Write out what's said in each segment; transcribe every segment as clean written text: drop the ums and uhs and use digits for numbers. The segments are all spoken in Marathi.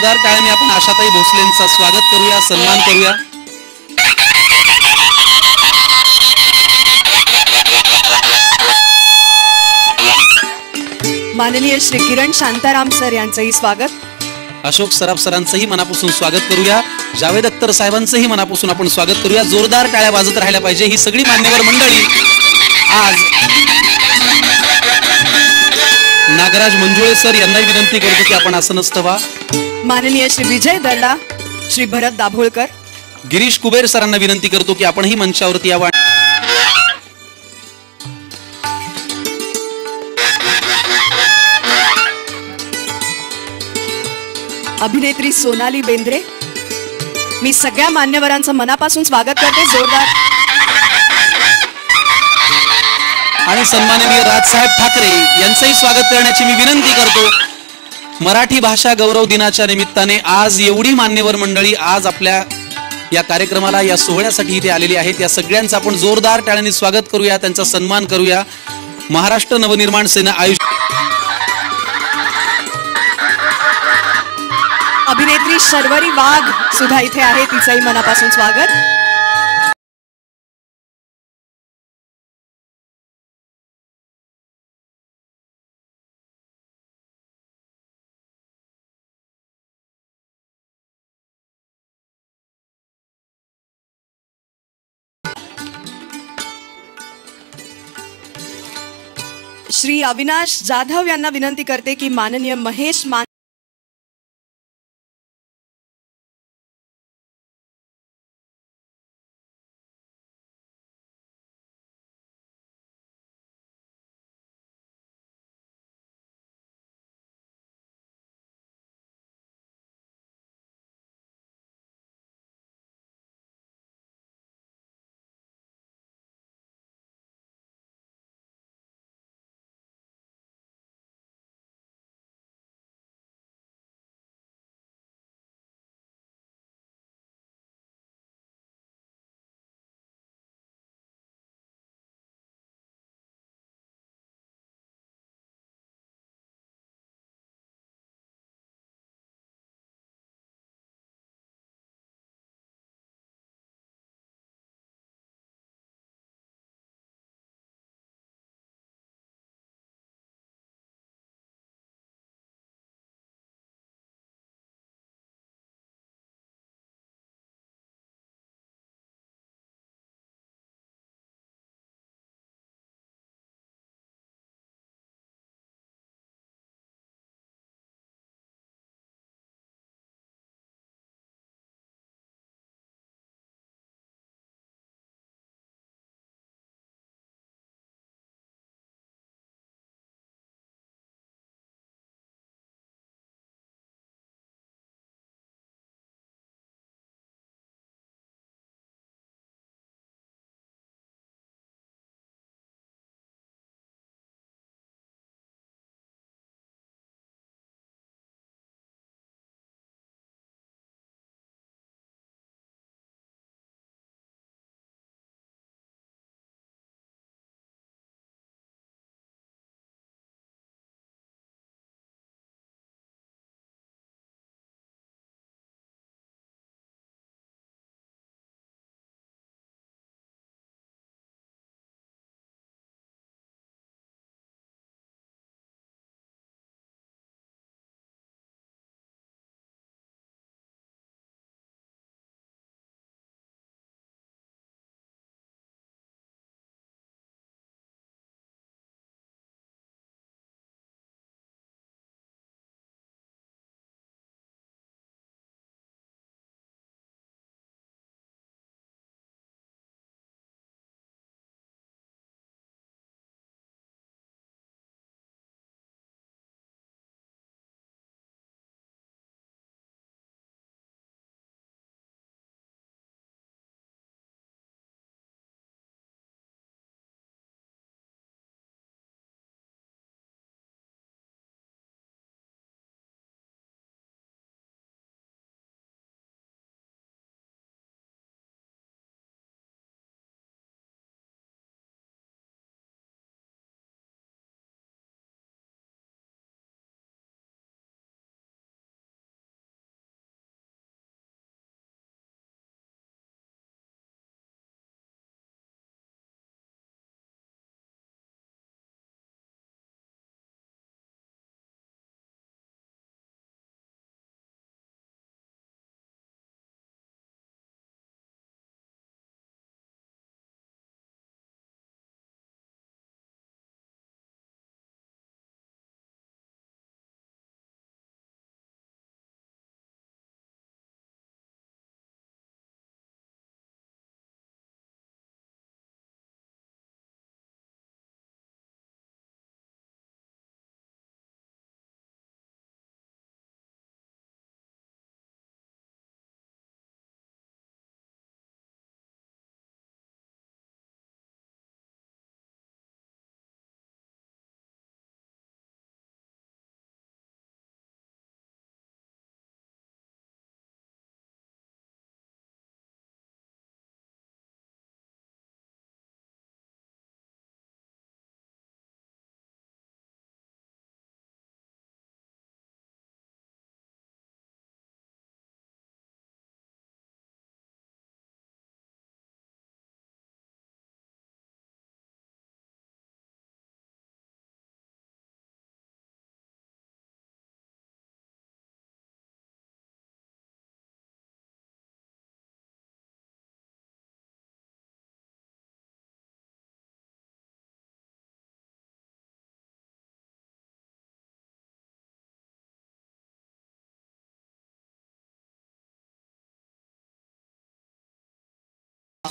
जोरदार टाळ्यांनी आपण आशाताई भोसलेंचा स्वागत करूया, सन्मान करूया। माननीय श्री किरण शांताराम सर यांचंही स्वागत। अशोक सराफ सरांचंही मनापासून स्वागत करूया। जावेद अख्तर साहेबांचंही मनापासून आपण स्वागत करूया। जोरदार टाळ्या वाजत राहायला पाहिजे। ही सगळी मान्यवर मंडळी आज नागराज मंजुळे सर यांनाही विनंती करतो की आपण आसनस्थ व्हा। माननीय श्री विजय दर्डा, श्री भरत दाभोळकर, गिरीश कुबेर सरांना विनंती करतो की आपणही मंचावरती यावं। अभिनेत्री सोनाली बेंद्रे, मी सगळ्या मान्यवरांचं मनापासून स्वागत करते। जोरदार। आणि सन्माननीय राजसाहेब ठाकरे यांचंही स्वागत करण्याची मी विनंती करतो। मराठी भाषा गौरव दिनाच्या निमित्ताने आज एवढी मान्यवर मंडळी आज आपल्या या कार्यक्रमाला, या सोहळ्यासाठी इथे आलेली आहेत। या सगळ्यांचं आपण जोरदार टाळ्यांनी स्वागत करूया, त्यांचा सन्मान करूया। महाराष्ट्र नवनिर्माण सेना आयुष्य अभिनेत्री शर्वरी वाघ सुद्धा इथे आहे, तिचंही मनापासून स्वागत। श्री अविनाश जाधव यांना विनंती करते की माननीय महेश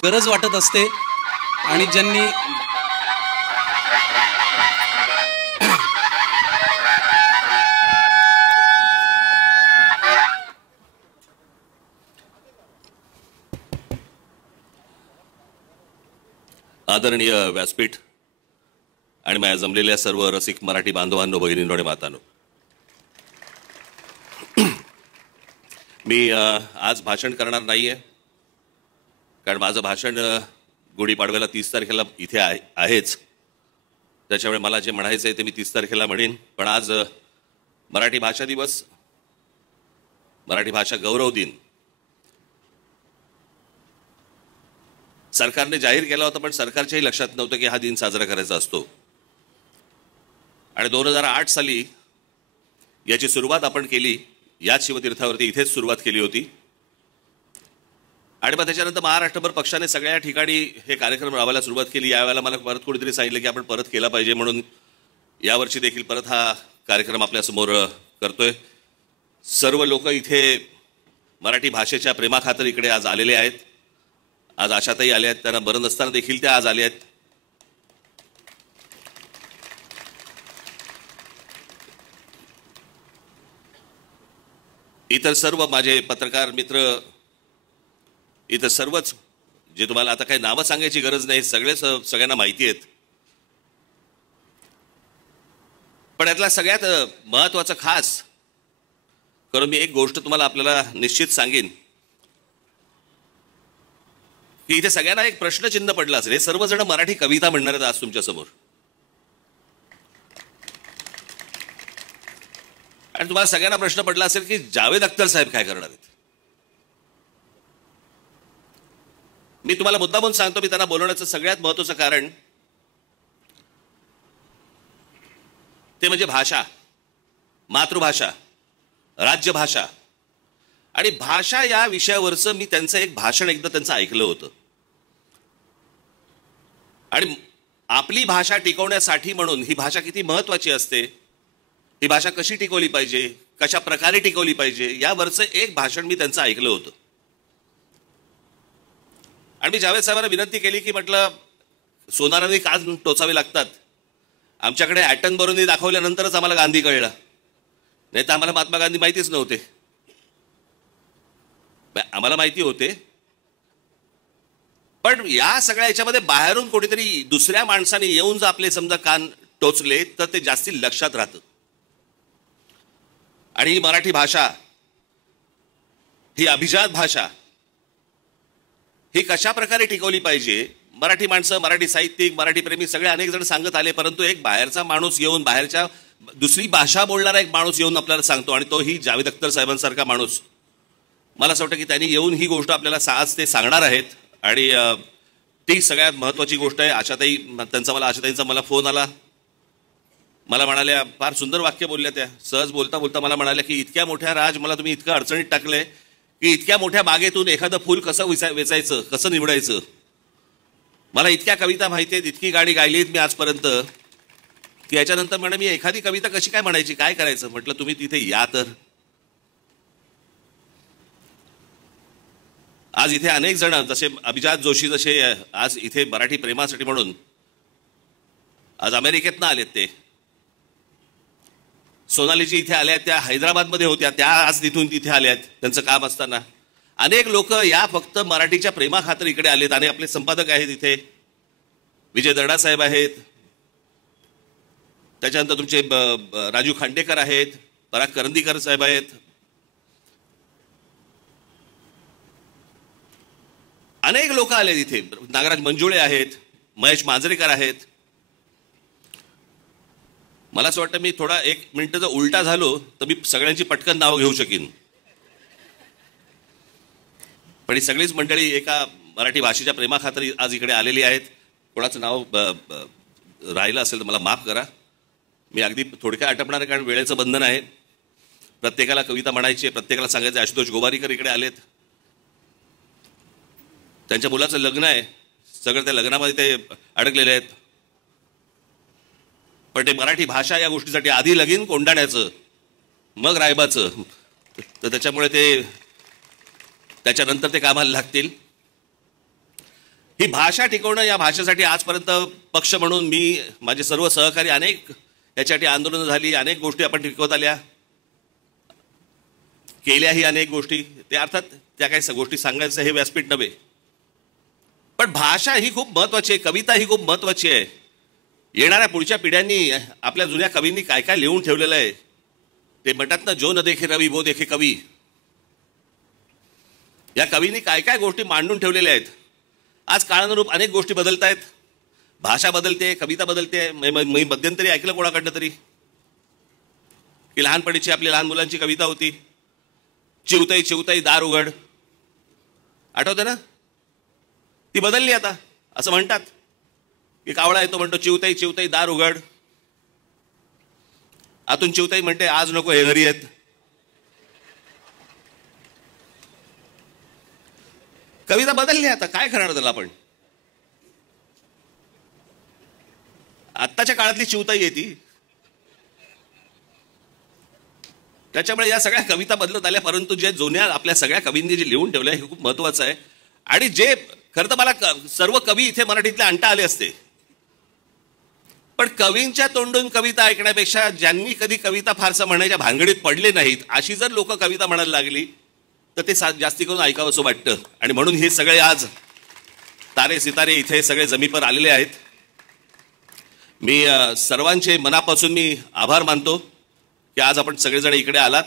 गरज वाटत असते आणि ज्यांनी आदरणीय व्यासपीठ आणि माझ्या जमलेल्या सर्व रसिक मराठी बांधवांनो, भगिनींनो आणि मातांनो, मी आज भाषण करणार नाहीये, कारण माझं भाषण गुढीपाडव्याला 30 तारखेला इथे आहेच. त्याच्यामुळे मला जे म्हणायचं आहे ते मी 30 तारखेला म्हणेन. पण आज मराठी भाषा दिवस, मराठी भाषा गौरव दिन सरकारने जाहीर केला होता, पण सरकारच्याही लक्षात नव्हतं की हा दिन साजरा करायचा असतो. आणि 2008 साली याची सुरुवात आपण केली, याच शिवतीर्थावरती इथेच सुरुवात केली होती. आणि मग त्याच्यानंतर महाराष्ट्रभर पक्षाने सगळ्या ठिकाणी हे कार्यक्रम राबवायला सुरुवात केली. यावेळेला मला परत कोणीतरी सांगितलं की आपण परत केला पाहिजे, म्हणून यावर्षी देखील परत हा कार्यक्रम आपल्यासमोर करतोय. सर्व लोक इथे मराठी भाषेच्या प्रेमाखातर इकडे आज आलेले आहेत. आज आशाताई आल्या आहेत, त्यांना बरं नसताना देखील त्या आज आल्या आहेत. इतर सर्व माझे पत्रकार मित्र, इतर सर्वच, जे तुम्हाला आता काही नावं सांगायची गरज नाही, सगळ्यांना माहिती आहेत. पण यातला सगळ्यात महत्वाचं खास करून मी एक गोष्ट तुम्हाला आपल्याला निश्चित सांगेन की इथे सगळ्यांना एक प्रश्नचिन्ह पडलं असेल. हे सर्वजण मराठी कविता म्हणणार आहेत आज तुमच्या समोर, आणि तुम्हाला सगळ्यांना प्रश्न पडला असेल की जावेद अख्तर साहेब काय करणार आहेत. मी तुम्हाला मुद्दामून सांगतो, मी त्यांना बोलवण्याचं सगळ्यात महत्वाचं कारण ते म्हणजे भाषा, मातृभाषा, राज्यभाषा आणि भाषा या विषयावरचं मी त्यांचं एक भाषण एकदा त्यांचं ऐकलं होतं. आणि आपली भाषा टिकवण्यासाठी म्हणून ही भाषा किती महत्वाची असते, ही भाषा कशी टिकवली पाहिजे, कशा प्रकारे टिकवली पाहिजे, यावरचं एक भाषण मी त्यांचं ऐकलं होतं. आणि मी जावेद साहेबांना विनंती केली की म्हटलं सोनारांनी का टोचावे लागतात, आमच्याकडे ॲटनबरोनी दाखवल्यानंतरच आम्हाला गांधी कळला, नाही तर आम्हाला महात्मा गांधी माहितीच नव्हते. आम्हाला माहिती होते, पण या सगळ्या याच्यामध्ये बाहेरून कोणीतरी दुसऱ्या माणसाने येऊन जर आपले समजा कान टोचले तर ते जास्ती लक्षात राहतं. आणि ही मराठी भाषा, ही अभिजात भाषा, ही कशा प्रकारे टिकवली पाहिजे, मराठी माणसं, मराठी साहित्यिक, मराठी प्रेमी सगळे अनेक जण सांगत आले, परंतु एक बाहेरचा माणूस येऊन, बाहेरच्या दुसरी भाषा बोलणारा एक माणूस येऊन आपल्याला सांगतो, आणि तो ही जावेद अख्तर साहेबांसारखा माणूस. मला असं वाटतं की त्यांनी येऊन ही गोष्ट आपल्याला आज ते सांगणार आहेत. आणि ती सगळ्यात महत्वाची गोष्ट आहे. आशाताईंचा मला फोन आला, मला म्हणाल्या, फार सुंदर वाक्य बोलल्या त्या, सहज बोलता बोलता मला म्हणाल्या की इतक्या मोठ्या राज, मला तुम्ही इतकं अडचणीत टाकलंय की इतक्या मोठ्या बागेतून एखादं फुल कसं वेचायचं, कसं निवडायचं. मला इतक्या कविता माहिती आहेत, इतकी गाणी गायलीत मी आजपर्यंत, की याच्यानंतर म्हणे मी एखादी कविता कशी काय म्हणायची, काय करायचं. म्हटलं तुम्ही तिथे या तर. आज इथे अनेक जण, जसे अभिजात जोशी जसे आज इथे मराठी प्रेमासाठी म्हणून आज अमेरिकेतनं आलेत, ते सोनालीजी इथे आल्या, त्या हैदराबादमध्ये होत्या, त्या आज तिथून तिथे आल्यात त्यांचं काम असताना. अनेक लोक या फक्त मराठीच्या प्रेमाखातर इकडे आलेत. आणि आपले संपादक आहेत इथे, विजय दर्डा साहेब आहेत, त्याच्यानंतर तुमचे राजू खांडेकर आहेत, पराग करंदीकर साहेब आहेत, अनेक लोक आले इथे, नागराज मंजुळे आहेत, महेश मांजरेकर आहेत. मला असं वाटतं मी थोडा 1 मिनिट जर उलटा झालो तर मी सगळ्यांची पटकन नावं घेऊ शकीन, पण ही सगळीच मंडळी एका मराठी भाषेच्या प्रेमाखातर आज इकडे आलेली आहेत. कोणाचं नाव राहिलं असेल तर मला माफ करा, मी अगदी थोडक्यात आटपणार आहे, कारण वेळेचं बंधन आहे. प्रत्येकाला कविता म्हणायची आहे, प्रत्येकाला सांगायचं. आशुतोष गोवारीकर इकडे आलेत, त्यांच्या मुलाचं लग्न आहे, सगळं त्या लग्नामध्ये ते अडकलेले आहेत. पण ते मराठी भाषा या गोष्टीसाठी आधी लगीन कोंडाण्याचं, मग रायबाचं, तर त्याच्यामुळे ते त्याच्यानंतर ते कामाला लागतील. ही भाषा टिकवणं, या भाषेसाठी आजपर्यंत पक्ष म्हणून मी, माझे सर्व सहकारी अनेक याच्यासाठी आंदोलनं झाली, अनेक गोष्टी आपण टिकवत आल्या, केल्याही अनेक गोष्टी. ते अर्थात त्या काही गोष्टी सांगायचं हे व्यासपीठ नव्हे, पण भाषा ही खूप महत्वाची आहे, कविता ही खूप महत्वाची आहे. येणाऱ्या पुढच्या पिढ्यांनी आपल्या जुन्या कवींनी काय काय लिहून ठेवलेलं आहे. ते म्हणतात ना, जो न देखे रवी वो देखे कवी. या कवींनी काय काय गोष्टी मांडून ठेवलेल्या आहेत. आज काळानुरूप अनेक गोष्टी बदलत आहेत, भाषा बदलते, कविता बदलते. मी मध्यंतरी ऐकलं कोणाकडनं तरी की लहानपणीची आपली लहान मुलांची कविता होती, चिवताई चिवताई दार उघड. आठवतं ना? ती बदलली आता. असं म्हणतात की कावळा येतो, म्हणतो चिवताई चिवताई दार उघड. आतून चिवताई म्हणते आज नको हे घरी येत. कविता बदलली आता, काय करणार त्याला आपण. आत्ताच्या काळातली चिवताई येते, त्याच्यामुळे या सगळ्या कविता बदलत आल्या. परंतु जे जुन्या आपल्या सगळ्या कवींनी जे लिहून ठेवलं हे खूप महत्वाचं आहे. आणि जे खरं तर मला सर्व कवी इथे मराठीतले आणता आले असते, पण कवींच्या तोंडून कविता ऐकण्यापेक्षा ज्यांनी कधी कविता फारसं म्हणायच्या भानगडीत पडले नाहीत अशी जर लोक कविता म्हणायला लागली तर ते जास्ती करून ऐकावं असं वाटतं. आणि म्हणून हे सगळे आज तारे सितारे इथे सगळे जमीपर आलेले आहेत. मी सर्वांचे मनापासून मी आभार मानतो की आज आपण सगळेजण इकडे आलात.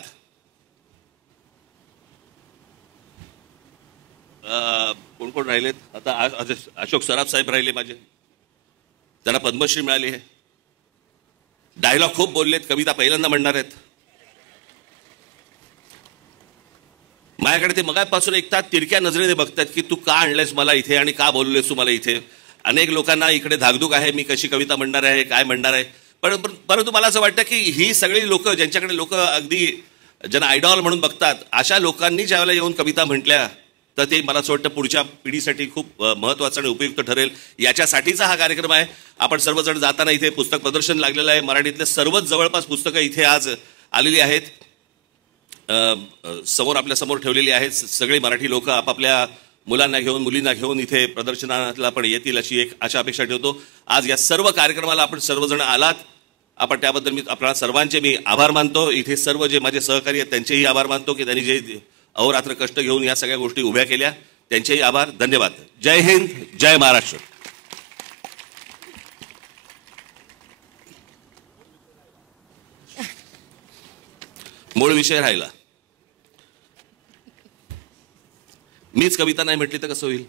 कोण कोण राहिलेत आता? अशोक सराफ साहेब राहिले माझे, त्यांना पद्मश्री मिळाली आहे. डायलॉग खूप बोललेत, कविता पहिल्यांदा म्हणणार आहेत. माझ्याकडे ते मगापासून एकतात तिरक्या नजरेने बघतात की तू का आणलेस मला इथे आणि का बोललेस तू मला इथे. अनेक लोकांना इकडे धाकधूक आहे, मी कशी कविता म्हणणार आहे, काय म्हणणार आहे. परंतु मला असं वाटतं की ही सगळी लोक ज्यांच्याकडे लोक अगदी ज्यांना आयडॉल म्हणून बघतात, अशा लोकांनी ज्यावेळेला येऊन कविता म्हटल्या तर ते मला असं वाटतं पुढच्या पिढीसाठी खूप महत्वाचं आणि उपयुक्त ठरेल. याच्यासाठीचा हा कार्यक्रम आहे. आपण सर्वजण जाताना इथे पुस्तक प्रदर्शन लागलेलं आहे. मराठीतले सर्वच जवळपास पुस्तकं इथे आज आलेली आहेत, समोर आपल्या समोर ठेवलेली आहेत. सगळे मराठी लोक आपापल्या मुलांना घेऊन मुलींना घेऊन इथे प्रदर्शनाला पण येतील अशी एक आशा अपेक्षा ठेवतो. आज या सर्व कार्यक्रमाला आपण सर्वजण आलात, आपण त्याबद्दल मी आपल्या सर्वांचे मी आभार मानतो. इथे सर्व जे माझे सहकारी आहेत त्यांचेही आभार मानतो की त्यांनी जे अहोरात्र कष्ट घेऊन या सगळ्या गोष्टी उभ्या केल्या, त्यांचेही आभार. धन्यवाद. जय हिंद, जय महाराष्ट्र. मूळ विषय राहिला. मीच कविता नाही म्हटली तर कसं होईल.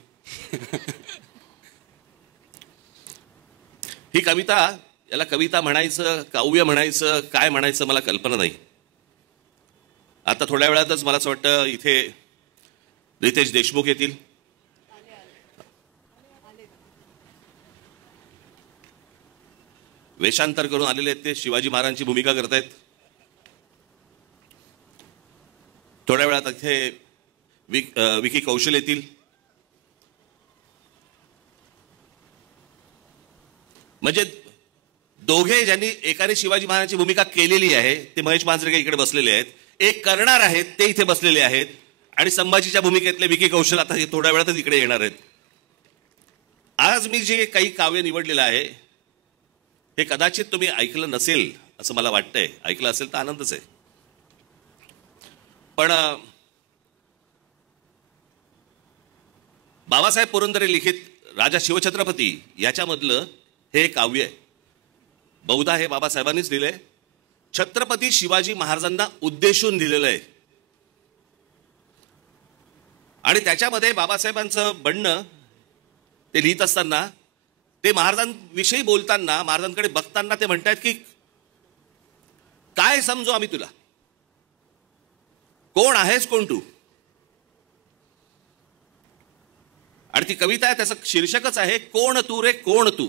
ही कविता, याला कविता म्हणायचं, काव्य म्हणायचं, काय म्हणायचं मला कल्पना नाही. आता थोड्या वेळातच मला असं वाटतं इथे रितेश देशमुख येतील. वेषांतर करून आलेले आहेत, ते शिवाजी महाराजांची भूमिका करतायत. थोड्या वेळात इथे विकी कौशल येतील. म्हणजे दोघे ज्यांनी एकाने शिवाजी महाराजांची भूमिका केलेली आहे ते महेश मांजरेकर इकडे बसलेले आहेत, एक करणार आहेत ते इथे बसलेले आहेत, आणि संभाजीच्या भूमिकेतले विकी कौशल आता थोड्या वेळातच इकडे येणार आहेत. आज मी जे काही काव्य निवडलेलं आहे हे कदाचित तुम्ही ऐकलं नसेल असं मला वाटतंय. ऐकलं असेल तर आनंदच आहे. पण बाबासाहेब पुरंदरे लिखित राजा शिवछत्रपती याच्यामधलं हे काव्य आहे. बहुधा हे बाबासाहेबांनीच लिहिलंय. छत्रपती शिवाजी महाराजांना उद्देशून लिहिलेलं आहे. आणि त्याच्यामध्ये बाबासाहेबांचं म्हणणं ते लिहित असताना, ते महाराजांविषयी बोलताना, महाराजांकडे बघताना ते म्हणतात की काय समजू आम्ही तुला, कोण आहेस कोण तू. आणि ती कविता आहे, त्याचं शीर्षकच आहे कोण तू रे कोण तू.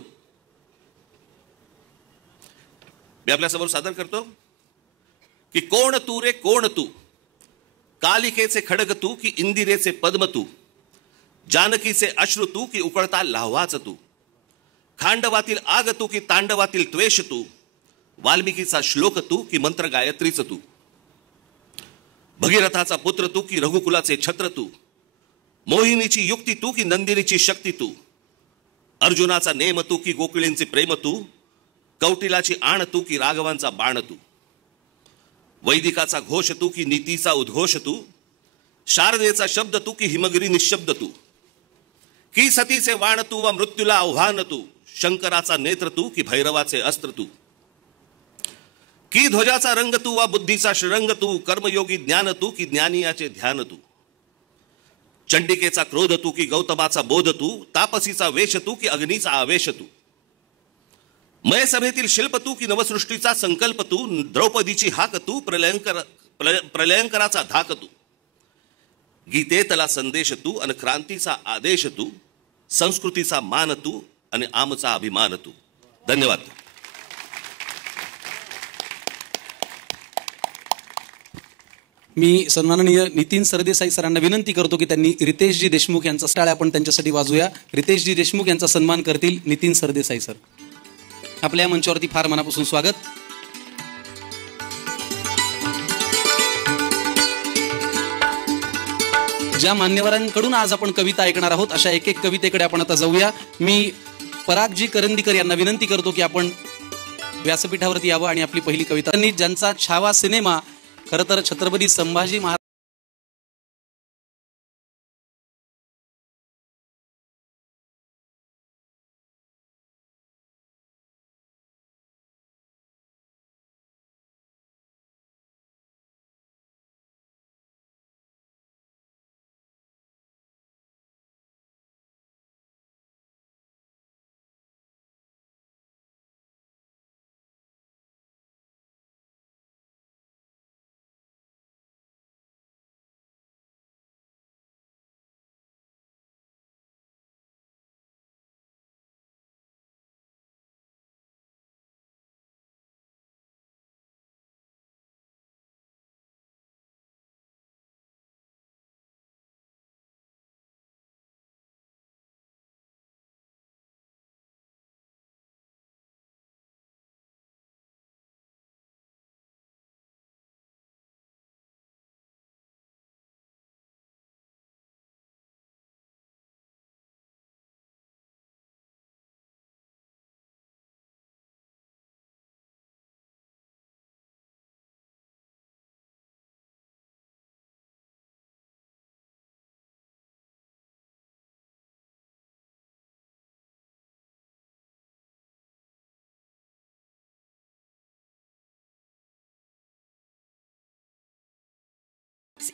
मी आपल्यासमोर सादर करतो की कोण तू रे कोण तू, कालिकेचे खडग तू की इंदिरेचे पद्म तू, जानकीचे अश्रू तू की उकळता लाव्हाच तू, खांडवातील आग तू की तांडवातील त्वेष तू, वाल्मिकीचा श्लोक तू की मंत्र गायत्रीच तू, भगीरथाचा पुत्र तू की रघुकुलाचे छत्र तू, मोहिनीची युक्ती तू की नंदिनीची शक्ती तू, अर्जुनाचा नेम तू की गोकुळींचे प्रेम तू, कौटिलाची आण तू की राघवांचा बाण तू, वैदिकाचा घोष तू की नीतीचा उद्घोष तू, शारदेचा शब्द तू की हिमगिरी निशब्द तू, की सतीचे वाण तू व मृत्यूला आव्हान तू, शंकराचा नेत्र तू की भैरवाचे अस्त्र तू, की ध्वजाचा रंग तू वा बुद्धीचा श्रीरंग तू, कर्मयोगी ज्ञान तू की ज्ञानियाचे ध्यान तू, चंडिकेचा क्रोध तू की गौतमाचा बोध तू, तापसीचा वेश तू की अग्नीचा आवेश तू, मय सभेतील शिल्प तू की नवसृष्टीचा संकल्प तू, द्रौपदीची हाक तू प्रलयंकराचा धाक तू, गीतेतला संदेश तू आणि क्रांतीचा आदेश तू, संस्कृतीचा मान तू आणि आमचा अभिमान तू. धन्यवाद. मी सन्माननीय नितीन सरदेसाई सरांना विनंती करतो की त्यांनी रितेशजी देशमुख यांचा टाळ्या आपण त्यांच्यासाठी वाजूया. रितेशजी देशमुख यांचा सन्मान करतील नितीन सरदेसाई सर. आपल्या मंचावरती फार मनापासून स्वागत. ज्या मान्यवरांकडून आज आपण कविता ऐकणार आहोत अशा एक एक कवितेकडे आपण आता जाऊया. मी परागजी करंदीकर यांना विनंती करतो की आपण व्यासपीठावरती यावं आणि आपली पहिली कविता, ज्यांचा छावा सिनेमा खरं तर छत्रपती संभाजी महाराज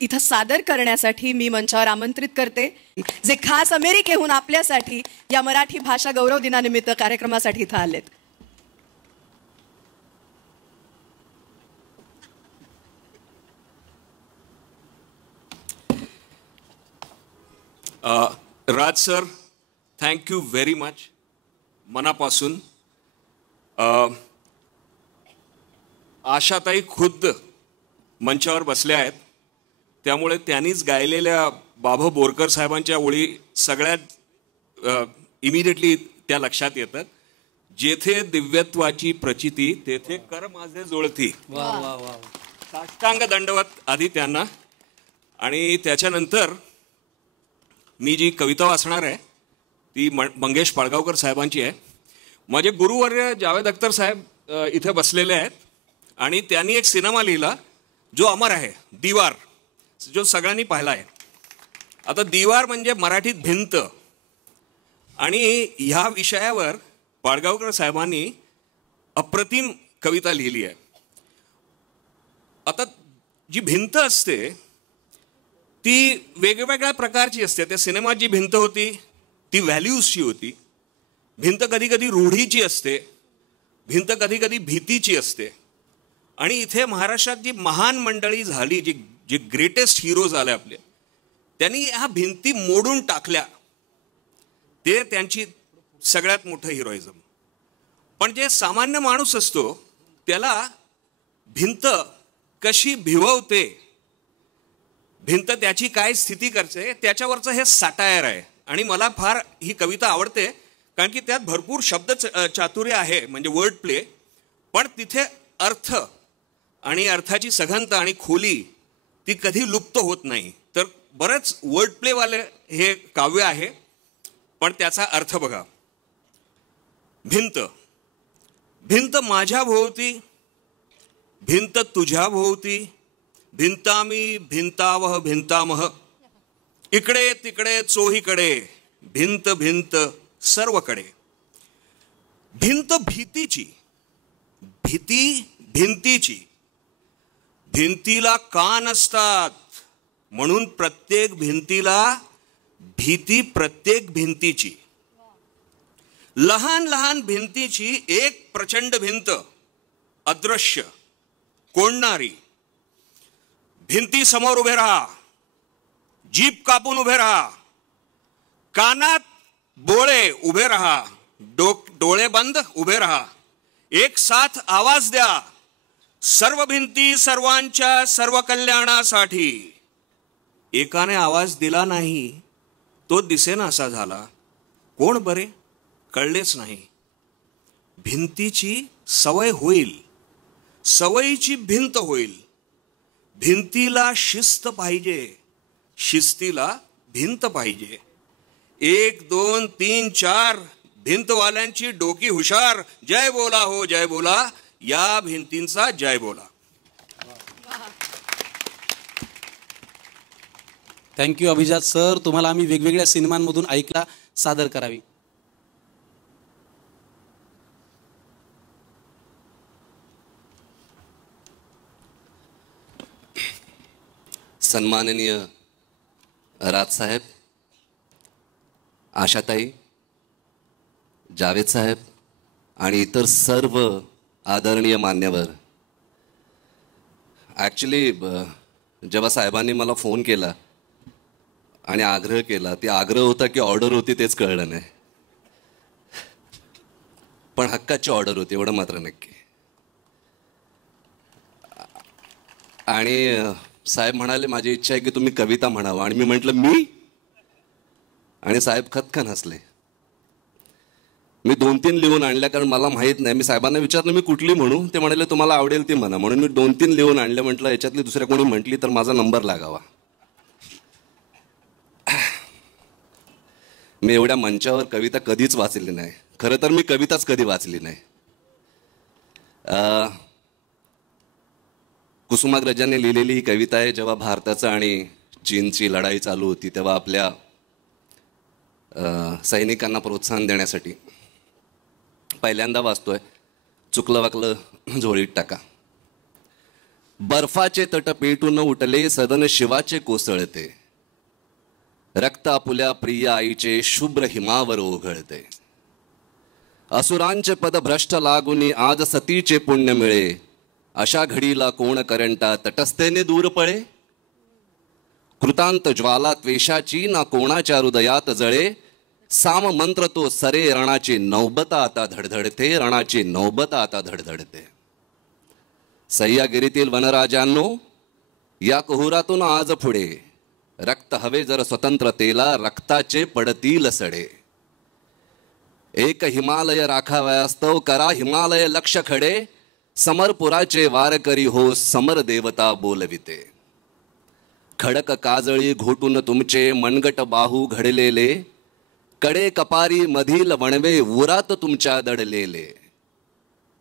इथं सादर करण्यासाठी मी मंचावर आमंत्रित करते जे खास अमेरिकेहून आपल्यासाठी या मराठी भाषा गौरव दिनानिमित्त कार्यक्रमासाठी इथं आलेत. Raj sir, thank you very much मनापासून. आशाताई खुद्द मंचावर बसल्या आहेत, त्यामुळे त्यांनीच गायलेल्या बाबा बोरकर साहेबांच्या ओळी सगळ्यात इमिडिएटली त्या लक्षात येतात. जेथे दिव्यत्वाची प्रचिती तेथे कर माझे जुळती. साष्टांग दंडवत आधी त्यांना, आणि त्याच्यानंतर मी जी कविता वाचणार आहे ती मंगेश पाडगावकर साहेबांची आहे. माझे गुरुवर्य जावेद अख्तर साहेब इथे बसलेले आहेत, आणि त्यांनी एक सिनेमा लिहिला जो अमर आहे, दीवार, जो सगळ्यांनी पाहिला आहे. आता दीवार म्हणजे मराठीत भिंत, आणि ह्या विषयावर पाडगावकर साहेबांनी अप्रतिम कविता लिहिली आहे. आता जी भिंत असते ती वेगवेगळ्या प्रकारची असते. त्या सिनेमात जी भिंत होती ती व्हॅल्यूजची होती. भिंत कधी कधी रूढीची असते, भिंत कधी कधी भीतीची असते. आणि इथे महाराष्ट्रात जी महान मंडळी झाली, जे ग्रेटेस्ट हिरो झाले आपले, त्यांनी ह्या भिंती मोडून टाकल्या. ते त्यांची सगळ्यात मोठं हिरोइझम. पण जे सामान्य माणूस असतो त्याला भिंत कशी भिववते, भिंत त्याची काय स्थिती करते, त्याच्यावरचं हे साटायर आहे. आणि मला फार ही कविता आवडते कारण की त्यात भरपूर शब्द चातुर्य आहे, म्हणजे वर्ड प्ले, पण तिथे अर्थ आणि अर्थाची सघनता आणि खोली ती कधी लुप्त होत नाही. तर बरंच वर्ड प्लेवाले हे काव्य आहे, पण त्याचा अर्थ बघा. भिंत भिंत माझ्या भोवती, भिंत तुझ्या भोवती, भिंतामी भिंतावह भिंतामह, इकडे तिकडे चोहीकडे, भिंत भिंत सर्वकडे. भिंत भीतीची, भीती भिंतीची. भिंतीला कान असतात म्हणून प्रत्येक भिंतीला भीती प्रत्येक भिंतीची. लहान लहान भिंतीची एक प्रचंड भिंत, अदृश्य, कोणणारी. भिंती समोर उभे राहा, जीप कापून उभे राहा, कानात बोळे उभे राहा, डोळे बंद उभे राहा, एक साथ आवाज द्या, सर्व भिंती सर्वांच्या सर्व कल्याणासाठी. एकाने आवाज दिला नाही तो दिसेनासा झाला. कोण बरे कळलेच नाही. भिंतीची सवय होईल, सवयीची भिंत होईल. भिंतीला शिस्त पाहिजे, शिस्तीला भिंत पाहिजे. 1 2 3 4 भिंतवाल्यांची डोकी हुशार. जय बोला हो जय बोला, या भिंतींचा जय बोला. थँक्यू अभिजात सर. तुम्हाला आम्ही वेगवेगळ्या सिनेमांमधून ऐकला सादर करावी. सन्माननीय राजसाहेब, आशाताई, जावेद साहेब आणि इतर सर्व आदरणीय मान्यवर. ॲक्च्युली जेव्हा साहेबांनी मला फोन केला आणि आग्रह केला, ते आग्रह होता की ऑर्डर होती तेच कळलं नाही, पण हक्काची ऑर्डर होती एवढं मात्र नक्की. आणि साहेब म्हणाले माझी इच्छा आहे की तुम्ही कविता म्हणावं, आणि मी म्हटलं मी, आणि साहेब खतखन हसले. मी 2-3 लिहून आणल्या, कारण मला माहीत नाही. मी साहेबांना विचारलं मी कुठली म्हणू, ते म्हणाले तुम्हाला आवडेल ती म्हणा. म्हणून मी 2-3 लिहून आणल्या. म्हटलं याच्यातली दुसऱ्या कोणी म्हटली तर माझा नंबर लागावा. मी एवढ्या मंचावर कविता कधीच वाचली नाही. खरं तर मी कविताच कधी वाचली नाही. कुसुमाग्रजांनी लिहिलेली ही कविता आहे. जेव्हा भारताचं आणि चीनची लढाई चालू होती तेव्हा आपल्या सैनिकांना प्रोत्साहन देण्यासाठी. पहिल्यांदा वाचतोय, चुकलं वाकलं झोळीत टाका. बर्फाचे तट पेटून उठले सदन शिवाचे कोसळते, रक्त आपुल्या प्रिय आईचे शुभ्र हिमावर ओघळते. असुरांचे पद भ्रष्ट लागुनी आज सतीचे पुण्य मिळे, अशा घडीला कोण करंटा तटस्थेने दूर पळे. कृतांत ज्वाला त्वेषाची ना कोणाच्या हृदयात जळे, साम मंत्र तो सरे रणाची नौबत आता धडधडते, रणाची नौबत आता धडधडते. सह्यागिरीतील वनराजांनो या कुहुरातून आज पुढे, रक्त हवे जर स्वतंत्रतेला रक्ताचे पडतील सडे. एक हिमालय राखावयास्तव करा हिमालय लक्ष खडे, समरपुराचे वारकरी हो समर देवता बोलविते. खडक काजळी घोटून तुमचे मनगट बाहू घडलेले, कडे कपारी मधील वणवे उरात तुमच्या दडलेले.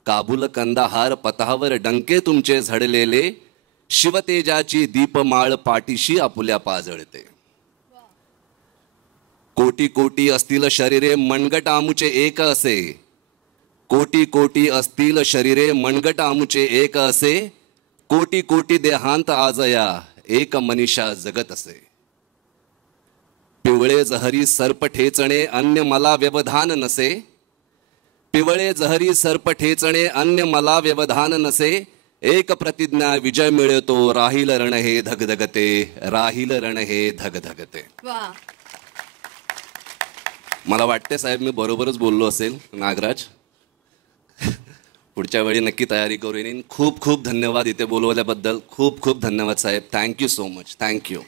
काबूल कंदाहार पथावर डंके तुमचे झडलेले, शिवतेजाची दीपमाळ पाठीशी आपुल्या पाजळते. कोटी कोटी असतील शरीरे मनगट आमुचे एक असे, कोटी कोटी असतील शरीरे मनगट आमुचे एक असे. कोटी कोटी देहांत आजया एक मनीषा जगत असे. पिवळे जहरी सर्प ठेचणे अन्य मला व्यवधान नसे, पिवळे जहरी सर्प ठेचणे अन्य मला व्यवधान नसे. एक प्रतिज्ञा विजय मिळतो राहील रण हे धगधगते, राहील रण हे धगधगते. वा, मला वाटते साहेब मी बरोबरच बोललो असेल. नागराज, पुढच्या वेळी नक्की तयारी करू येईन. खूप खूप धन्यवाद इथे बोलवल्याबद्दल. खूप खूप धन्यवाद साहेब. Thank you so much. Thank you.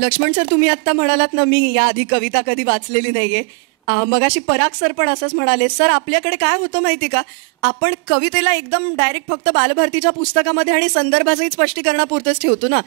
Laxman sir, तुम्ही आत्ता म्हणालात ना मी याआधी कविता कधी वाचलेली नाहीये. मगाशी पराग सर पण असंच म्हणाले. सर, आपल्याकडे काय होतं माहिती का, आपण कवितेला एकदम डायरेक्ट फक्त बालभारतीच्या पुस्तकामध्ये आणि संदर्भाचंही स्पष्टीकरणापुरतंच ठेवतो ना,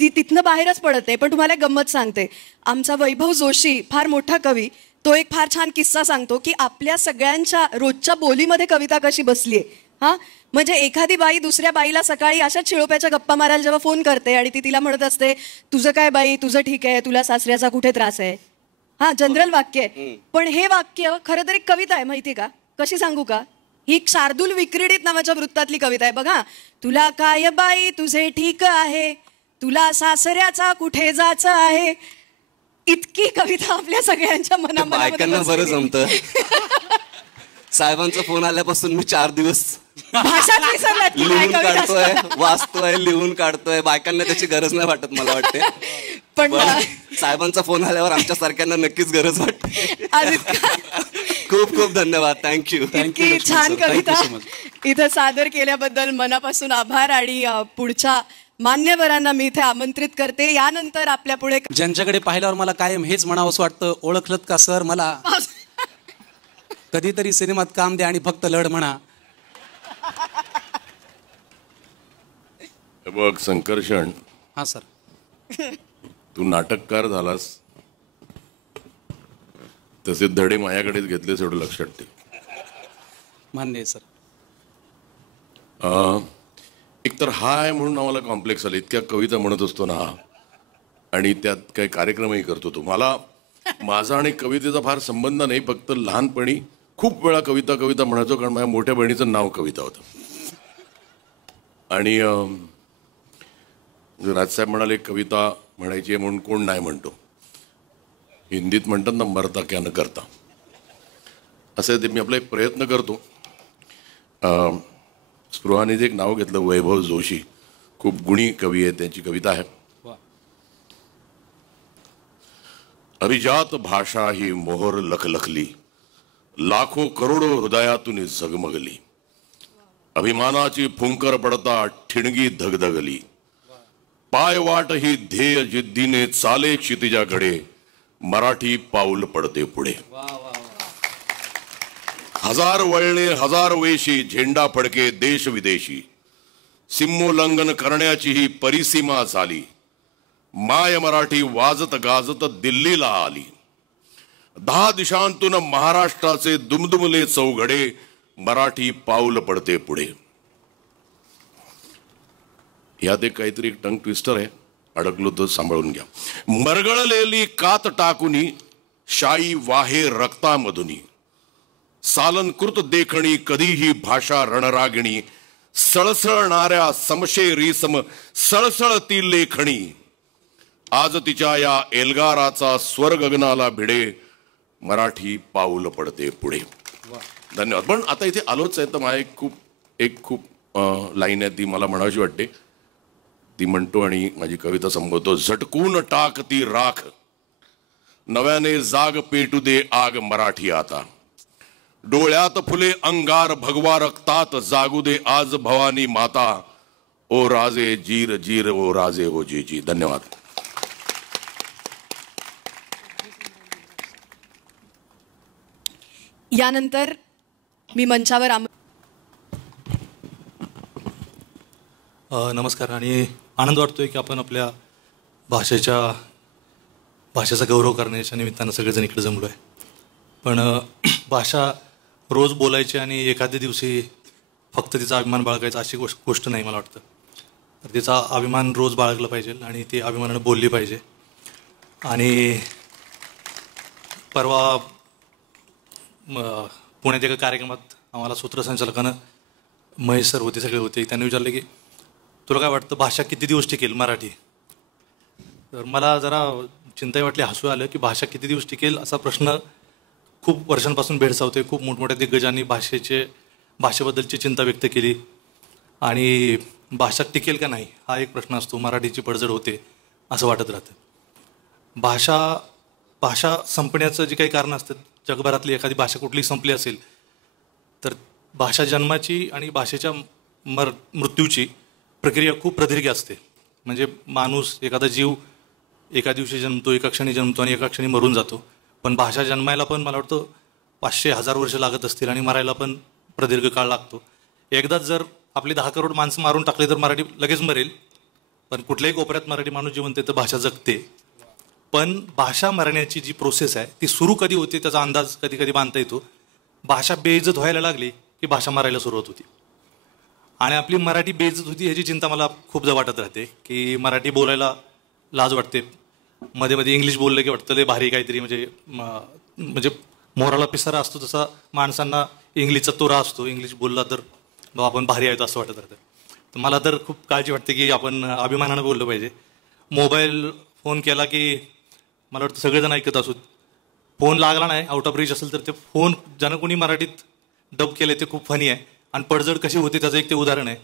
ती तिथनं बाहेरच पडत आहे. पण तुम्हाला एक गंमत सांगते, आमचा वैभव जोशी फार मोठा कवी, तो एक फार छान किस्सा सांगतो की आपल्या सगळ्यांच्या रोजच्या बोलीमध्ये कविता कशी बसलीये. हा म्हणजे एखादी बाई दुसऱ्या बाईला सकाळी अशाच शिळोप्याच्या गप्पा मारायला जेव्हा फोन करते आणि ती तिला म्हणत असते, तुझं काय बाई, तुझं ठीक आहे, तुला सासऱ्याचा कुठे त्रास आहे. हा जनरल वाक्य आहे, पण हे वाक्य खरं तर एक कविता आहे. माहिती का कशी सांगू का? ही शार्दूल विक्रीडित नावाच्या वृत्तातली कविता आहे बघा. तुला काय बाई, तुझे ठीक आहे, तुला सासऱ्याचा कुठे जायचं आहे. इतकी कविता आपल्या सगळ्यांच्या बायकांना बरं जमतं. साहेबांचा फोन आल्यापासून मी 4 दिवस भाषाच विसरलात की काय लिहून कविता काढतोय, वाचतोय, लिहून काढतोय. बायकांना त्याची गरज नाही वाटत मला वाटते. पण साहेबांचा फोन आल्यावर आमच्या सारख्यांना नक्कीच गरज वाटते. आज इतका खूप खूप धन्यवाद. थँक्यू. इतकी छान कविता इथं सादर केल्याबद्दल मनापासून आभार. आणि पुढच्या मान्यवरांना मी इथे आमंत्रित करते. यानंतर आपल्या पुढे ज्यांच्याकडे पाहिल्यावर मला कायम हेच म्हणावंसं वाटतं, ओळखलत का सर मला, कधीतरी सिनेमात काम द्या आणि फक्त लढ म्हणा. बघ संकर्षण, हा सर. तू नाटककार झालास तसे धडे माझ्याकडेच घेतलेस एवढं लक्षात ठेव. मान्य आहे सर. एकतर हा आहे म्हणून आम्हाला कॉम्प्लेक्स आलं. इतक्या कविता म्हणत असतो ना आणि त्यात काही कार्यक्रमही करतो तो. मला माझा आणि कवितेचा फार संबंध नाही, फक्त लहानपणी खूप वेळा कविता कविता म्हणायचो, कारण माझ्या मोठ्या बहिणीचं नाव कविता होतं. आणि राजसाहेब म्हणाले कविता म्हणायची आहे म्हणून कोण नाही म्हणतो. हिंदीत म्हणतात ना, मरता क्या न करता. असं ते मी आपला एक प्रयत्न करतो. स्पृहाने एक नाव घेतलं, वैभव जोशी, खूप गुणी कवी आहे, त्यांची कविता आहे. अभिजात भाषा ही मोहर लखलखली, लाखो करोडो हृदयातून झगमगली. अभिमानाची फुंकर पडता ठिणगी धगधगली. पायवाट ही ध्येय जिद्दीने चाले क्षितिजाकडे, मराठी पाऊल पडते पुढे. हजार वळणे हजार वेशी, झेंडा फडके देश विदेशी. सीमोल्लंघन करण्याची ही परिसीमा झाली. माय मराठी वाजत गाजत दिल्लीला आली. 10 दिशांतून महाराष्ट्राचे दुमदुमले चौघडे, मराठी पाऊल पडते पुढे. यात एक काहीतरी एक टंग ट्विस्टर आहे, अडकलो तर सांभाळून घ्या. मरगळलेली कात टाकुनी, शाई वाहे रक्तामधुनी. सालंकृत देखणी कधीही भाषा रणरागिणी. सळसळणाऱ्या समशेरी सम सळसळती लेखणी. आज तिच्या या एल्गाराचा स्वर गगनाला भिडे, मराठी पाऊल पडते पुढे. धन्यवाद. पण आता इथे आलोच आहे तर मला एक खूप लाईन आहे, ती मला म्हणावीशी वाटते. ती म्हणतो आणि माझी कविता संबोधतो. झटकून टाक ती राख, नव्याने जाग पेटू दे आग मराठी आता. डोळ्यात फुले अंगार भगवा रक्तात, जागू दे आज भवानी माता. ओ राजे जीर जीर, ओ राजे हो जी जी. धन्यवाद. यानंतर मी मंचावर नमस्कार. आणि आनंद वाटतोय की आपण आपल्या भाषेचा गौरव करण्याच्या निमित्तानं सगळेजण इकडे जमलो आहे. पण भाषा रोज बोलायची आणि एखाद्या दिवशी फक्त तिचा अभिमान बाळगायचा अशी गोष्ट नाही मला वाटतं. तर तिचा अभिमान रोज बाळगला पाहिजे आणि ती अभिमानानं बोलली पाहिजे. आणि परवा पुण्यात एका कार्यक्रमात आम्हाला सूत्रसंचालकानं महेश सर होते, सगळे होते. त्यांनी विचारलं की तुला काय वाटतं भाषा किती दिवस टिकेल मराठी. तर मला जरा चिंता वाटली, हसू आलं की भाषा किती दिवस टिकेल असा प्रश्न खूप वर्षांपासून भेडसावतोय. खूप मोठमोठ्या दिग्गजांनी भाषेबद्दलची चिंता व्यक्त केली. आणि भाषा टिकेल का नाही हा एक प्रश्न असतो. मराठीची पडझड होते असं वाटत राहतं. भाषा संपण्याचं जी काही कारणं असतात, जगभरातली एखादी भाषा कुठली संपली असेल तर भाषा जन्माची आणि भाषेच्या मृत्यूची प्रक्रिया खूप प्रदीर्घ असते. म्हणजे माणूस, एखादा जीव एका दिवशी जन्मतो, एका क्षणी जन्मतो आणि एका क्षणी मरून जातो. पण भाषा जन्मायला पण मला वाटतं 500,000 वर्ष लागत असतील आणि मरायला पण प्रदीर्घ काळ लागतो. एकदाच जर आपली 10 करोड माणसं मारून टाकले तर मराठी लगेच मरेल. पण कुठल्याही कोपऱ्यात मराठी माणूस जिवंत आहे तर भाषा जगते. पण भाषा मरण्याची जी प्रोसेस आहे ती सुरू कधी होते त्याचा अंदाज कधी कधी बांधता येतो. भाषा बेइज्जत व्हायला लागली की भाषा मरायला सुरुवात होती. आणि आपली मराठी बेइज्जत होती ह्याची चिंता मला खूपदा वाटत राहते की मराठी बोलायला लाज वाटते. मध्ये मध्ये इंग्लिश बोललं की वाटतं ते भारी काहीतरी, म्हणजे मोराला पिसारा असतो तसा माणसांना इंग्लिशचा तोरा असतो. इंग्लिश बोलला तर आपण भारी आहेत असं वाटत राहतं. तर मला तर खूप काळजी वाटते की आपण अभिमानानं बोललं पाहिजे. मोबाईल फोन केला की मला वाटतं सगळेजण ऐकत असू. फोन लागला नाही, आउट ऑफ रीच असेल तर ते फोन ज्यानं कोणी मराठीत डब केले ते खूप फनी आहे. आणि पडझड कशी होते त्याचं एक ते उदाहरण आहे.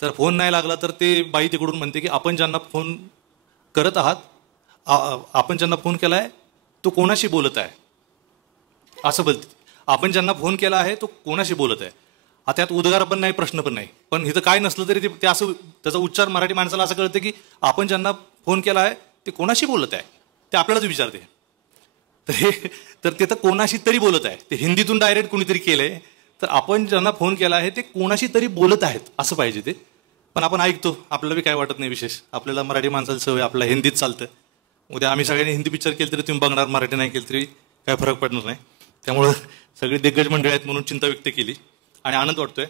तर फोन नाही लागला तर ते बाई तिकडून म्हणते की आपण ज्यांना फोन करत आहात, आपण ज्यांना फोन केला आहे तो कोणाशी बोलत आहे असं बोलते. आपण ज्यांना फोन केला आहे तो कोणाशी बोलत आहे. आता त्यात उद्गार पण नाही, प्रश्न पण नाही, पण इथं काय नसलं तरी ते असं त्याचा उच्चार मराठी माणसाला असं कळतं की आपण ज्यांना फोन केला आहे ते कोणाशी बोलत आहे ते आपल्यालाच विचारते. तर ते तर कोणाशी तरी बोलत आहे. ते हिंदीतून डायरेक्ट कोणीतरी केलंय. तर आपण ज्यांना फोन केला आहे ते कोणाशी तरी बोलत आहेत असं पाहिजे ते. पण आपण ऐकतो, आपल्याला बी काय वाटत नाही विशेष. आपल्याला मराठी माणसाला सवय, आपला हिंदीत चालतं. उद्या आम्ही सगळ्यांनी हिंदी पिक्चर केलं तरी तुम्ही बघणार, मराठी नाही केलं तरी काय फरक पडणार नाही. त्यामुळं सगळी दिग्गज मंडळी आहेत म्हणून चिंता व्यक्त केली आणि आनंद वाटतोय.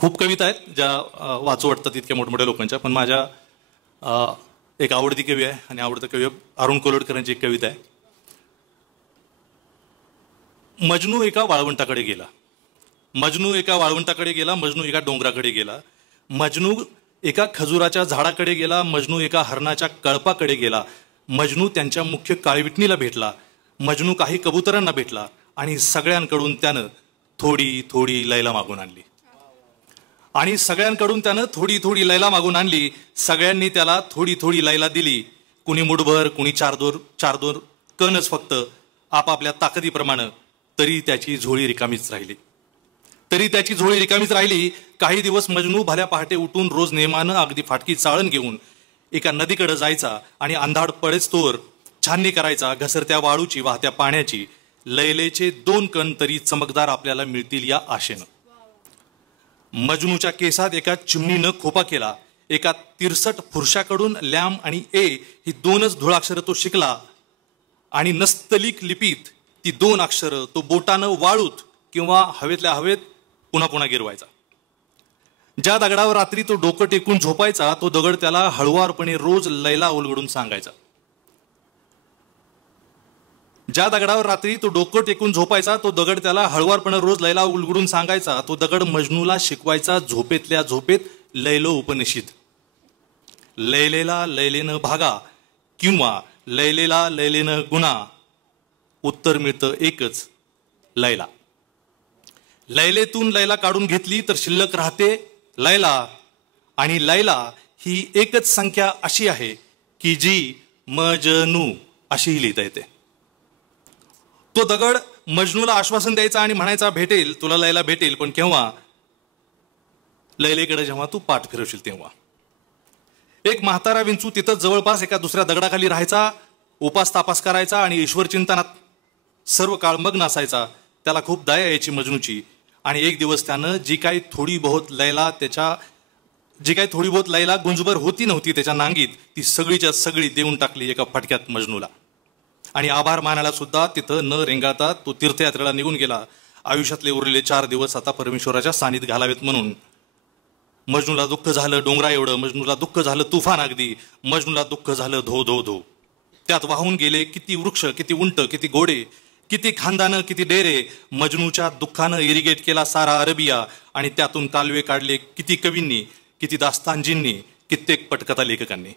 खूप कविता आहेत ज्या वाचू वाटतात इतक्या मोठमोठ्या लोकांच्या, पण माझ्या एक आवडती कवी आहे आणि आवडतं कवी अरुण कोलवटकरांची एक कविता आहे. मजनू एका वाळवंटाकडे गेला, मजनू एका वाळवंटाकडे गेला, मजनू एका डोंगराकडे गेला, मजनू एका खजुराच्या झाडाकडे गेला, मजनू एका हरणाच्या कळपाकडे गेला, मजनू त्यांच्या मुख्य काळविटणीला भेटला, मजनू काही कबुतरांना भेटला आणि सगळ्यांकडून त्यानं थोडी थोडी लैला मागून आणली. आणि सगळ्यांकडून त्यानं थोडी थोडी लैला मागून आणली. सगळ्यांनी त्याला थोडी थोडी लैला दिली. कुणी मुठभर, कुणी चार दोर कणच फक्त आपापल्या ताकदीप्रमाणे. तरी त्याची झोळी रिकामीच राहिली, तरी त्याची झोळी रिकामीच राहिली. काही दिवस मजनू भल्या पहाटे उठून रोज नेमानं अगदी फाटकी चाळण घेऊन एका नदीकडे जायचा आणि अंधाड पडेस्तोवर छाननी करायचा घसरत्या वाळूची, वाहत्या पाण्याची. लैलेचे 2 कण तरी चमकदार आपल्याला मिळतील या आशेनं. मजनूच्या केसात एका चिमणीनं खोपा केला. एका तिरसट पुरुषाकडून लॅम आणि ए ही 2च धुळाक्षरं तो शिकला आणि नस्तलिक लिपीत ती 2 अक्षरं तो बोटानं वाळूत किंवा हवेतल्या हवेत पुन्हा पुन्हा गिरवायचा. ज्या दगडावर रात्री तो डोकं टेकून झोपायचा तो दगड त्याला हळुवारपणे रोज लैला उलगडून सांगायचा. ज्या दगडावर रात्री तो डोकं टेकून झोपायचा तो दगड त्याला हळुवारपणे रोज लैला उलगडून सांगायचा. तो दगड मजनूला शिकवायचा झोपेतल्या झोपेत लैलो उपनिषद. लैलेला लैलेनं भागा किंवा लैलेला लैलेनं गुन्हा, उत्तर मिळतं एकच, लैला. लैलेतून लैला काढून घेतली तर शिल्लक राहते लैला. आणि लैला ही एकच संख्या अशी आहे की जी मजनू अशीही लिहिता येते. तो दगड मजनूला आश्वासन द्यायचा आणि म्हणायचा भेटेल तुला लैला भेटेल, पण केव्हा? लैलेकडे जेव्हा तू पाठ फिरवशील तेव्हा. एक म्हातारा विंचू तिथं जवळपास एका दुसऱ्या दगडाखाली राहायचा, उपास तापास करायचा आणि ईश्वर चिंतनात सर्व काळ मग्न असायचा. त्याला खूप दया यायची मजनूची. आणि एक दिवस त्यानं जी काही थोडी बहुत लैला गुंजभर होती नव्हती त्याच्या नांगीत ती सगळीच्या सगळी देऊन टाकली एका फटक्यात मजनूला. आणि आभार मानायला सुद्धा तिथं न रेंगाळता तो तीर्थयात्रेला निघून गेला. आयुष्यातले उरलेले 4 दिवस आता परमेश्वराच्या सानिध्यात घालावेत म्हणून. मजनूला दुःख झालं डोंगरा एवढं, मजनूला दुःख झालं तुफान अगदी, मजनूला दुःख झालं धो धो धो. त्यात वाहून गेले किती वृक्ष, किती उंट, किती घोडे, किती खानदानं, किती डेरे. मजनूच्या दुःखानं इरिगेट केला सारा अरबिया आणि त्यातून कालवे काढले किती कवींनी, किती दास्तानजींनी, कित्येक पटकथा लेखकांनी.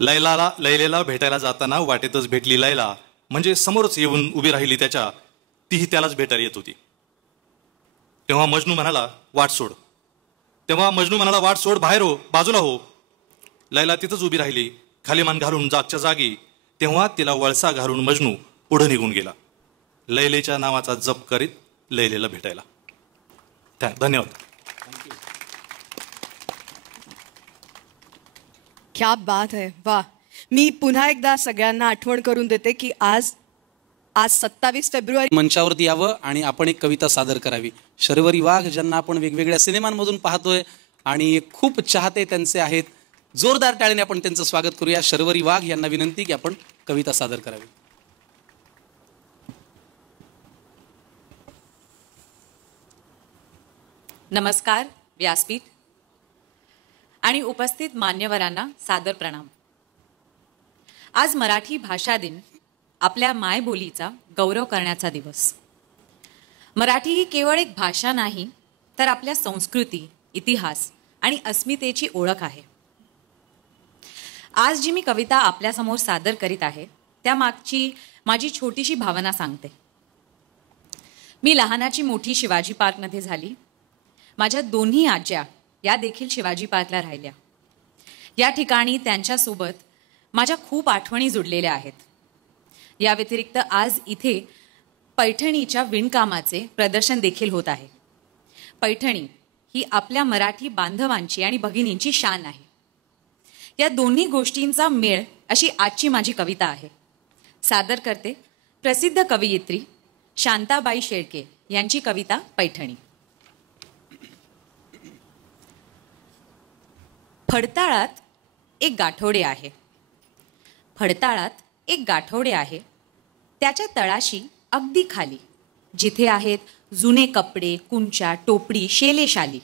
लैलेला भेटायला जाताना वाटेतच भेटली लैला, म्हणजे समोरच येऊन उभी राहिली त्याच्या, तीही त्यालाच भेटायला येत होती. तेव्हा मजनू म्हणाला वाट सोड. बाहेर हो, बाजूला हो. लैला तिथंच उभी राहिली खाली मान घालून जागच्या जागी. तेव्हा तिला वळसा घालून मजनू पुढे निघून गेला लैलेच्या नावाचा जप करीत लैलेला भेटायला. धन्यवाद. क्या बात है, वा. मी पुन्हा एकदा सगळ्यांना आठवण करून देते की आज 27 फेब्रुवारी मंचावरती यावं आणि आपण एक कविता सादर करावी. शर्वरी वाघ ज्यांना आपण वेगवेगळ्या सिनेमांमधून पाहतोय आणि खूप चाहते त्यांचे आहेत, जोरदार टाळीने आपण त्यांचं स्वागत करूया. शर्वरी वाघ यांना विनंती की आपण कविता सादर करावी. नमस्कार. व्यासपीठ आणि उपस्थित मान्यवरांना सादर प्रणाम. आज मराठी भाषा दिन, आपल्या मायबोलीचा गौरव करण्याचा दिवस. मराठी ही केवळ एक भाषा नाही, तर आपल्या संस्कृती, इतिहास आणि अस्मितेची ओळख आहे. आज जी मी कविता आपल्यासमोर सादर करीत आहे, त्यामागची माझी छोटीशी भावना सांगते. मी लहानाची मोठी शिवाजी पार्कमध्ये झाली. माझ्या दोन्ही आज्या या देखील शिवाजी पार्कला राहिल्या. या ठिकाणी त्यांच्यासोबत माझ्या खूप आठवणी जुडलेल्या आहेत. या व्यतिरिक्त आज इथे पैठणीच्या विणकामाचे प्रदर्शन देखील होत आहे. पैठणी ही आपल्या मराठी बांधवांची आणि भगिनींची शान आहे. या दोन्ही गोष्टींचा मेळ अशी आजची माझी कविता आहे. सादर करते प्रसिद्ध कवयित्री शांताबाई शेळके यांची कविता पैठणी. फडताळात एक गाठोडे आहे. फडताळात एक गाठोडे आहे. त्याच्या तळाशी अगदी खाली, जिथे आहेत जुने कपडे, कुंचा, टोपडी, शेले, शाली,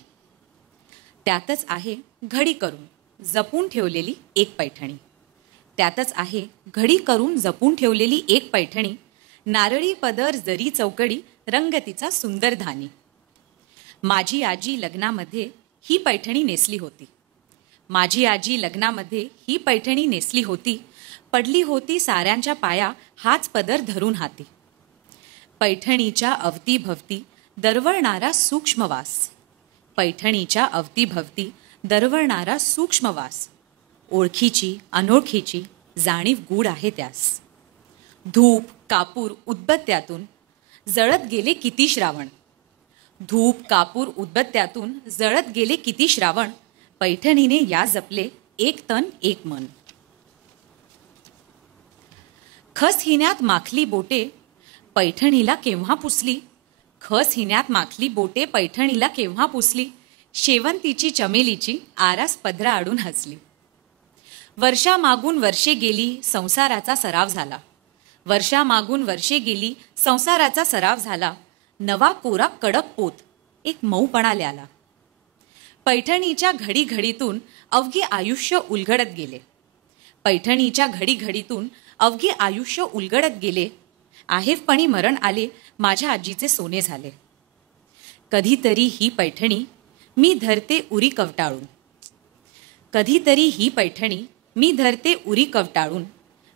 त्यातच आहे घडी करून जपून ठेवलेली एक पैठणी. त्यातच आहे घडी करून जपून ठेवलेली एक पैठणी. नारळी पदर, जरी चौकडी, रंग तिचा सुंदर धानी. माझी आजी लग्नामध्ये ही पैठणी नेसली होती. माझी आजी लग्नामध्ये ही पैठणी नेसली होती. पडली होती साऱ्यांच्या पाया हाच पदर धरून हाती. पैठणीच्या अवतीभवती दरवळणारा सूक्ष्म वास. पैठणीच्या अवतीभवती दरवळणारा सूक्ष्म वास. ओळखीची अनोळखीची जाणीव गूढ आहे त्यास. धूप कापूर उदबत्त्यातून जळत गेले किती श्रावण. धूप कापूर उदबत्त्यातून जळत गेले किती श्रावण. पैठणीने या जपले एक तन एक मन. खस हिन्यात माखली बोटे पैठणीला केव्हा पुसली. खस हिन्यात माखली बोटे पैठणीला केव्हा पुसली. शेवंतीची चमेलीची आरास पदरा आडून हसली. वर्षामागून वर्षे गेली संसाराचा सराव झाला. वर्षामागून वर्षे गेली संसाराचा सराव झाला. नवा कोरा कडक पोत एक मऊपणा ल्याला. पैठणीच्या घडी घडीतून अवघे आयुष्य उलगडत गेले. पैठणीच्या घडी घडीतून अवघे आयुष्य उलगडत गेले. आहेरपणी मरण आले माझ्या आजीचे सोने झाले. कधीतरी ही पैठणी मी धरते उरी कवटाळून. कधीतरी ही पैठणी मी धरते उरी कवटाळून.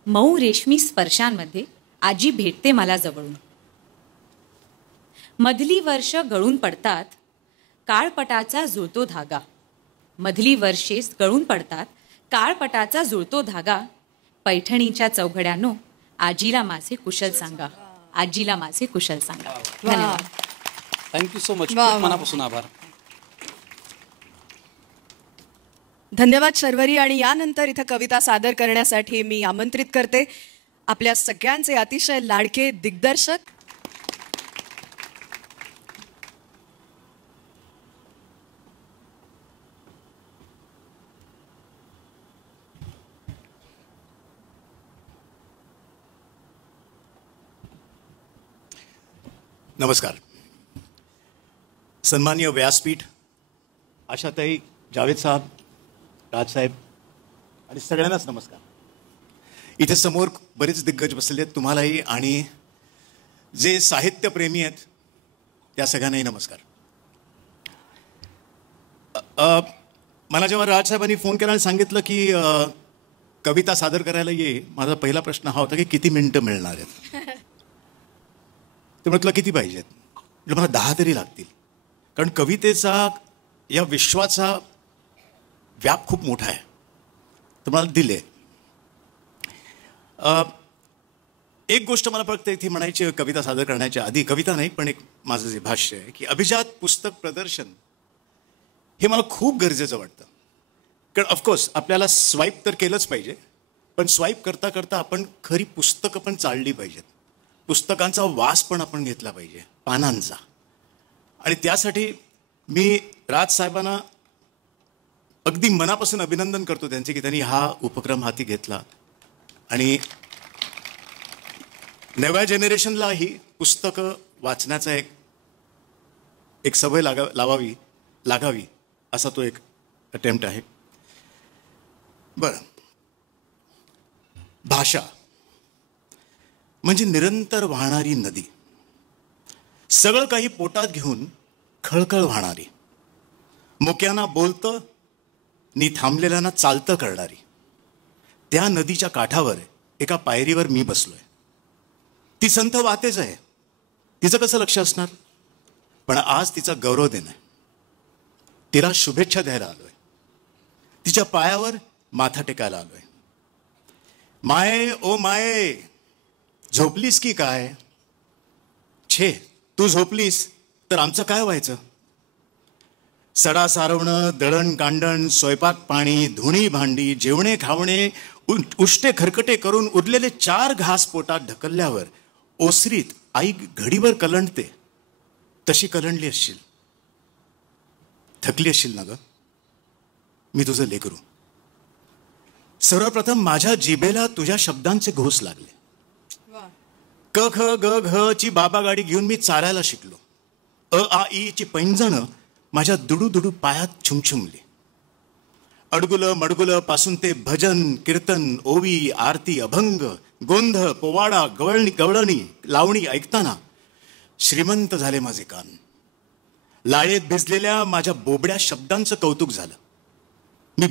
मऊ रेशमी स्पर्शांमध्ये आजी भेटते मला जवळून. मधली वर्ष गळून पडतात काळपटाचा जुळतो धागा. मधली वर्षे गळून पडतात काळपटाचा जुळतो धागा. पैठणीच्या चौघड्यानो आजीला माझे कुशल सांगा. आजीला माझे कुशल सांगा. धन्यवाद. Thank you so much. वा, वा. मनापासून आभार. धन्यवाद शर्वरी. आणि यानंतर इथं कविता सादर करण्यासाठी मी आमंत्रित करते आपल्या सगळ्यांचे अतिशय लाडके दिग्दर्शक नमस्कार. सन्माननीय व्यासपीठ, आशाताई, जावेद साहेब, राजसाहेब आणि सगळ्यांनाच नमस्कार. इथे समोर बरेच दिग्गज बसलेले आहेत, तुम्हालाही आणि जे साहित्यप्रेमी आहेत त्या सगळ्यांनाही नमस्कार. मला जेव्हा राजसाहेबांनी फोन केला आणि सांगितलं की कविता सादर करायला ये, माझा पहिला प्रश्न हा होता की किती मिनिटं मिळणार आहेत. ते म्हटलं किती पाहिजेत. म्हटलं मला 10 तरी लागतील, कारण कवितेचा या विश्वाचा व्याप खूप मोठा आहे. तर मला दिले. एक गोष्ट मला फक्त इथे म्हणायची कविता सादर करण्याच्या आधी, कविता नाही पण एक माझं जे भाष्य आहे की अभिजात पुस्तक प्रदर्शन हे मला खूप गरजेचं वाटतं. कारण ऑफकोर्स आपल्याला स्वाईप तर केलंच पाहिजे, पण स्वाईप करता करता आपण खरी पुस्तकं पण चालली पाहिजेत. पुस्तकांचा वास पण आपण घेतला पाहिजे, पानांचा. आणि त्यासाठी मी राजसाहेबांना अगदी मनापासून अभिनंदन करतो त्यांचे की त्यांनी हा उपक्रम हाती घेतला आणि नव्या जनरेशनला ही पुस्तकं वाचण्याचा एक सवय लागावी असा तो एक अटेम्प्ट आहे. बरं, भाषा म्हणजे निरंतर वाहणारी नदी, सगळं काही पोटात घेऊन खळखळ वाहणारी, मोक्यांना बोलतं नि थांबलेल्यांना चालतं करणारी. त्या नदीच्या काठावर एका पायरीवर मी बसलोय. ती संथ वाहतेच आहे, तिचं कसं लक्ष असणार, पण आज तिचा गौरव दिन आहे. तिला शुभेच्छा द्यायला आलोय, तिच्या पायावर माथा टेकायला आलोय. माये ओ माये, झोपलीस की काय? छे, तू झोपलीस तर आमचं काय व्हायचं? सडा सारवणं, दळण कांडण, स्वयंपाक पाणी, धुणी भांडी, जेवणे खावणे, उष्टे खरकटे करून उरलेले 4 घास पोटात ढकलल्यावर ओसरीत आई घडीवर कलंडते, तशी कलंडली असशील, थकली असशील ना ग. मी तुझं लेकरू. सर्वप्रथम माझ्या जिभेला तुझ्या शब्दांचे घोस लागले. क ख ग घ ची बाबा गाडी घेऊन मी चालायला शिकलो. अ आ ई ची पैंजण माझ्या दुडू दुडू पायात छुमछुमली. अडगुलं मडगुलं पासून ते भजन कीर्तन, ओवी, आरती, अभंग, गोंधळ, पोवाडा, गवळणी, लावणी ऐकताना श्रीमंत झाले माझे कान. लाळेत भिजलेल्या माझ्या बोबड्या शब्दांचं कौतुक झालं. मी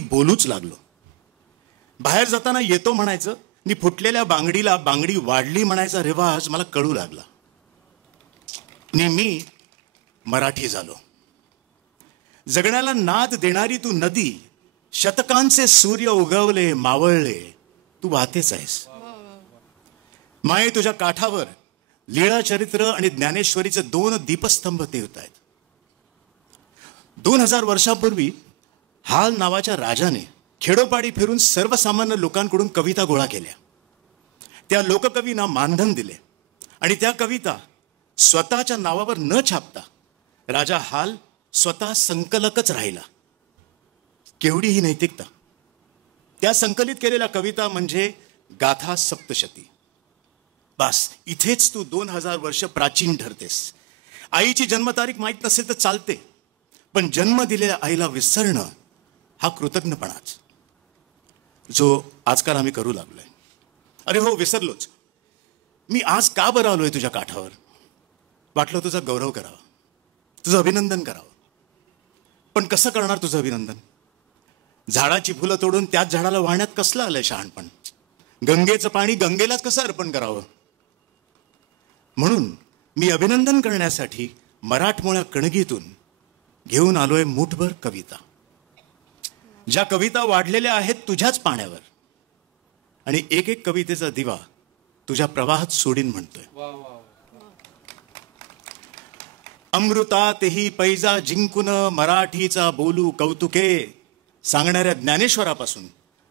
बोलूच लागलो. बाहेर जाताना येतो म्हणायचं नि फुटलेल्या बांगडीला बांगडी वाढली म्हणायचा रिवाज मला कळू लागला. नि मी मराठी झालो. जगण्याला नाद देणारी तू नदी, शतकांचे सूर्य उगवले मावळले, तू वाहतेच आहेस. माये तुझ्या काठावर लीळाचरित्र आणि ज्ञानेश्वरीचे 2 दीपस्तंभ तेवत आहेत. 2000 वर्षापूर्वी हाल नावाच्या राजाने खेडोपाडी फिरून सर्वसामान्य लोकांकडून कविता गोळा केल्या. त्या लोककवींना मानधन दिले आणि त्या कविता स्वतःच्या नावावर न छापता राजा हाल स्वतः संकलकच राहिला. केवढी ही नैतिकता. त्या संकलित केलेल्या कविता म्हणजे गाथा सप्तशती. बस इथेच तू 2000 वर्ष प्राचीन ठरतेस. आईची जन्मतारीख माहीत नसेल तर चालते, पण जन्म दिलेल्या आईला विसरणं हा कृतज्ञपणाच, जो आजकाल आम्ही करू लागलोय. अरे हो, विसरलोच. मी आज का बरं आलोय तुझ्या काठावर? वाटलं तुझा गौरव करावा, तुझं अभिनंदन करावं. पण कसं करणार तुझं अभिनंदन? झाडाची फुलं तोडून त्याच झाडाला वाहण्यात कसलं आलंय शहाणपण? गंगेचं पाणी गंगेलाच कसं अर्पण करावं? म्हणून मी अभिनंदन करण्यासाठी मराठमोळ्या कणगीतून घेऊन आलोय मुठभर कविता, ज्या कविता वाढलेल्या आहेत तुझ्याच पाण्यावर, आणि एक एक कवितेचा दिवा तुझ्या प्रवाहात सोडीन म्हणतोय. अमृतातही पैजा जिंकून मराठीचा बोलू कौतुके सांगणाऱ्या ज्ञानेश्वरापासून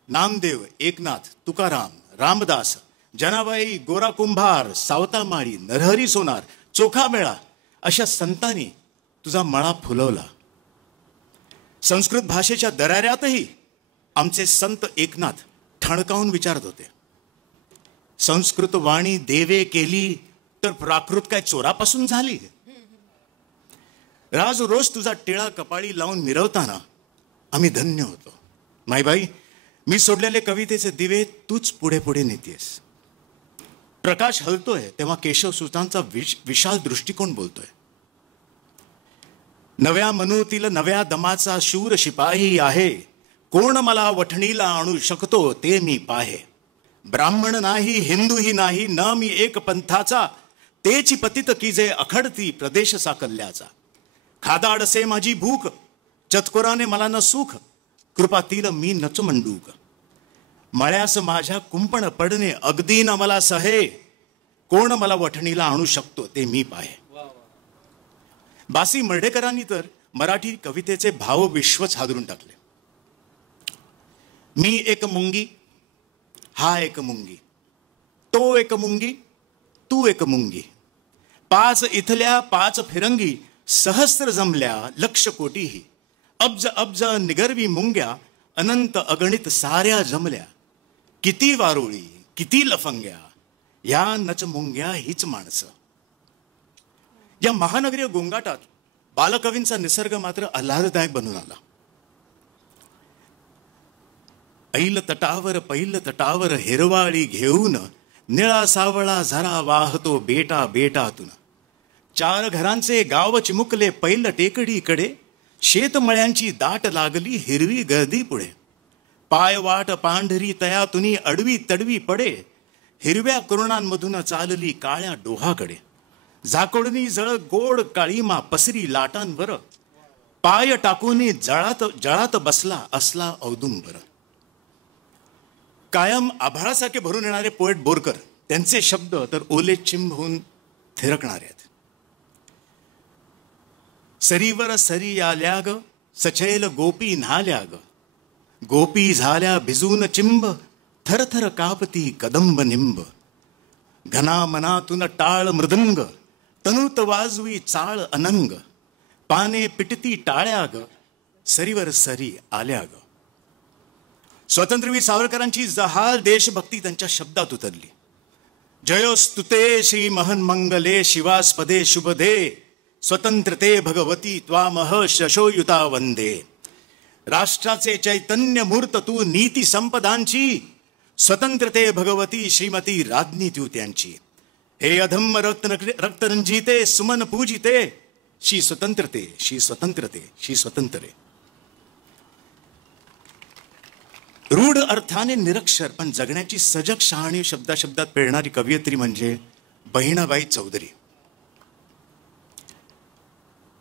नामदेव, एकनाथ, तुकाराम, रामदास, जनाबाई, गोरा कुंभार, सावतामाळी, नरहरी सोनार, चोखामेळा अशा संतांनी तुझा मळा फुलवला. संस्कृत भाषेच्या दराऱ्यातही आमचे संत एकनाथ ठणकावून विचारत होते, संस्कृत वाणी देवे केली तर प्राकृत काय चोरापासून झाली? राज रोज तुझा टिळा कपाळी लावून मिरवताना आम्ही धन्य होतो. माईबाई, मी सोडलेले कवितेचे दिवे तूच पुढे पुढे नेतेस. प्रकाश हलतोय तेव्हा केशवसुतांचा विशाल दृष्टिकोन बोलतोय. नव्या मनोतील नव्या दमाचा शूर शिपाही आहे, कोण मला वठणीला आणू शकतो ते मी पाहे. ब्राह्मण नाही हिंदूही नाही, न मी एक पंथाचा, तेची पतित कीजे अखडती प्रदेश साकल्याचा. खादाडसे माझी भूक, चतकोराने मला न सुख, कृपातील मी नच मंडूक. मळ्यास माझ्या कुंपण पडणे अगदी न मला सहे, कोण मला वठणीला आणू शकतो ते मी पाहे. बासी मर्ढेकरांनी तर मराठी कवितेचे भावविश्वच हादरून टाकले. मी एक मुंगी, हा एक मुंगी, तो एक मुंगी, तू एक मुंगी, 5 इथल्या 5 फिरंगी, सहस्र जमल्या लक्ष कोटीही, अब्ज अब्ज निगरवी मुंग्या अनंत अगणित साऱ्या जमल्या. किती वारुळी किती लफंग्या या नच मुंग्या हीच माणसं. या महानगरीय गोंगाटात बालकवींचा निसर्ग मात्र आल्हाददायक बनून आला. ऐल तटावर पैल तटावर हिरवाळी घेऊन निळा सावळा झरा वाहतो बेटा बेटातून. 4 घरांचे गाव चिमुकले पैल टेकडीकडे. शेतमळ्यांची दाट लागली हिरवी गर्दी पुढे. पायवाट पांढरी तयातुनी अडवी तडवी पडे. हिरव्या कुरणांमधून चालली काळ्या डोहाकडे. झाकोडणी जळ गोड काळीमा पसरी लाटांवर. पाय टाकून जळात बसला असला औदुंबर. कायम आभाळासारखे भरून येणारे पोएट बोरकर, त्यांचे शब्द तर ओले चिंब होऊन थिरकणारे आहेत. सरीवर सरी आल्या ग सचैल गोपी न्हाल्या ग. गोपी झाल्या भिजून चिंब थरथर कापती कदंब निंब. घना मनातून टाळ मृदंग तनूत वाजवी चाळ अनंग. पाने पिटती टाळ्या ग सरीवर सरी आल्या ग. स्वातंत्र्यवीर सावरकरांची जहाल देशभक्ती त्यांच्या शब्दात उतरली. जयोस्तुते श्री महन मंगले शिवास्पदे शुभदे. स्वतंत्रते भगवती त्वामह शशोयुता वंदे. राष्ट्राचे चैतन्य मूर्त तू नीती संपदांची. स्वतंत्रते भगवती श्रीमती राज्ञी तू त्यांची. हे अधम्म रक्तरंजिते सुमन पूजिते. श्री स्वतंत्रते श्री स्वतंत्रते श्री स्वतंत्रे. रूढ अर्थाने निरक्षर पण जगण्याची सजग शहाणी शब्दात पेरणारी कवयित्री म्हणजे बहिणाबाई चौधरी.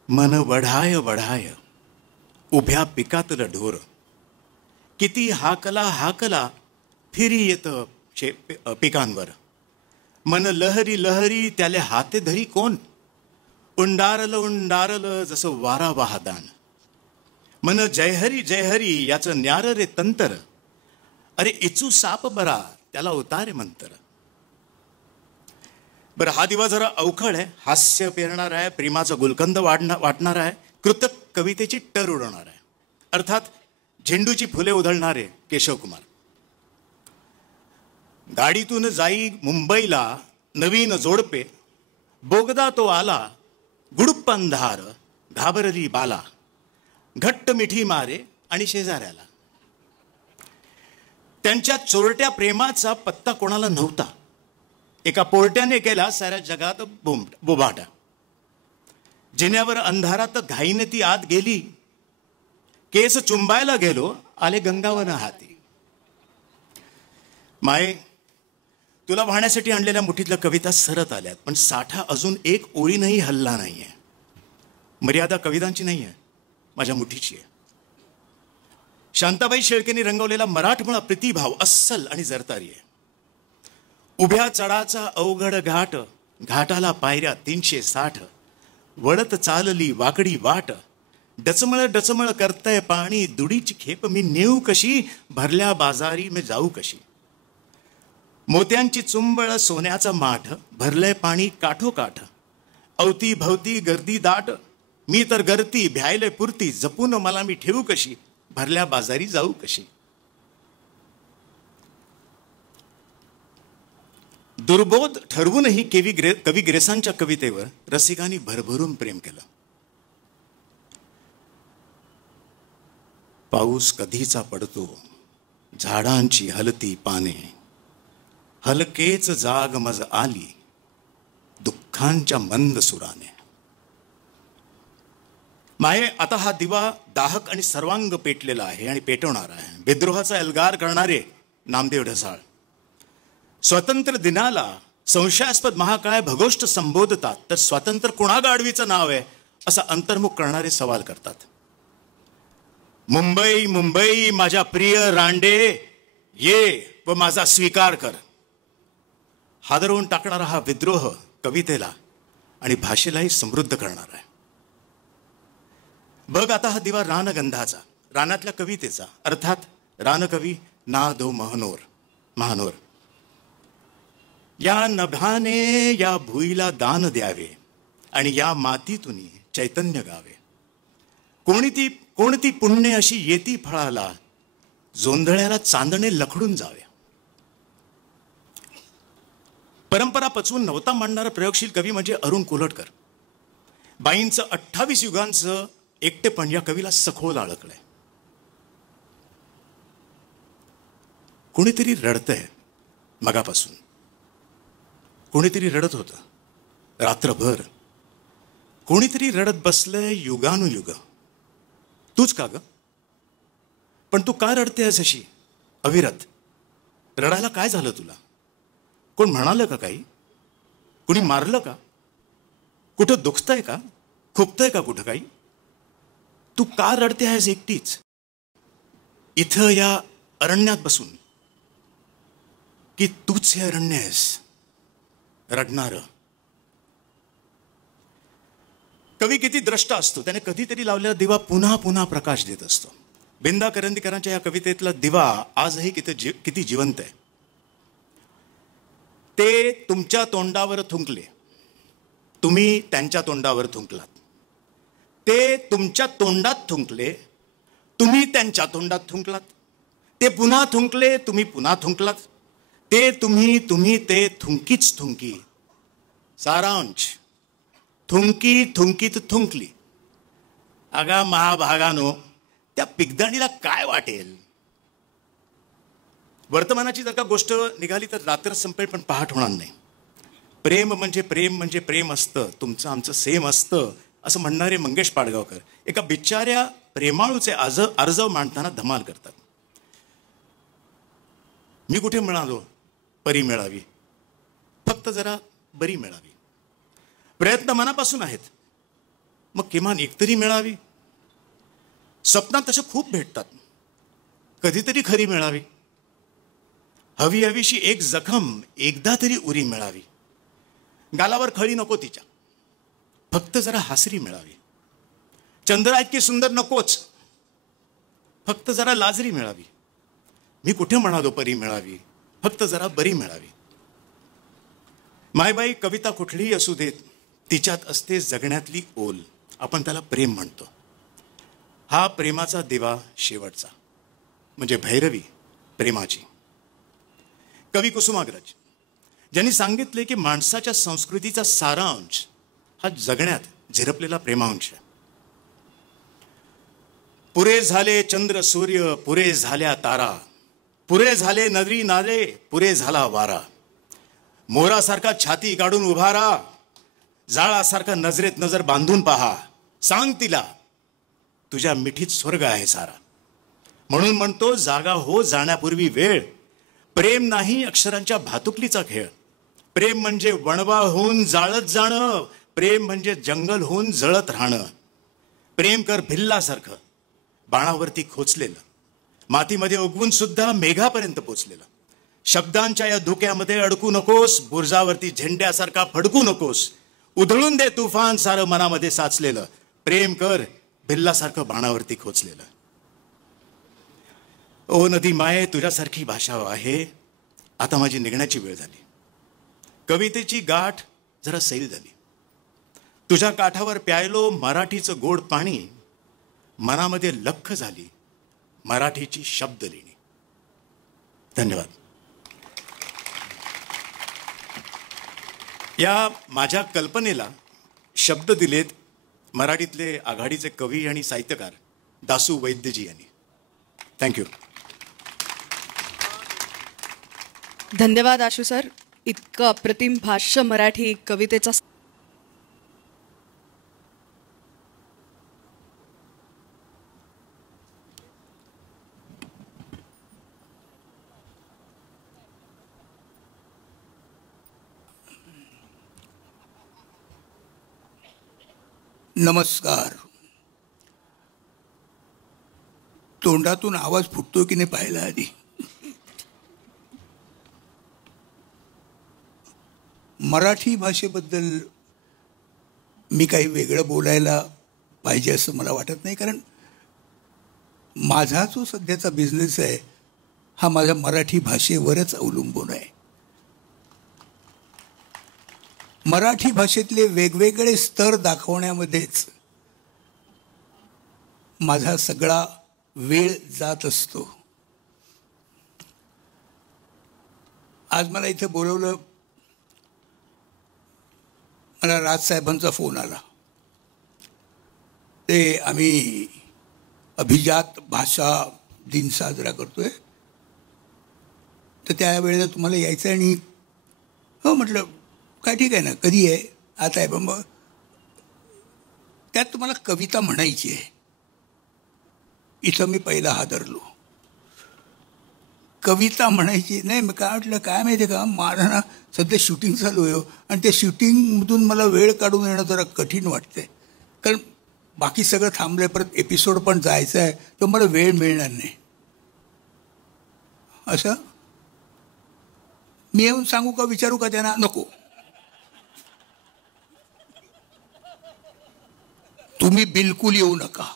मन वढाय वढाय उभ्या पिकातलं ढोर. किती हाकला हाकला फिरी येत पिकांवर. मन लहरी लहरी त्याले हाते धरी कोण. उंडारलं उंडारलं जसं वारा वाहदान. मन जयहरी जयहरी याचं न्यार रे तंतर. अरे इचू साप बरा त्याला उतारे मंतर. बरं, हा दिवा जरा अवखळ आहे, हास्य पेरणार आहे, प्रेमाचा गुलकंद वाटणार आहे, कृतक कवितेची टर उडवणार आहे. अर्थात झेंडूची फुले उधळणारे केशव कुमार. गाडीतून जाई मुंबईला नवीन जोडपे. बोगदा तो आला गुडुप्प अंधार घाबरली बाला. घट्ट मिठी मारे आणि शेजाऱ्याला. त्यांच्या चोरट्या प्रेमाचा पत्ता कोणाला नव्हता. एका पोरट्याने केला साऱ्या जगात बोबाटा. जिन्यावर अंधारात घाईने ती आत गेली. केस चुंबायला गेलो आले गंगावन हाती. माये, तुला वाहण्यासाठी आणलेल्या मुठीतल्या कविता सरत आल्यात, पण साठा अजून एक ओळीनही हल्ला नाहीये. मर्यादा कवितांची नाहीये, माझ्या मुठीची आहे. शांताबाई शेळकेंनी रंगवलेला मराठमोळा प्रतिभाव अस्सल आणि जरतारी आहे. उभ्या चढाचा अवघड घाट. घाटाला पायऱ्या 360. वळत चालली वाकडी वाट. डचमळ डचमळ करतय पाणी. दुडीची खेप मी नेऊ कशी. भरल्या बाजारी मी जाऊ कशी. मोत्यांची चुंबळ सोन्याचा माठ. भरलंय पाणी काठोकाठ. अवती भवती गर्दी दाट. मी तर गर्दी भ्यायले पुरती. जपून मला मी ठेवू कशी. भरल्या बाजारी जाऊ कशी. दुर्बोध ठरवूनही कवी ग्रेसांच्या कवितेवर रसिकांनी भरभरून प्रेम केलं. पाऊस कधीचा पडतो. झाडांची हलती पाने. हलकेच जाग मज आली. दुःखांच्या मंद सुराने. माये, आता हा दिवा दाहक आणि सर्वांग पेटलेला आहे आणि पेटवणार आहे. विद्रोहाचा एल्गार करणारे नामदेव ढसाळ स्वातंत्र्य दिनाला संशयास्पद महाकाय भगोष्ट संबोधतात, तर स्वातंत्र्य कुणागाडवीचं नाव आहे असा अंतर्मुख करणारे सवाल करतात. मुंबई मुंबई माझ्या प्रिय रांडे, ये व माझा स्वीकार कर. हादरवून टाकणारा हा विद्रोह कवितेला आणि भाषेलाही समृद्ध करणार आहे. बघ आता हा दिवा रानगंधाचा, रानातल्या कवितेचा, अर्थात रानकवी ना. दो महानोर. या नभाने या भुईला दान द्यावे आणि या मातीतून चैतन्य गावे. कोणती पुण्य अशी येती फळाला, जोंधळ्याला चांदणे लखडून जावे. परंपरा पचवून नवता मांडणारा प्रयोगशील कवी म्हणजे अरुण कोल्हटकर. बाईंचं 28 युगांचं एकटेपण या कवीला सखोल अडकलंय. कोणीतरी रडतंय मगापासून, कोणीतरी रडत होतं रात्रभर, कोणीतरी रडत बसलंय युगानुयुग. तूच का ग? पण तू का रडतेस अशी अविरत? रडायला काय झालं तुला? कोण म्हणालं का काही? कुणी मारलं का? कुठं दुखतंय का? खुपतंय का कुठं काही? तू का रडते आहेस एकटीच इथं या अरण्यात बसून? की तूच हे अरण्य आहेस रडणार? कवी किती द्रष्टा असतो, त्याने कधीतरी लावलेला दिवा पुन्हा पुन्हा प्रकाश देत असतो. बिंदा करंदीकरांच्या या कवितेतला दिवा आजही किती जिवंत आहे. ते तुमच्या तोंडावर थुंकले, तुम्ही त्यांच्या तोंडावर थुंकलात. ते तुमच्या तोंडात थुंकले, तुम्ही त्यांच्या तोंडात थुंकलात. ते पुन्हा थुंकले, तुम्ही पुन्हा थुंकलात. ते तुम्ही ते थुंकीच थुंकी. सारांश, थुंकी थुंकीत थुंकली. अगा महाभागानो, त्या पिगदाणीला काय वाटेल? वर्तमानाची जर का गोष्ट निघाली तर रात्र संपेल पण पहाट होणार नाही. प्रेम म्हणजे प्रेम असतं, तुमचं आमचं सेम असतं असं म्हणणारे मंगेश पाडगावकर एका बिचाऱ्या प्रेमाळूचे अर्ज मांडताना धमाल करतात. मी कुठे म्हणालो परी मिळावी, फक्त जरा बरी मिळावी. प्रयत्न मनापासून आहेत, मग किमान एकतरी मिळावी. स्वप्नात तसे खूप भेटतात, कधीतरी खरी मिळावी. हवी हवीशी एक जखम एकदा तरी उरी मिळावी. गालावर खळी नको तिच्या, फक्त जरा हासरी मिळावी. चंद्रा इतकी सुंदर नकोच, फक्त जरा लाजरी मिळावी. मी कुठे म्हणालो परी मिळावी, फक्त जरा बरी मिळावी. मायबाई कविता कुठलीही असू देत, तिच्यात असते जगण्यातली ओल. आपण त्याला प्रेम म्हणतो. हा प्रेमाचा दिवा शेवटचा म्हणजे भैरवी प्रेमाची. कवी कुसुमाग्रज ज्यांनी सांगितले की माणसाच्या संस्कृतीचा सारांश हा जगण्यात झिरपलेला प्रेमांश आहे. पुरे झाले चंद्र सूर्य, पुरे झाल्या तारा, पुरे झाले नदी नाले, पुरे झाला वारा. मोरासारखा छाती काढून उभा राहा, जाळासारखा नजरेत नजर बांधून पहा. सांग तिला तुझ्या मिठीत स्वर्ग आहे सारा. म्हणून म्हणतो जागा हो जाण्यापूर्वी वेळ. प्रेम नाही अक्षरांच्या भातुकलीचा खेळ. प्रेम म्हणजे वणवा होऊन जाळत जाणं, प्रेम म्हणजे जंगल होऊन जळत राहणं. प्रेम कर भिल्लासारखं बाणावरती खोचलेलं, मातीमध्ये उगवून सुद्धा मेघापर्यंत पोचलेलं. शब्दांच्या या धोक्यामध्ये अडकू नकोस, बुरजावरती झेंड्यासारखा फडकू नकोस. उधळून दे तुफान सारं मनामध्ये साचलेलं. प्रेम कर भिल्लासारखं बाणावरती खोचलेलं. ओ नदी माये तुझ्यासारखी भाषा आहे. आता माझी निघण्याची वेळ झाली. कवितेची गाठ जरा सैल झाली. तुझ्या काठावर प्यायलो मराठीचं गोड पाणी. मनामध्ये लख झाली मराठीची शब्द लेणी. धन्यवाद. या माझ्या कल्पनेला शब्द दिलेत मराठीतले आघाडीचे कवी आणि साहित्यकार दासू वैद्यजी यांनी. थँक्यू. धन्यवाद आशू सर. इतकं अप्रतिम भाष्य मराठी कवितेचा. नमस्कार. तोंडातून आवाज फुटतो की नाही पाहिला आधी. मराठी भाषेबद्दल मी काही वेगळं बोलायला पाहिजे असं मला वाटत नाही, कारण माझा जो सध्याचा बिझनेस आहे हा माझ्या मराठी भाषेवरच अवलंबून आहे. मराठी भाषेतले वेगवेगळे स्तर दाखवण्यामध्येच माझा सगळा वेळ जात असतो. आज मला इथं बोलवलं, मला राजसाहेबांचा फोन आला. ते आम्ही अभिजात भाषा दिन साजरा करतोय, तर त्यावेळेला तुम्हाला यायचं आहे. आणि हो म्हटलं काय ठीक आहे ना, कधी आहे, आता आहे. पण मग त्यात तुम्हाला कविता म्हणायची आहे. इथं मी पहिला हादरलो. कविता म्हणायची नाही. मी काय म्हटलं, काय माहिती आहे का, माझं ना सध्या शूटिंग चालू आहे आणि त्या शूटिंगमधून मला वेळ काढून येणं जरा कठीण वाटतंय, कारण बाकी सगळं थांबलंय, परत एपिसोड पण जायचं आहे, तर मला वेळ मिळणार नाही. असं मी येऊन सांगू का, विचारू का त्यांना? नको, तुम्ही बिलकुल येऊ नका,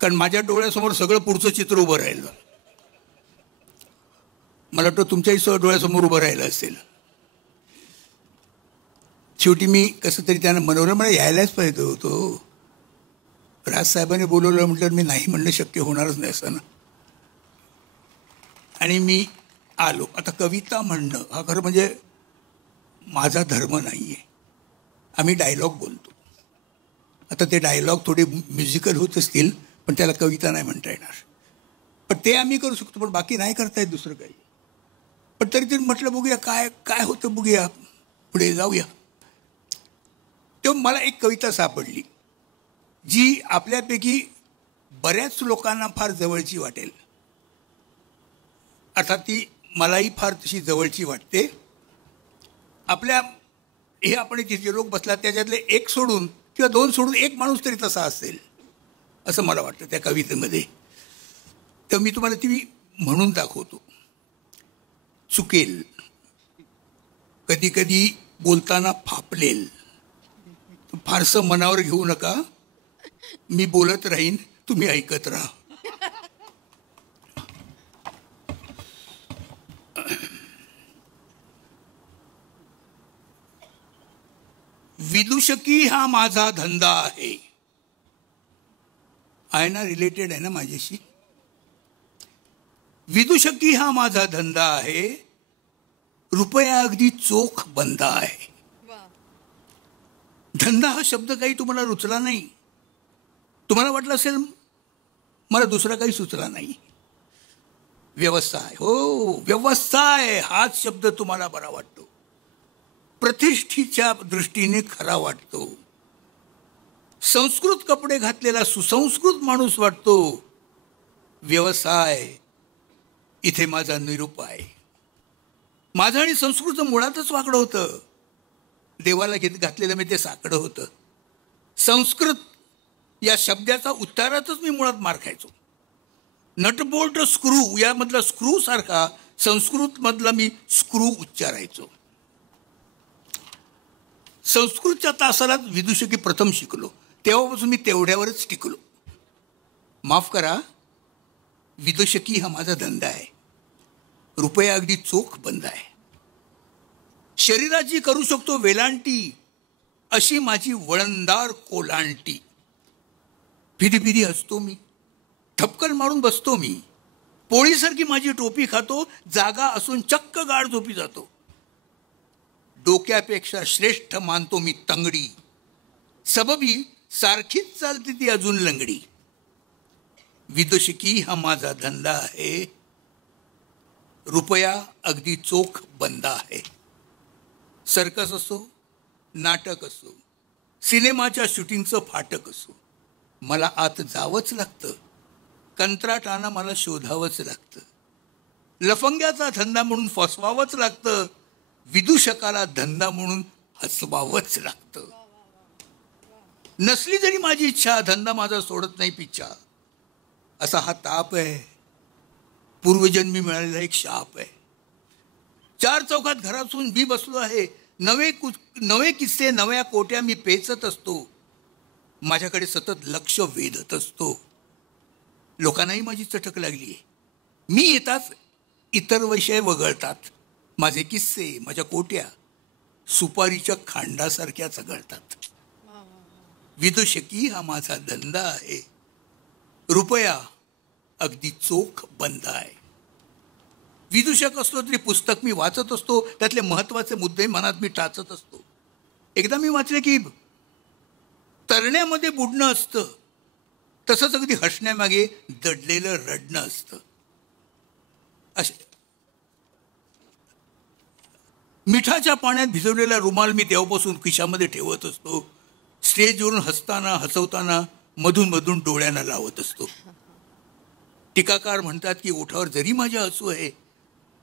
कारण माझ्या डोळ्यासमोर सगळं पुढचं चित्र उभं राहिलं. मला वाटतं तुमच्याही डोळ्यासमोर उभं राहिलं असेल. शेवटी मी कसं तरी त्यांना मनवलं, मला यायलाच पाहिजे होतो. राजसाहेबांनी बोलवलं म्हटलं मी नाही म्हणणं शक्य होणारच नाही असं ना. आणि मी आलो. आता कविता म्हणणं हा खरं म्हणजे माझा धर्म नाही आहे. आम्ही डायलॉग बोलतो. आता ते डायलॉग थोडे म्युझिकल होत असतील, पण त्याला कविता नाही म्हणता येणार. पण ते आम्ही करू शकतो, पण बाकी नाही करता येत दुसरं काही. पण तरी ते म्हटलं बघूया काय काय होतं, बघूया पुढे जाऊया. तेव्हा मला एक कविता सापडली जी आपल्यापैकी बऱ्याच लोकांना फार जवळची वाटेल. अर्थात ती मलाही फार तशी जवळची वाटते. आपल्या हे आपण जे लोक बसला त्याच्यातले एक सोडून किंवा दोन सोडून एक माणूस तरी तसा असेल असं मला वाटतं त्या कवितेमध्ये. तर मी तुम्हाला ती म्हणून दाखवतो. चुकेल, कधी कधी बोलताना फापलेल, फारसं मनावर घेऊ नका. मी बोलत राहीन, तुम्ही ऐकत राहा. विदूषकी हा माझा धंदा आहे. आहे ना, रिलेटेड आहे ना माझ्याशी. विदूषकी हा माझा धंदा आहे, रुपया अगदी चोख बंदा आहे. धंदा हा शब्द काही तुम्हाला रुचला नाही. तुम्हाला वाटलं असेल मला दुसरा काही सुचला नाही. व्यवसाय, हो व्यवसाय हाच शब्द तुम्हाला बरा वाटतो, प्रतिष्ठेच्या दृष्टीने खरा वाटतो. संस्कृत कपडे घातलेला सुसंस्कृत माणूस वाटतो. व्यवसाय इथे माझा निरूप आहे. माझं आणि संस्कृतचं मुळातच वाकडं होतं. देवाला घातलेलं मी ते साकडं होतं. संस्कृत या शब्दाचा उच्चारातच मी मुळात मार खायचो. नटबोल्ट स्क्रू यामधला स्क्रू सारखा संस्कृतमधला मी स्क्रू उच्चारायचो. संस्कृतच्या तासाला विदूषकी प्रथम शिकलो. तेव्हापासून मी तेवढ्यावरच टिकलो. माफ करा, विदूषकी हा माझा धंदा आहे, रुपया अगदी चोख बंद आहे. शरीराची करू शकतो वेलांटी, अशी माझी वळणदार कोलांटी. फिरी फिरी हसतो मी, ठपकन मारून बसतो मी. पोळीसारखी माझी टोपी खातो, जागा असून चक्क गाढ झोपी जातो. डोक्यापेक्षा श्रेष्ठ मानतो मी तंगडी, सबबी सारखीच चालते ती अजून लंगडी. विदूषकी हा माझा धंदा आहे, रुपया अगदी चोख बंदा आहे. सर्कस असो, नाटक असो, सिनेमाच्या शूटिंगचं फाटक असो, मला आत जावंच लागतं. कंत्राटानं मला शोधावंच लागतं. लफंग्याचा धंदा म्हणून फसवावंच लागतं. विदूषकाला धंदा म्हणून हसवावंच लागतं. नसली जरी माझी इच्छा, धंदा माझा सोडत नाही पिच्छा. असा हा ताप आहे, पूर्वजन्मी मिळालेला एक शाप आहे. चार चौकात घरातून मी बसलो आहे. नवे किस्से नव्या कोट्या मी पेचत असतो. माझ्याकडे सतत लक्ष वेधत असतो. लोकांनाही माझी चटक लागली आहे. मी येताच इतर विषय वगळतात. माझे किस्से, माझ्या कोट्या सुपारीच्या खांडासारख्या चघळतात. विदूषकी हा माझा धंदा आहे, रुपया अगदी चोख बंद आहे. विदूषक असलो तरी पुस्तक मी वाचत असतो, त्यातले महत्त्वाचे मुद्दे मनात मी टाचत असतो. एकदा मी वाचले की तरण्यामध्ये बुडणं असतं तसंच अगदी हसण्यामागे दडलेलं रडणं असतं. असे मिठाच्या पाण्यात भिजवलेला रुमाल मी तेव्हापासून खिशामध्ये ठेवत असतो. स्टेजवरून हसताना हसवताना मधून मधून डोळ्यांना लावत असतो. टीकाकार म्हणतात की ओठावर जरी माझ्या हसू आहे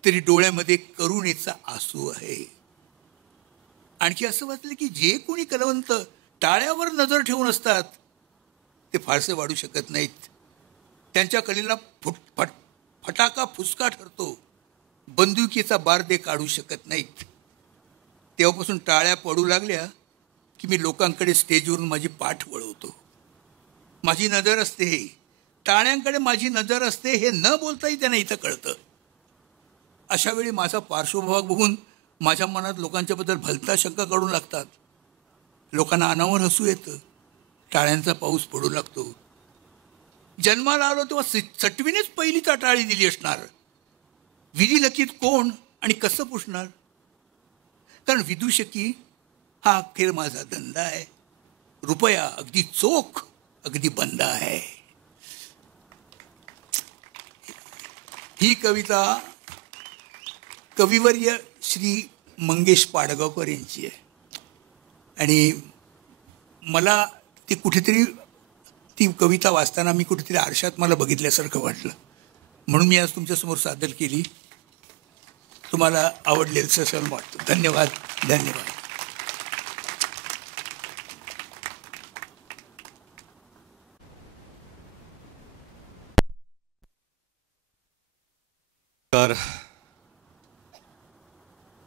तरी डोळ्यामध्ये करुणेचा आसू आहे. आणखी असं वाटलं की जे कोणी कलावंत टाळ्यावर नजर ठेवून असतात ते फारसे वाढू शकत नाहीत. त्यांच्या कलेला फटाका फुसका ठरतो, बंदुकीचा बार ते काढू शकत नाहीत. तेव्हापासून टाळ्या पडू लागल्या की मी लोकांकडे स्टेजवरून माझी पाठ वळवतो. माझी नजर असते, टाळ्यांकडे माझी नजर असते हे न बोलताही त्यांना इथं कळतं. अशा वेळी माझा पार्श्वभाग बघून माझ्या मनात लोकांच्याबद्दल भलता शंका काढून लागतात. लोकांना अनावर हसू येतं, टाळ्यांचा पाऊस पडू लागतो. जन्माला आलो तेव्हा सटवीनेच पहिली टाळी दिली असणार. विधी लकीत कोण आणि कसं पुसणार? कारण विदूषकी हा अखेर माझा धंदा आहे, रुपया अगदी चोख अगदी बंद आहे. ही कविता कविवर्य श्री मंगेश पाडगावकर यांची आहे आणि मला ती कुठेतरी ती कविता वाचताना मी कुठेतरी आरशात मला बघितल्यासारखं वाटलं, म्हणून मी आज तुमच्यासमोर सादर केली. तुम्हाला आवडलेलं असं मला वाटतं. धन्यवाद. धन्यवाद.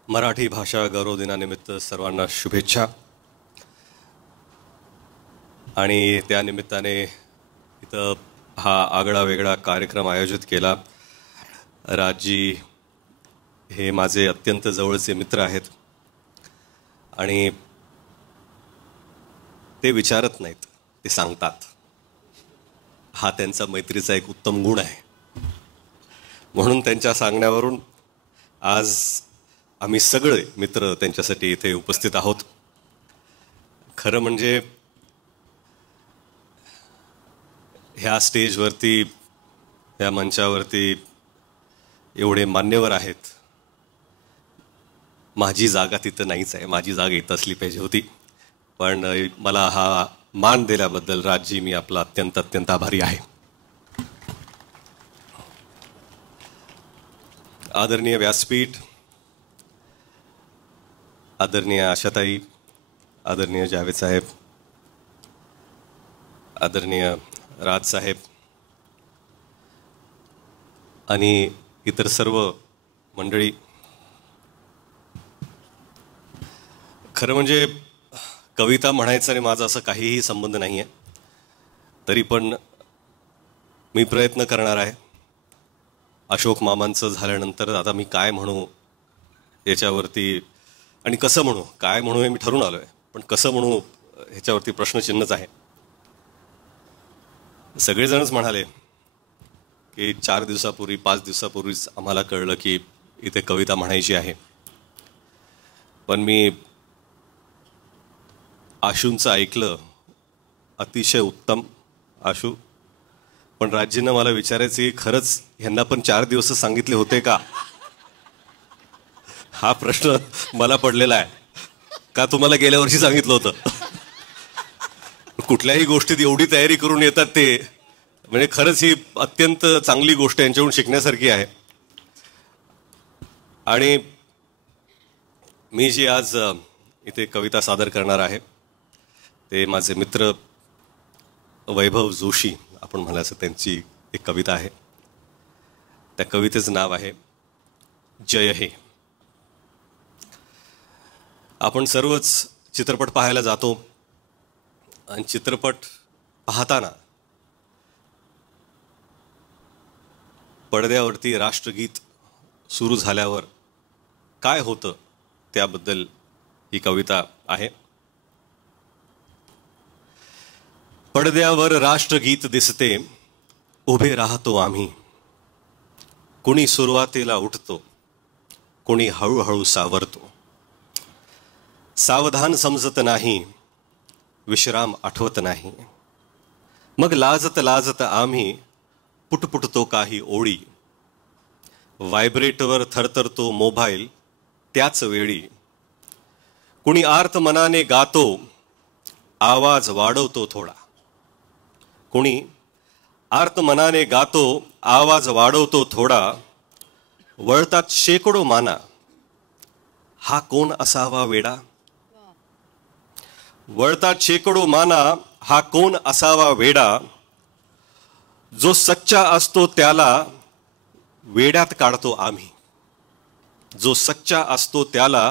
मराठी भाषा गौरव दिनानिमित्त सर्वांना शुभेच्छा. आणि त्यानिमित्ताने इथं हा आगळा वेगळा कार्यक्रम आयोजित केला. राजजी हे माझे अत्यंत जवळचे मित्र आहेत आणि ते विचारत नाहीत, ते सांगतात. हा त्यांचा मैत्रीचा एक उत्तम गुण आहे. म्हणून त्यांच्या सांगण्यावरून आज आम्ही सगळे मित्र त्यांच्यासाठी इथे उपस्थित आहोत. खरं म्हणजे ह्या स्टेजवरती, ह्या मंचावरती एवढे मान्यवर आहेत. माझी जागा तिथं नाहीच आहे, माझी जागा इथं असली पाहिजे होती. पण मला हा मान दिल्याबद्दल राजजी मी आपला अत्यंत अत्यंत आभारी आहे. आदरणीय व्यासपीठ, आदरणीय आशाताई, आदरणीय जावेद साहेब, आदरणीय राज साहेब आणि इतर सर्व मंडळी, खरं म्हणजे कविता म्हणायचा आणि माझा असं काहीही संबंध नाही आहे. तरी पण मी प्रयत्न करणार आहे. अशोक मामांचं झाल्यानंतर आता मी काय म्हणू याच्यावरती आणि कसं म्हणू, काय म्हणू हे मी ठरवून आलो आहे, पण कसं म्हणू ह्याच्यावरती प्रश्नचिन्हच आहे. सगळेजणच म्हणाले की 4 दिवसापूर्वी 5 दिवसापूर्वीच आम्हाला कळलं की इथे कविता म्हणायची आहे. पण मी आशूंचं ऐकलं, अतिशय उत्तम आशू. पण राजजींना मला विचारायचं की खरंच ह्यांना पण 4 दिवस सांगितले होते का, हा प्रश्न मला पडलेला आहे. का तुम्हाला गेल्या वर्षी सांगितलं होतं? कुठल्याही गोष्टीत एवढी तयारी करून येतात ते, म्हणजे खरंच ही अत्यंत चांगली गोष्ट यांच्याकडून शिकण्यासारखी आहे. आणि मी जी आज इथे कविता सादर करणार आहे ते माझे मित्र वैभव जोशी, आपण म्हणायचं त्यांची एक कविता आहे. त्या कवितेचं नाव आहे जय हे. आपण सर्वच चित्रपट पाहायला जातो आणि चित्रपट पाहताना पडद्यावरती राष्ट्रगीत सुरू झाल्यावर काय होतं त्याबद्दल ही कविता आहे. पडद्यावर राष्ट्रगीत दिसते, उभे राहतो आम्ही. कुणी सुरुवातीला उठतो, कुणी हळूहळू सावरतो. सावधान समजत नाही, विश्राम आठवत नाही. मग लाजत लाजत आम्ही पुटपुटतो काही ओळी. व्हायब्रेटवर थरथरतो मोबाईल त्याच वेळी. कुणी आर्त मनाने गातो, आवाज वाढवतो थोडा. कुणी आर्त मनाने गातो, आवाज वाढवतो थोडा. वळतात शेकडो माना, हा कोण असावा वेडा. वळतात शेकडो माना, हा कोण असावा वेडा. जो सच्चा असतो त्याला वेड्यात काढतो आम्ही. जो सच्चा असतो त्याला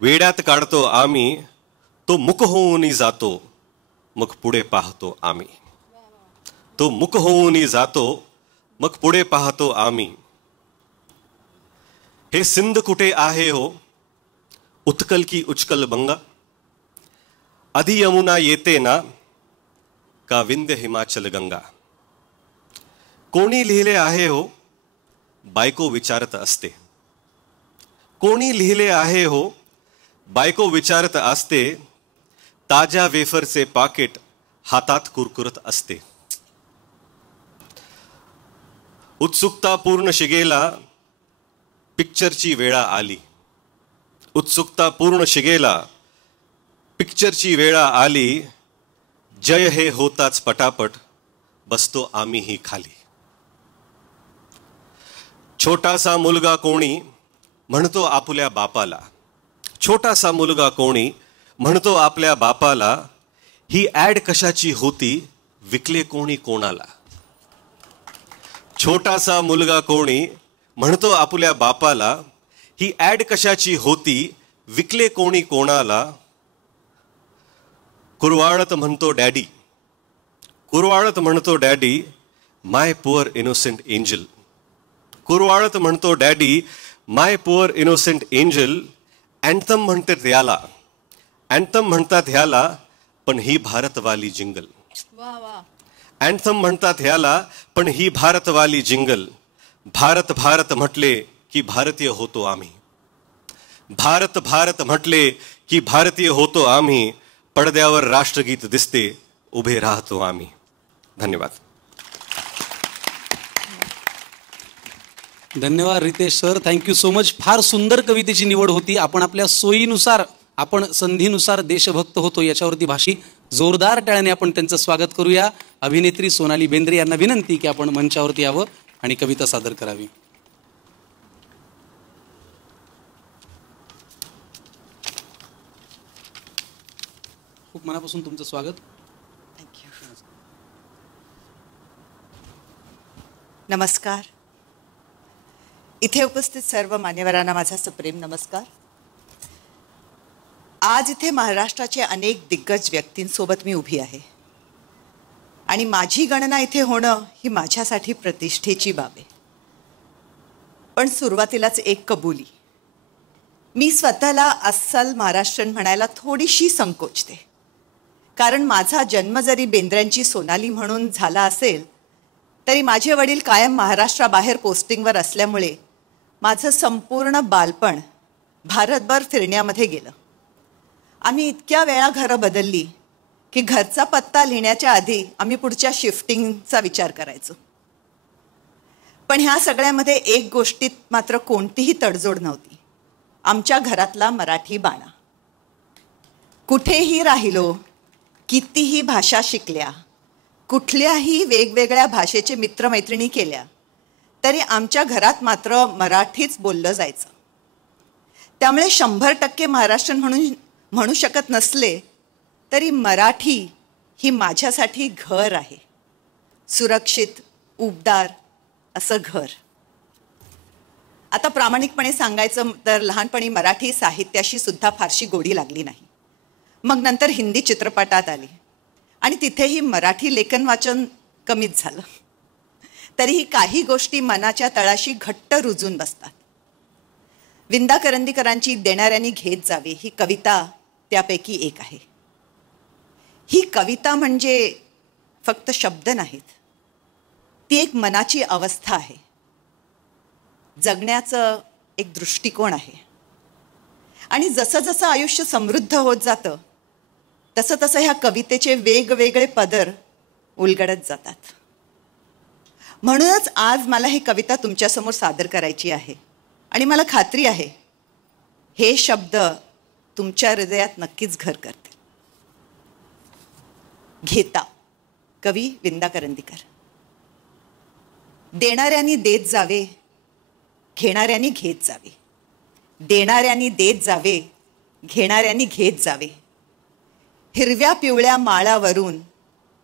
वेड्यात काढतो आम्ही. तो मुक होऊन जातो, मग पुढे पाहतो आम्ही. तो मुक होऊन जातो, मग पुढे पाहतो आम्ही. हे सिंध कुठे आहे हो, उत्कल की उच्कल बंगा. आधी यमुना येते ना, का विंध्य हिमाचल गंगा. कोणी लिहिले आहे हो, बायको विचारत असते. कोणी लिहिले आहे हो, बायको विचारत असते. ताज्या वेफरचे पाकिट हातात कुरकुरत असते. उत्सुकता पूर्ण शिगेला, पिक्चरची वेळा आली. उत्सुकता पूर्ण शिगेला, पिक्चरची वेळा आली. जय हे होताच पटापट, बसतो आम्हीही खाली. छोटासा मुलगा कोणी म्हणतो आपल्या बापाला. छोटासा मुलगा कोणी म्हणतो आपल्या बापाला. ही ऍड कशाची होती, विकले कोणी कोणाला. छोटासा मुलगा कोणी म्हणतो आपल्या बापाला. ही ऍड कशाची होती, विकले कोणी कोणाला. कुरवाळत म्हणतो डॅडी. कुरवाळत म्हणतो डॅडी, माय पुअर इनोसेंट एंजल. कुरवाळत म्हणतो डॅडी, माय पुअर इनोसेंट एंजल. अँथम म्हणतात ह्याला, अँथम म्हणतात ह्याला, पण ही भारतवाली जिंगल. अँथम म्हणतात ह्याला, पण ही भारतवाली जिंगल. भारत भारत म्हटले की भारतीय होतो आम्ही. भारत भारत म्हटले की भारतीय होतो आम्ही. पडद्यावर राष्ट्रगीत दिसते, उभे राहतो आम्ही. धन्यवाद. धन्यवाद Ritesh sir, thank you so much. फार सुंदर कवितेची निवड होती. आपण आपल्या सोयीनुसार, आपण संधीनुसार देशभक्त होतो याच्यावरती भाषी जोरदार टाळ्याने आपण त्यांचं स्वागत करूया. अभिनेत्री सोनाली बेंद्रे यांना विनंती की आपण मंचावरती यावं आणि कविता सादर करावी. खूप मनापासून तुमचं स्वागत. नमस्कार. इथे उपस्थित सर्व मान्यवरांना माझा सप्रेम नमस्कार. आज इथे महाराष्ट्राचे अनेक दिग्गज व्यक्तींसोबत मी उभी आहे आणि माझी गणना इथे होणं ही माझ्यासाठी प्रतिष्ठेची बाब आहे. पण सुरुवातीलाच एक कबुली. मी स्वतःला अस्सल महाराष्ट्रीयन म्हणायला थोडीशी संकोचते, कारण माझा जन्म जरी बेंद्र्यांची सोनाली म्हणून झाला असेल तरी माझे वडील कायम महाराष्ट्राबाहेर पोस्टिंगवर असल्यामुळे माझं संपूर्ण बालपण भारतभर फिरण्यामध्ये गेलं. आम्ही इतक्या वेळा घरं बदलली की घरचा पत्ता लिहिण्याच्या आधी आम्ही पुढच्या शिफ्टिंगचा विचार करायचो. पण ह्या सगळ्यामध्ये एक गोष्टीत मात्र कोणतीही तडजोड नव्हती, आमच्या घरातला मराठी बाणा. कुठेही राहिलो, कितीही भाषा शिकल्या, कुठल्याही वेगवेगळ्या भाषेचे मित्रमैत्रिणी केल्या, तरी आमच्या घरात मात्र मराठीच बोललं जायचं. त्यामुळे 100% महाराष्ट्रीयन म्हणू शकत नसले तरी मराठी ही माझ्यासाठी घर आहे. सुरक्षित, उबदार असं घर. आता प्रामाणिकपणे सांगायचं तर लहानपणी मराठी साहित्याशी सुद्धा फारशी गोडी लागली नाही. मग नंतर हिंदी चित्रपटात आली आणि तिथेही मराठी लेखन वाचन कमीच झालं. तरीही काही गोष्टी मनाच्या तळाशी घट्ट रुजून बसतात. विंदा करंदीकरांची देणाऱ्यांनी घेत जावे ही कविता त्यापैकी एक आहे. ही कविता म्हणजे फक्त शब्द नाहीत, ती एक मनाची अवस्था आहे, जगण्याचं एक दृष्टिकोन आहे. आणि जसं जसं आयुष्य समृद्ध होत जातं तसं तसं ह्या कवितेचे वेगवेगळे पदर उलगडत जातात. म्हणूनच आज मला ही कविता तुमच्यासमोर सादर करायची आहे. आणि मला खात्री आहे हे शब्द तुमच्या हृदयात नक्कीच घर करतील. घेता, कवी विंदा करंदीकर. देणाऱ्यांनी देत जावे, घेणाऱ्यांनी घेत जावे. देणाऱ्यांनी देत जावे, घेणाऱ्यांनी घेत जावे. हिरव्या पिवळ्या माळावरून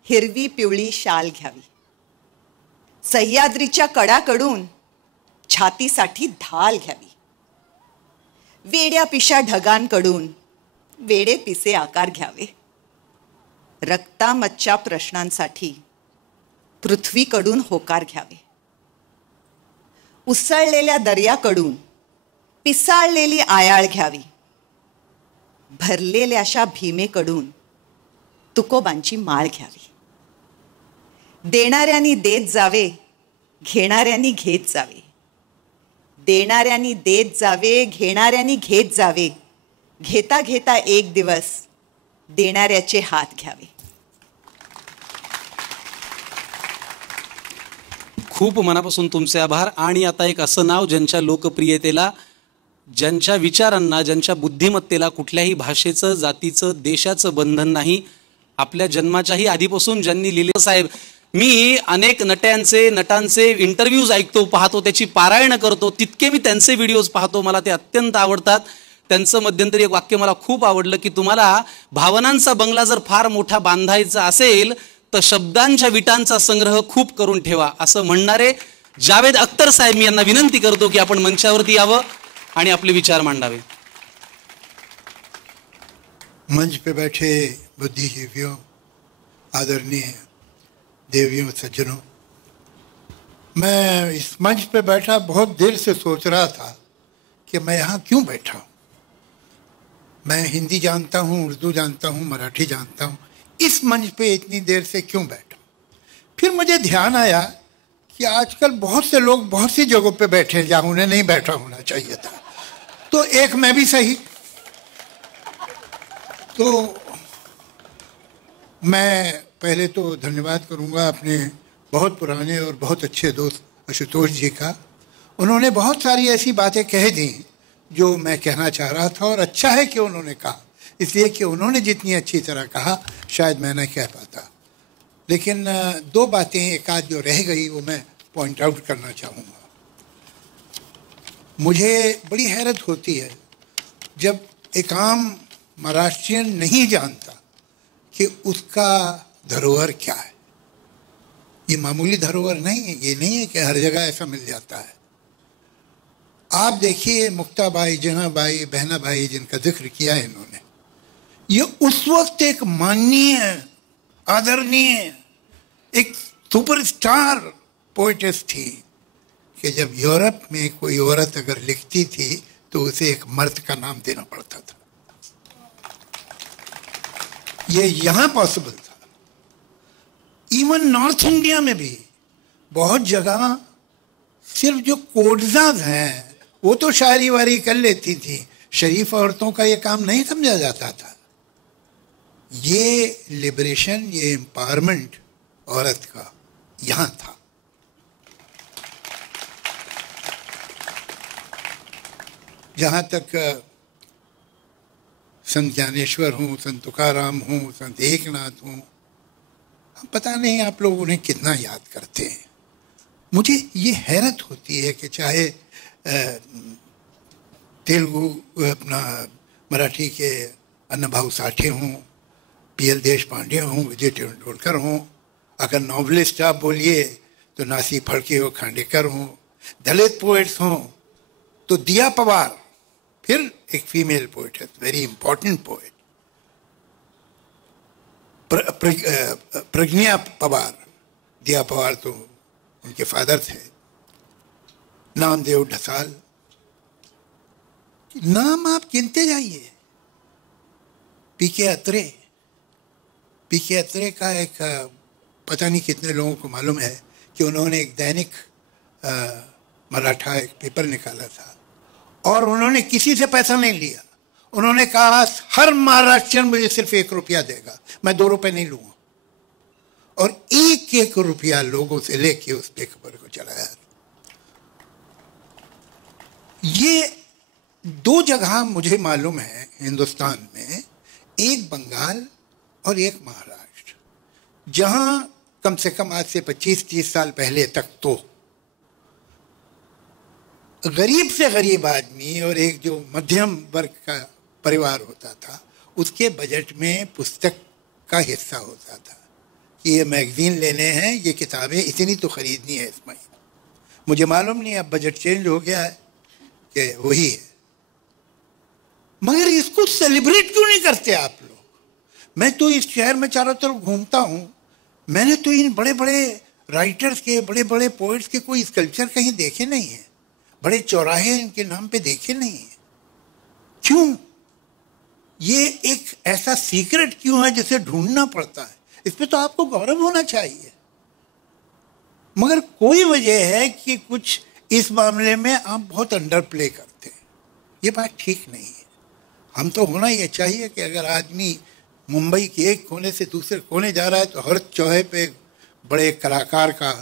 हिरवी पिवळी शाल घ्यावी. सह्याद्रीच्या कडाकडून छातीसाठी ढाल घ्यावी. वेड्या पिशा ढगांकडून वेडे पिसे आकार घ्यावे. रक्तामच्च्या प्रश्नांसाठी पृथ्वीकडून होकार घ्यावे. उसळलेल्या दर्याकडून पिसाळलेली आयाळ घ्यावी. भरलेल्याशा भीमेकडून तुकोबांची माळ घ्यावी. देणाऱ्यांनी देत जावे, घेणाऱ्यांनी घेत जावे. देणाऱ्यांनी देत जावे, घेणाऱ्यांनी घेत जावे. घेता घेता एक दिवस देणाऱ्याचे हात घ्यावे. खूप मनापासून तुमचे आभार. आणि आता एक असं नाव ज्यांच्या लोकप्रियतेला, ज्यांच्या विचारांना, ज्यांच्या बुद्धिमत्तेला कुठल्याही भाषेचं, जातीचं, देशाचं बंधन नाही. आपल्या जन्माच्याही आधीपासून ज्यांनी लिहिले. साहेब, मी अनेक नटांचे इंटरव्ह्यूज ऐकतो, पाहतो, त्याची पारायण करतो, तितके मी त्यांचे व्हिडिओज पाहतो, मला ते अत्यंत आवडतात. त्यांचं मध्यंतरी एक वाक्य मला खूप आवडलं की तुम्हाला भावनांचा बंगला जर फार मोठा बांधायचा असेल तर शब्दांच्या विटांचा संग्रह खूप करून ठेवा, असं म्हणणारे जावेद अख्तर साहेब, मी यांना विनंती करतो की आपण मंचावरती यावं आणि आपले विचार मांडावे. मंच पे बैठे बुद्धिजीवियों, आदरणीय देवियों, सज्जनों, मैं इस मंच पे बैठा बहुत देर से सोच रहा था कि मैं यहाँ क्यों बैठा. मैं हिंदी जानता हूँ, उर्दू जानता हूँ, मराठी जानता हूँ, इस मंच पे इतनी देर से क्यों बैठा. फिर मुझे ध्यान आया कि आजकल बहुत से लोग बहुत सी जगहों पे बैठे हैं जहाँ उन्हें नहीं बैठा होना चाहिए था, तो एक मैं भी सही. तो मैं पहले तो धन्यवाद करूंगा अपने बहुत पुराने और बहुत अच्छे दोस्त आशुतोष जी का. उन्होंने बहुत सारी ऐसी बातें कह दी जो मैं कहना चाह रहा था, और अच्छा है कि उन्होंने कहा, इसलिए कि उन्होंने जितनी अच्छी तरह कहा शायद मैं न कह पाता. लेकिन दो बातें एक आध जो रह गई वो मैं पॉइंट आउट करना चाहूँगा. मुझे बड़ी हैरत होती है जब एक आम महाराष्ट्रियन नहीं जानता कि उसका धरोहर क्या है. ये मामूली धरोहर नहीं है, ये नहीं है कि हर जगह ऐसा मिल जाता है. आप देखिए मुक्ताबाई, जनाबाई, बहनाबाई जिनका जिक्र किया है इन्होंने, ये उस वक्त एक माननीय, आदरणीय, एक सुपरस्टार पोएटेस थी कि जब यूरोप में कोई औरत अगर लिखती थी तो उसे एक मर्द का नाम देना पड़ता था. ये यहाँ पॉसिबल था. इवन नॉर्थ इंडिया में भी बहुत जगह सिर्फ जो कोडजाज हैं वो तो शायरी वारी कर लेती थी, शरीफ औरतों का ये काम नहीं समझा जाता था. ये लिबरेशन, ये एम्पावरमेंट औरत का यहाँ था. जहाँ तक संत ज्ञानेश्वर हूँ, संत तुकाराम हूँ, संत एकनाथ हूँ, पता नहीं आप लोग उन्हें कितना याद करते हैं. मुझे ये हैरत होती है कि चाहे तेलुगु अपना मराठी के अन्नभाऊ साठे हों, पीएल देशपांडे हों, विजय तेंदुलकर हों, अगर नॉवलिस्ट आप बोलिए तो नासी फड़के हो, खांडेकर हों, दलित पोइट्स हों तो दिया पवार, फिर एक फीमेल पोइट है, very important poet, Pragya Pawar. Diya Pawar तो उनके फादर थे. नामदेव ढसाल, नाम आप गिनते जाइए. पीके अत्रे का एक पता नहीं कितने लोगों को मालूम है कि उन्होंने एक दैनिक मराठा एक पेपर निकाला था और उन्होंने किसी से पैसा नहीं लिया। उन्होंने कहा हर महाराष्ट्रियन मुझे सिर्फ 1 रुपया देगा, मैं 2 रुपये नहीं लूंगा। और 1-1 रुपया लोगों से लेके उस पेपर को चलाया। ये 2 जगह मुझे मालूम है हिंदुस्तान में, एक बंगाल और एक महाराष्ट्र, जहां कम से कम आज से 25-30 साल पहले तक तो गरीब से गरीब आदमी और एक जो मध्यम वर्ग का परिवार होता था, उसके बजट में पुस्तक का हिस्सा होता था कि ये मैगजीन लेने हैं, ये किताबें इतनी तो खरीदनी है इस महीने। मुझे मालूम नहीं अब बजट चेंज हो गया है कि वही है। मगर इसको सेलिब्रेट क्यों नहीं करते आप लोग? मैं तो इस शहर में चारों तरफ घूमता हूँ, मैंने तो इन बड़े बड़े राइटर्स के, बड़े बड़े पोइट्स के कोई स्कल्पचर कहीं देखे नहीं है, बड़े चौराहे इनके नाम पे देखे नहीं है। क्यों? ये एक ऐसा सीक्रेट क्यों है जिसे ढूंढना पड़ता है? इस पे तो आपको गौरव होना चाहिए। मगर कोई वजह है कि कुछ इस मामले में आप बहुत अंडर प्ले करते हैं। ये बात ठीक नहीं है। हम तो होना ये चाहिए कि अगर आदमी मुंबई के एक कोने से दूसरे कोने जा रहा है तो हर चौहे पे बड़े कलाकार का,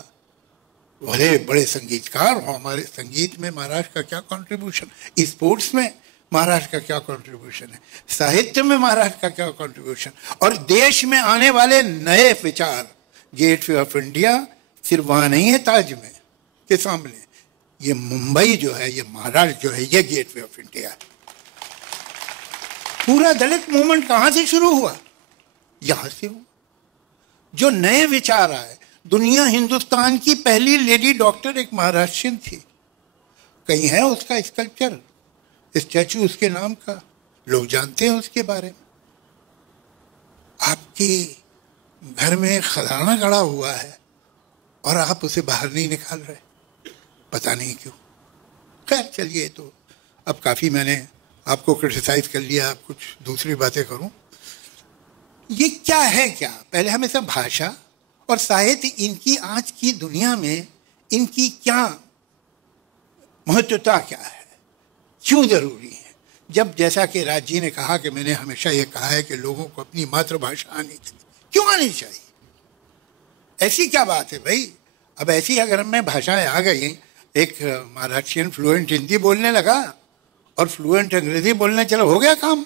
बड़े बड़े संगीतकार हो। हमारे संगीत में महाराष्ट्र का क्या कंट्रीब्यूशन, स्पोर्ट्स में महाराष्ट्र का क्या कंट्रीब्यूशन है, साहित्य में महाराष्ट्र का क्या कंट्रीब्यूशन, और देश में आने वाले नए विचार। गेट वे ऑफ इंडिया सिर्फ वहाँ नहीं है ताज में के सामने, ये मुंबई जो है, ये महाराष्ट्र जो है, ये गेट वे ऑफ इंडिया है। पूरा दलित मूवमेंट कहाँ से शुरू हुआ? यहाँ से हुआ। जो नए विचार आए, दुनिया हिंदुस्तान की पहली लेडी डॉक्टर एक महाराष्ट्रियन थी। कहीं है उसका स्कल्पचर, स्टैचू उसके नाम का, लोग जानते हैं उसके बारे में। आपके घर में खजाना गड़ा हुआ है और आप उसे बाहर नहीं निकाल रहे, पता नहीं क्यों। खैर चलिए, तो अब काफ़ी मैंने आपको क्रिटिसाइज कर लिया, अब कुछ दूसरी बातें करूं। ये क्या है? क्या पहले हमें सब भाषा और साहित्य, इनकी आज की दुनिया में इनकी क्या महत्वता क्या है, क्यों जरूरी है? जब जैसा कि राज जी ने कहा कि मैंने हमेशा ये कहा है कि लोगों को अपनी मातृभाषा आनी चाहिए। क्यों आनी चाहिए? ऐसी क्या बात है भाई? अब ऐसी अगर मैं भाषाएं आ गई, एक महाराष्ट्रियन फ्लुएंट हिंदी बोलने लगा और फ्लुएंट अंग्रेजी बोलने चलो, हो गया काम।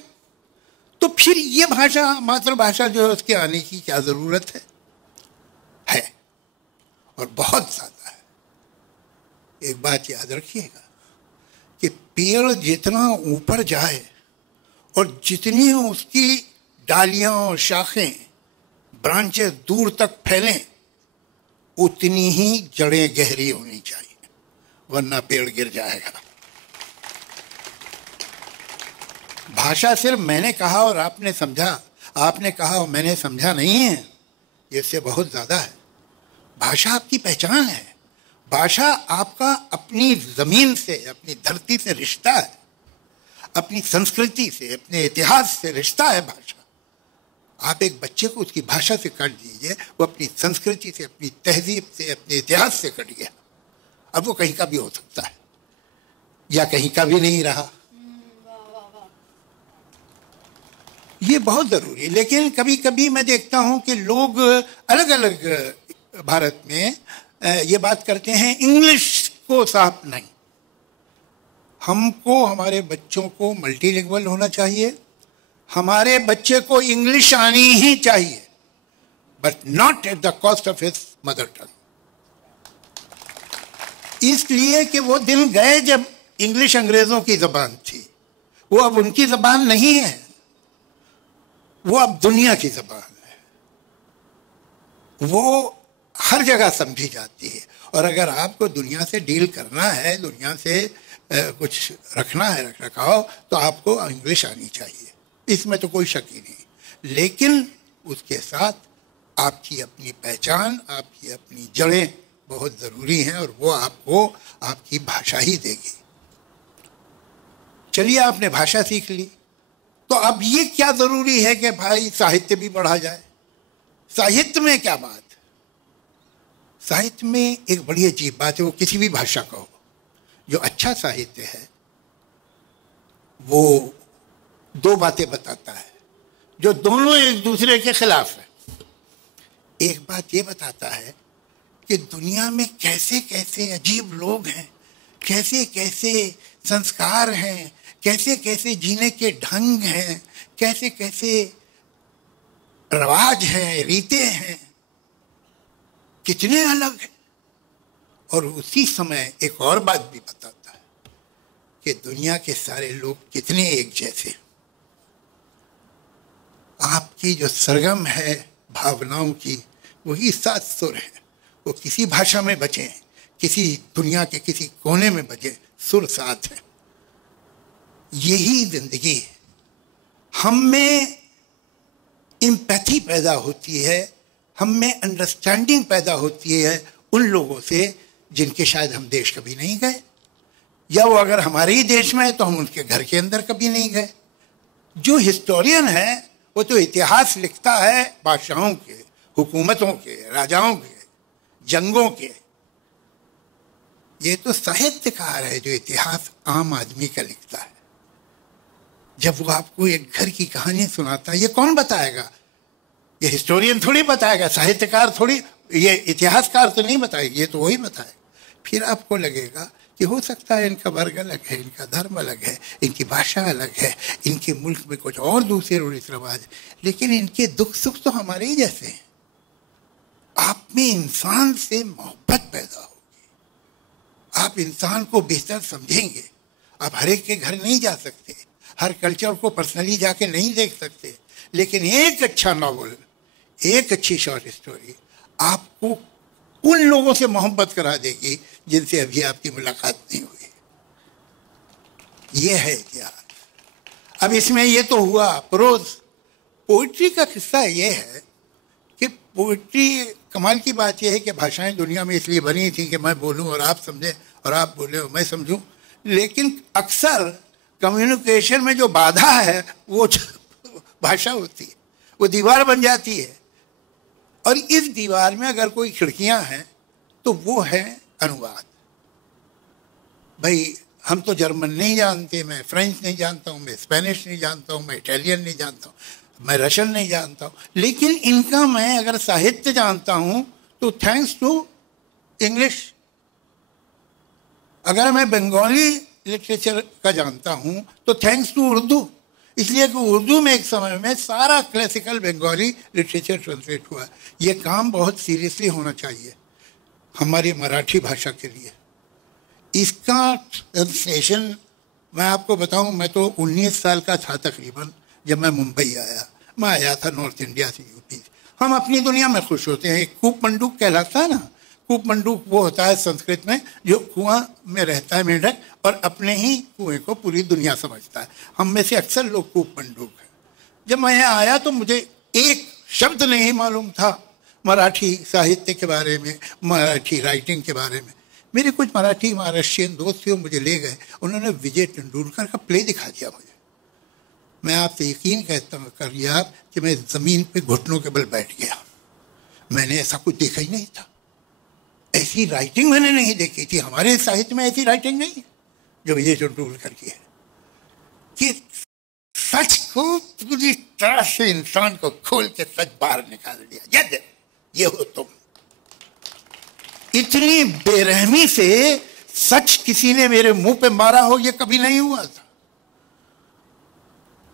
तो फिर ये भाषा, मातृभाषा जो है, उसके आने की क्या जरूरत है और बहुत ज्यादा है। एक बात याद रखिएगा कि पेड़ जितना ऊपर जाए और जितनी उसकी डालियां और शाखें, ब्रांचेस दूर तक फैलें, उतनी ही जड़ें गहरी होनी चाहिए, वरना पेड़ गिर जाएगा। भाषा सिर्फ मैंने कहा और आपने समझा, आपने कहा और मैंने समझा नहीं है, इससे बहुत ज्यादा है। भाषा आपकी पहचान है। भाषा आपका अपनी जमीन से, अपनी धरती से रिश्ता है, अपनी संस्कृति से, अपने इतिहास से रिश्ता है भाषा। आप एक बच्चे को उसकी भाषा से काट दीजिए, वो अपनी संस्कृति से, अपनी तहजीब से, अपने इतिहास से कट गया। अब वो कहीं का भी हो सकता है या कहीं का भी नहीं रहा। ये बहुत जरूरी है। लेकिन कभी कभी मैं देखता हूं कि लोग अलग अलग भारत में ये बात करते हैं, इंग्लिश को साफ नहीं। हमको, हमारे बच्चों को मल्टीलिंगुअल होना चाहिए, हमारे बच्चे को इंग्लिश आनी ही चाहिए, but not at the cost of his mother tongue. इसलिए कि वो दिन गए जब इंग्लिश अंग्रेजों की जबान थी, वो अब उनकी जबान नहीं है, वो अब दुनिया की जबान है। वो हर जगह समझी जाती है। और अगर आपको दुनिया से डील करना है, दुनिया से कुछ रखना है, रख रखाव, तो आपको इंग्लिश आनी चाहिए, इसमें तो कोई शक ही नहीं। लेकिन उसके साथ आपकी अपनी पहचान, आपकी अपनी जड़ें बहुत ज़रूरी हैं, और वो आपको आपकी भाषा ही देगी। चलिए, आपने भाषा सीख ली, तो अब ये क्या ज़रूरी है कि भाई साहित्य भी बढ़ा जाए। साहित्य में क्या बात? साहित्य में एक बड़ी अजीब बात है, वो किसी भी भाषा का हो, जो अच्छा साहित्य है वो दो बातें बताता है जो दोनों एक दूसरे के खिलाफ है। एक बात ये बताता है कि दुनिया में कैसे कैसे अजीब लोग हैं, कैसे कैसे संस्कार हैं, कैसे कैसे जीने के ढंग हैं, कैसे कैसे रवाज हैं, रीतें हैं, कितने अलग हैं। और उसी समय एक और बात भी बताता है कि दुनिया के सारे लोग कितने एक जैसे। आपकी जो सरगम है भावनाओं की, वही 7 सुर है, वो किसी भाषा में बचे, किसी दुनिया के किसी कोने में बजे, सुर 7 है। यही जिंदगी है। हम में एम्पैथी पैदा होती है, हम में अंडरस्टैंडिंग पैदा होती है उन लोगों से जिनके शायद हम देश कभी नहीं गए, या वो अगर हमारे ही देश में है तो हम उनके घर के अंदर कभी नहीं गए। जो हिस्टोरियन है वो तो इतिहास लिखता है बादशाहों के, हुकूमतों के, राजाओं के, जंगों के। ये तो साहित्यकार है जो इतिहास आम आदमी का लिखता है। जब वो आपको एक घर की कहानी सुनाता है, ये कौन बताएगा? ये हिस्टोरियन थोड़ी बताएगा, साहित्यकार थोड़ी, ये इतिहासकार तो नहीं बताएगा, ये तो वही बताएगा। फिर आपको लगेगा कि हो सकता है इनका वर्ग अलग है, इनका धर्म अलग है, इनकी भाषा अलग है, इनके मुल्क में कुछ और दूसरे रीति रिवाज, लेकिन इनके दुख सुख तो हमारे ही जैसे हैं। आप में इंसान से मोहब्बत पैदा होगी, आप इंसान को बेहतर समझेंगे। आप हर एक के घर नहीं जा सकते, हर कल्चर को पर्सनली जाके नहीं देख सकते, लेकिन एक अच्छा नॉवल, एक अच्छी शॉर्ट स्टोरी आपको उन लोगों से मोहब्बत करा देगी जिनसे अभी आपकी मुलाकात नहीं हुई। ये है इतिहास। अब इसमें ये तो हुआ प्रोज। पोइट्री का किस्सा ये है कि पोइट्री, कमाल की बात यह है कि भाषाएं दुनिया में इसलिए बनी थी कि मैं बोलूं और आप समझें और आप बोले और मैं समझूं, लेकिन अक्सर कम्युनिकेशन में जो बाधा है वो भाषा होती है, वो दीवार बन जाती है। और इस दीवार में अगर कोई खिड़कियां हैं तो वो है अनुवाद। भाई हम तो जर्मन नहीं जानते, मैं फ्रेंच नहीं जानता हूँ, मैं स्पेनिश नहीं जानता हूँ, मैं इटालियन नहीं जानता हूँ, मैं रशियन नहीं जानता हूँ, लेकिन इनका मैं अगर साहित्य जानता हूँ तो थैंक्स टू इंग्लिश। अगर मैं बंगाली लिटरेचर का जानता हूँ तो थैंक्स टू उर्दू, इसलिए कि उर्दू में एक समय में सारा क्लासिकल बंगाली लिटरेचर ट्रांसलेट हुआ। ये काम बहुत सीरियसली होना चाहिए हमारी मराठी भाषा के लिए। इसका ट्रांसलेशन मैं आपको बताऊं, मैं तो 19 साल का था तकरीबन जब मैं मुंबई आया। मैं आया था नॉर्थ इंडिया से, यूपी। हम अपनी दुनिया में खुश होते हैं। एक कूप मंडूक कहलाता है ना, कूप मंडूक वो होता है संस्कृत में जो कुआं में रहता है मेंढक और अपने ही कुएं को पूरी दुनिया समझता है। हम में से अक्सर लोग कूप मंडूक हैं। जब मैं यहाँ आया तो मुझे एक शब्द नहीं मालूम था मराठी साहित्य के बारे में, मराठी राइटिंग के बारे में। मेरे कुछ मराठी महाराष्ट्रियन दोस्त थे, मुझे ले गए, उन्होंने विजय तेंदुलकर का प्ले दिखा दिया मुझे। मैं आपसे यकीन करिए आप कि मैं ज़मीन पे घुटनों के बल बैठ गया। मैंने ऐसा कुछ देखा ही नहीं था, ऐसी राइटिंग मैंने नहीं देखी थी। हमारे साहित्य में ऐसी राइटिंग नहीं है जो विजय तेंदुलकर की है, कि सच को पूरी तरह से इंसान को खोल के सच बाहर निकाल दिया। यदि ये हो तुम, इतनी बेरहमी से सच किसी ने मेरे मुंह पे मारा हो, ये कभी नहीं हुआ था।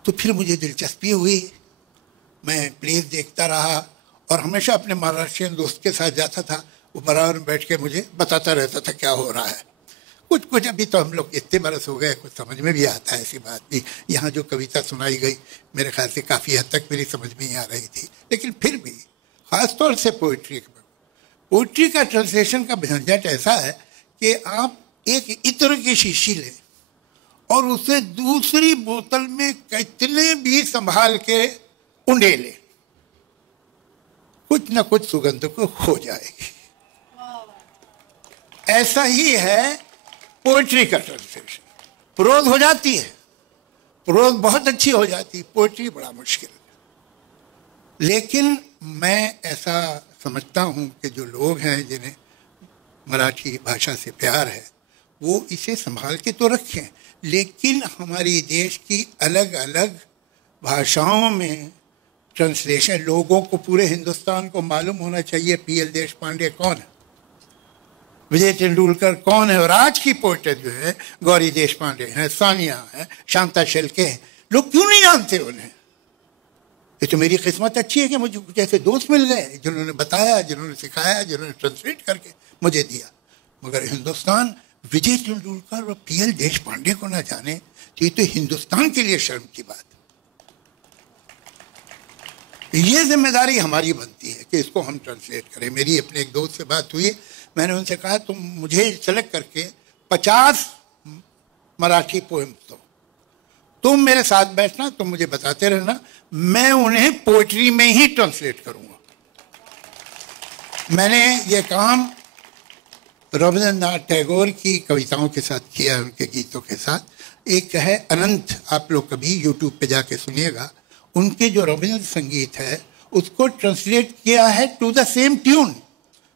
तो फिर मुझे दिलचस्पी हुई, मैं प्लेस देखता रहा और हमेशा अपने महाराष्ट्रियन दोस्त के साथ जाता था। वो बराबर में बैठ के मुझे बताता रहता था क्या हो रहा है। कुछ कुछ अभी तो हम लोग इतने बरस हो गए, कुछ समझ में भी आता है ऐसी बात भी। यहाँ जो कविता सुनाई गई मेरे ख्याल से काफ़ी हद तक मेरी समझ में ही आ रही थी, लेकिन फिर भी ख़ासतौर से पोइट्री का ट्रांसलेशन का झंझट ऐसा है कि आप एक इत्र की शीशी लें और उसे दूसरी बोतल में कितने भी संभाल के उंडे लें, कुछ ना कुछ सुगंध को खो जाएगी। ऐसा ही है पोइट्री का ट्रांसलेशन। प्रोज हो जाती है, प्रोज बहुत अच्छी हो जाती है, पोइट्री बड़ा मुश्किल है। लेकिन मैं ऐसा समझता हूँ कि जो लोग हैं जिन्हें मराठी भाषा से प्यार है वो इसे संभाल के तो रखें, लेकिन हमारी देश की अलग अलग भाषाओं में ट्रांसलेशन, लोगों को पूरे हिंदुस्तान को मालूम होना चाहिए पीएल देशपांडे कौन है, विजय तेंदुलकर कौन है, और आज की पोएट जो है गौरी देशपांडे हैं, सानिया है, शांता शेल्के हैं, लोग क्यों नहीं जानते उन्हें? ये तो मेरी किस्मत अच्छी है कि मुझे कुछ ऐसे दोस्त मिल गए जिन्होंने बताया, जिन्होंने सिखाया, जिन्होंने ट्रांसलेट करके मुझे दिया। मगर हिंदुस्तान विजय तेंदुलकर और पीएल देशपांडे को ना जाने तो ये तो हिंदुस्तान के लिए शर्म की बात है। ये जिम्मेदारी हमारी बनती है कि इसको हम ट्रांसलेट करें। मेरी अपने एक दोस्त से बात हुई, मैंने उनसे कहा तुम मुझे सेलेक्ट करके 50 मराठी पोएम्स दो, तुम मेरे साथ बैठना, तुम मुझे बताते रहना, मैं उन्हें पोएट्री में ही ट्रांसलेट करूंगा। मैंने ये काम रविंद्रनाथ टैगोर की कविताओं के साथ किया, उनके गीतों के साथ। एक है अनंत, आप लोग कभी यूट्यूब पे जाके सुनिएगा, उनके जो रविंद्र संगीत है उसको ट्रांसलेट किया है टू द सेम ट्यून,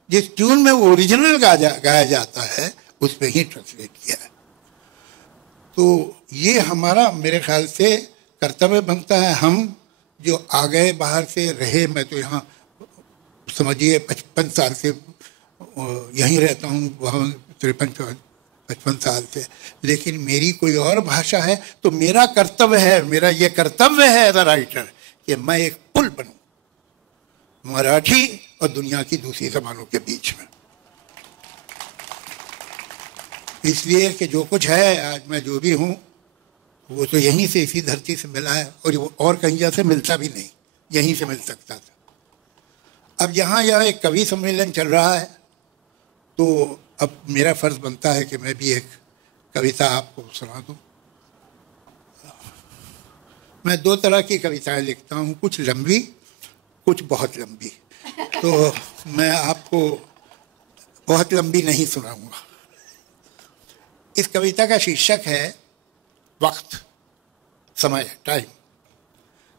जिस ट्यून में वो ओरिजिनल गाया जाता है उस पर ही ट्रांसलेट किया है। तो ये हमारा मेरे ख्याल से कर्तव्य बनता है। हम जो आ गए बाहर से रहे, मैं तो यहाँ समझिए 55 साल से यहीं रहता हूँ, वहाँ 53-55 साल से, लेकिन मेरी कोई और भाषा है तो मेरा कर्तव्य है, मेरा ये कर्तव्य है एज अ राइटर कि मैं एक पुल बनूं मराठी और दुनिया की दूसरी जबानों के बीच में। इसलिए कि जो कुछ है आज मैं जो भी हूँ वो तो यहीं से, इसी धरती से मिला है, और वो और कहीं जैसे मिलता भी नहीं, यहीं से मिल सकता था। अब यहाँ एक कवि सम्मेलन चल रहा है तो अब मेरा फर्ज बनता है कि मैं भी एक कविता आपको सुना दूँ। मैं 2 तरह की कविताएं लिखता हूँ, कुछ लंबी, कुछ बहुत लंबी। तो मैं आपको बहुत लंबी नहीं सुनाऊंगा। इस कविता का शीर्षक है वक्त, समय, टाइम।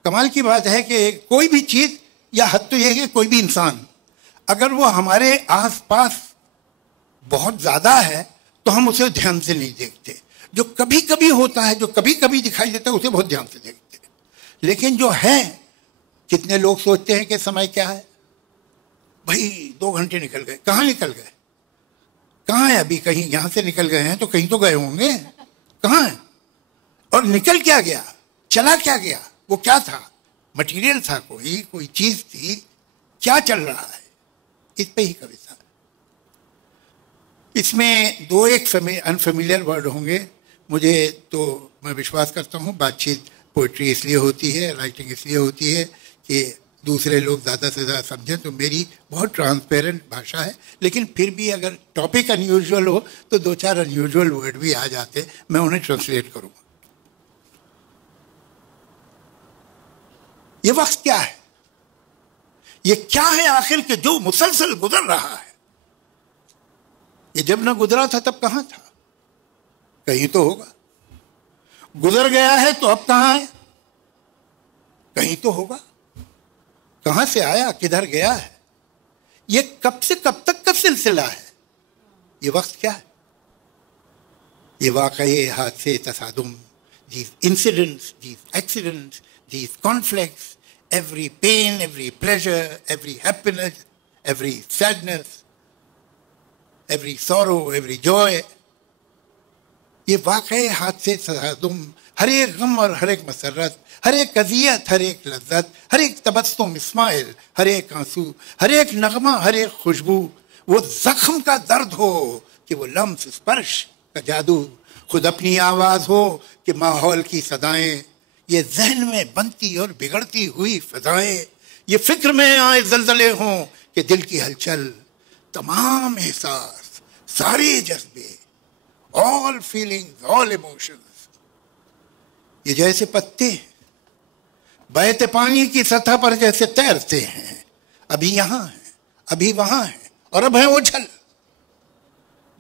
कमाल की बात है कि कोई भी चीज, या हद तो यह है कि कोई भी इंसान, अगर वो हमारे आसपास बहुत ज्यादा है तो हम उसे ध्यान से नहीं देखते। जो कभी कभी होता है, जो कभी कभी दिखाई देता है, उसे बहुत ध्यान से देखते हैं। लेकिन जो है, कितने लोग सोचते हैं कि समय क्या है, भाई 2 घंटे निकल गए, कहाँ निकल गए, कहाँ है अभी, कहीं यहाँ से निकल गए हैं तो कहीं तो गए होंगे, कहाँ है, और निकल क्या गया, चला क्या गया, वो क्या था, मटेरियल था, कोई चीज थी, क्या चल रहा है, इस पे ही कविता। इसमें 2 एक अनफेमिलियर वर्ड होंगे मुझे, तो मैं विश्वास करता हूँ बातचीत, पोइट्री इसलिए होती है, राइटिंग इसलिए होती है कि दूसरे लोग ज़्यादा से ज़्यादा समझें। तो मेरी बहुत ट्रांसपेरेंट भाषा है, लेकिन फिर भी अगर टॉपिक अनयूजुअल हो तो 2-4 अनयूजुअल वर्ड भी आ जाते, मैं उन्हें ट्रांसलेट करूँगा। ये वक्त क्या है, ये क्या है आखिर के जो मुसलसल गुजर रहा है। ये जब ना गुजरा था तब कहाँ था, कहीं तो होगा। गुजर गया है तो अब कहाँ है, कहीं तो होगा। कहाँ से आया, किधर गया है, ये कब से कब तक का सिलसिला है। ये वक्त क्या है, ये वाकये, हादसे, तसादुम, these incidents, these accidents, these conflicts, every pain, every pleasure, every happiness, every sadness, every sorrow, every joy, ये वाकई हादसे, तसादुम, हर एक गम और हर एक मसरत, हर एक अजियत, हर एक लज्जत, हर एक तबस्सुम इस्माइल, हर एक आंसू, हर एक नगमा, हर एक खुशबू, वो जख्म का दर्द हो कि वो लम्स, स्पर्श का जादू, खुद अपनी आवाज हो कि माहौल की सदाएं, ये जहन में बनती और बिगड़ती हुई फजाएं, ये फिक्र में आए जलजले हों कि दिल की हलचल, तमाम एहसास, सारे जज्बे, ऑल फीलिंग्स, ऑल इमोशंस, ये जैसे पत्ते बहते पानी की सतह पर जैसे तैरते हैं, अभी यहाँ है, अभी वहां है, और अब है उछल।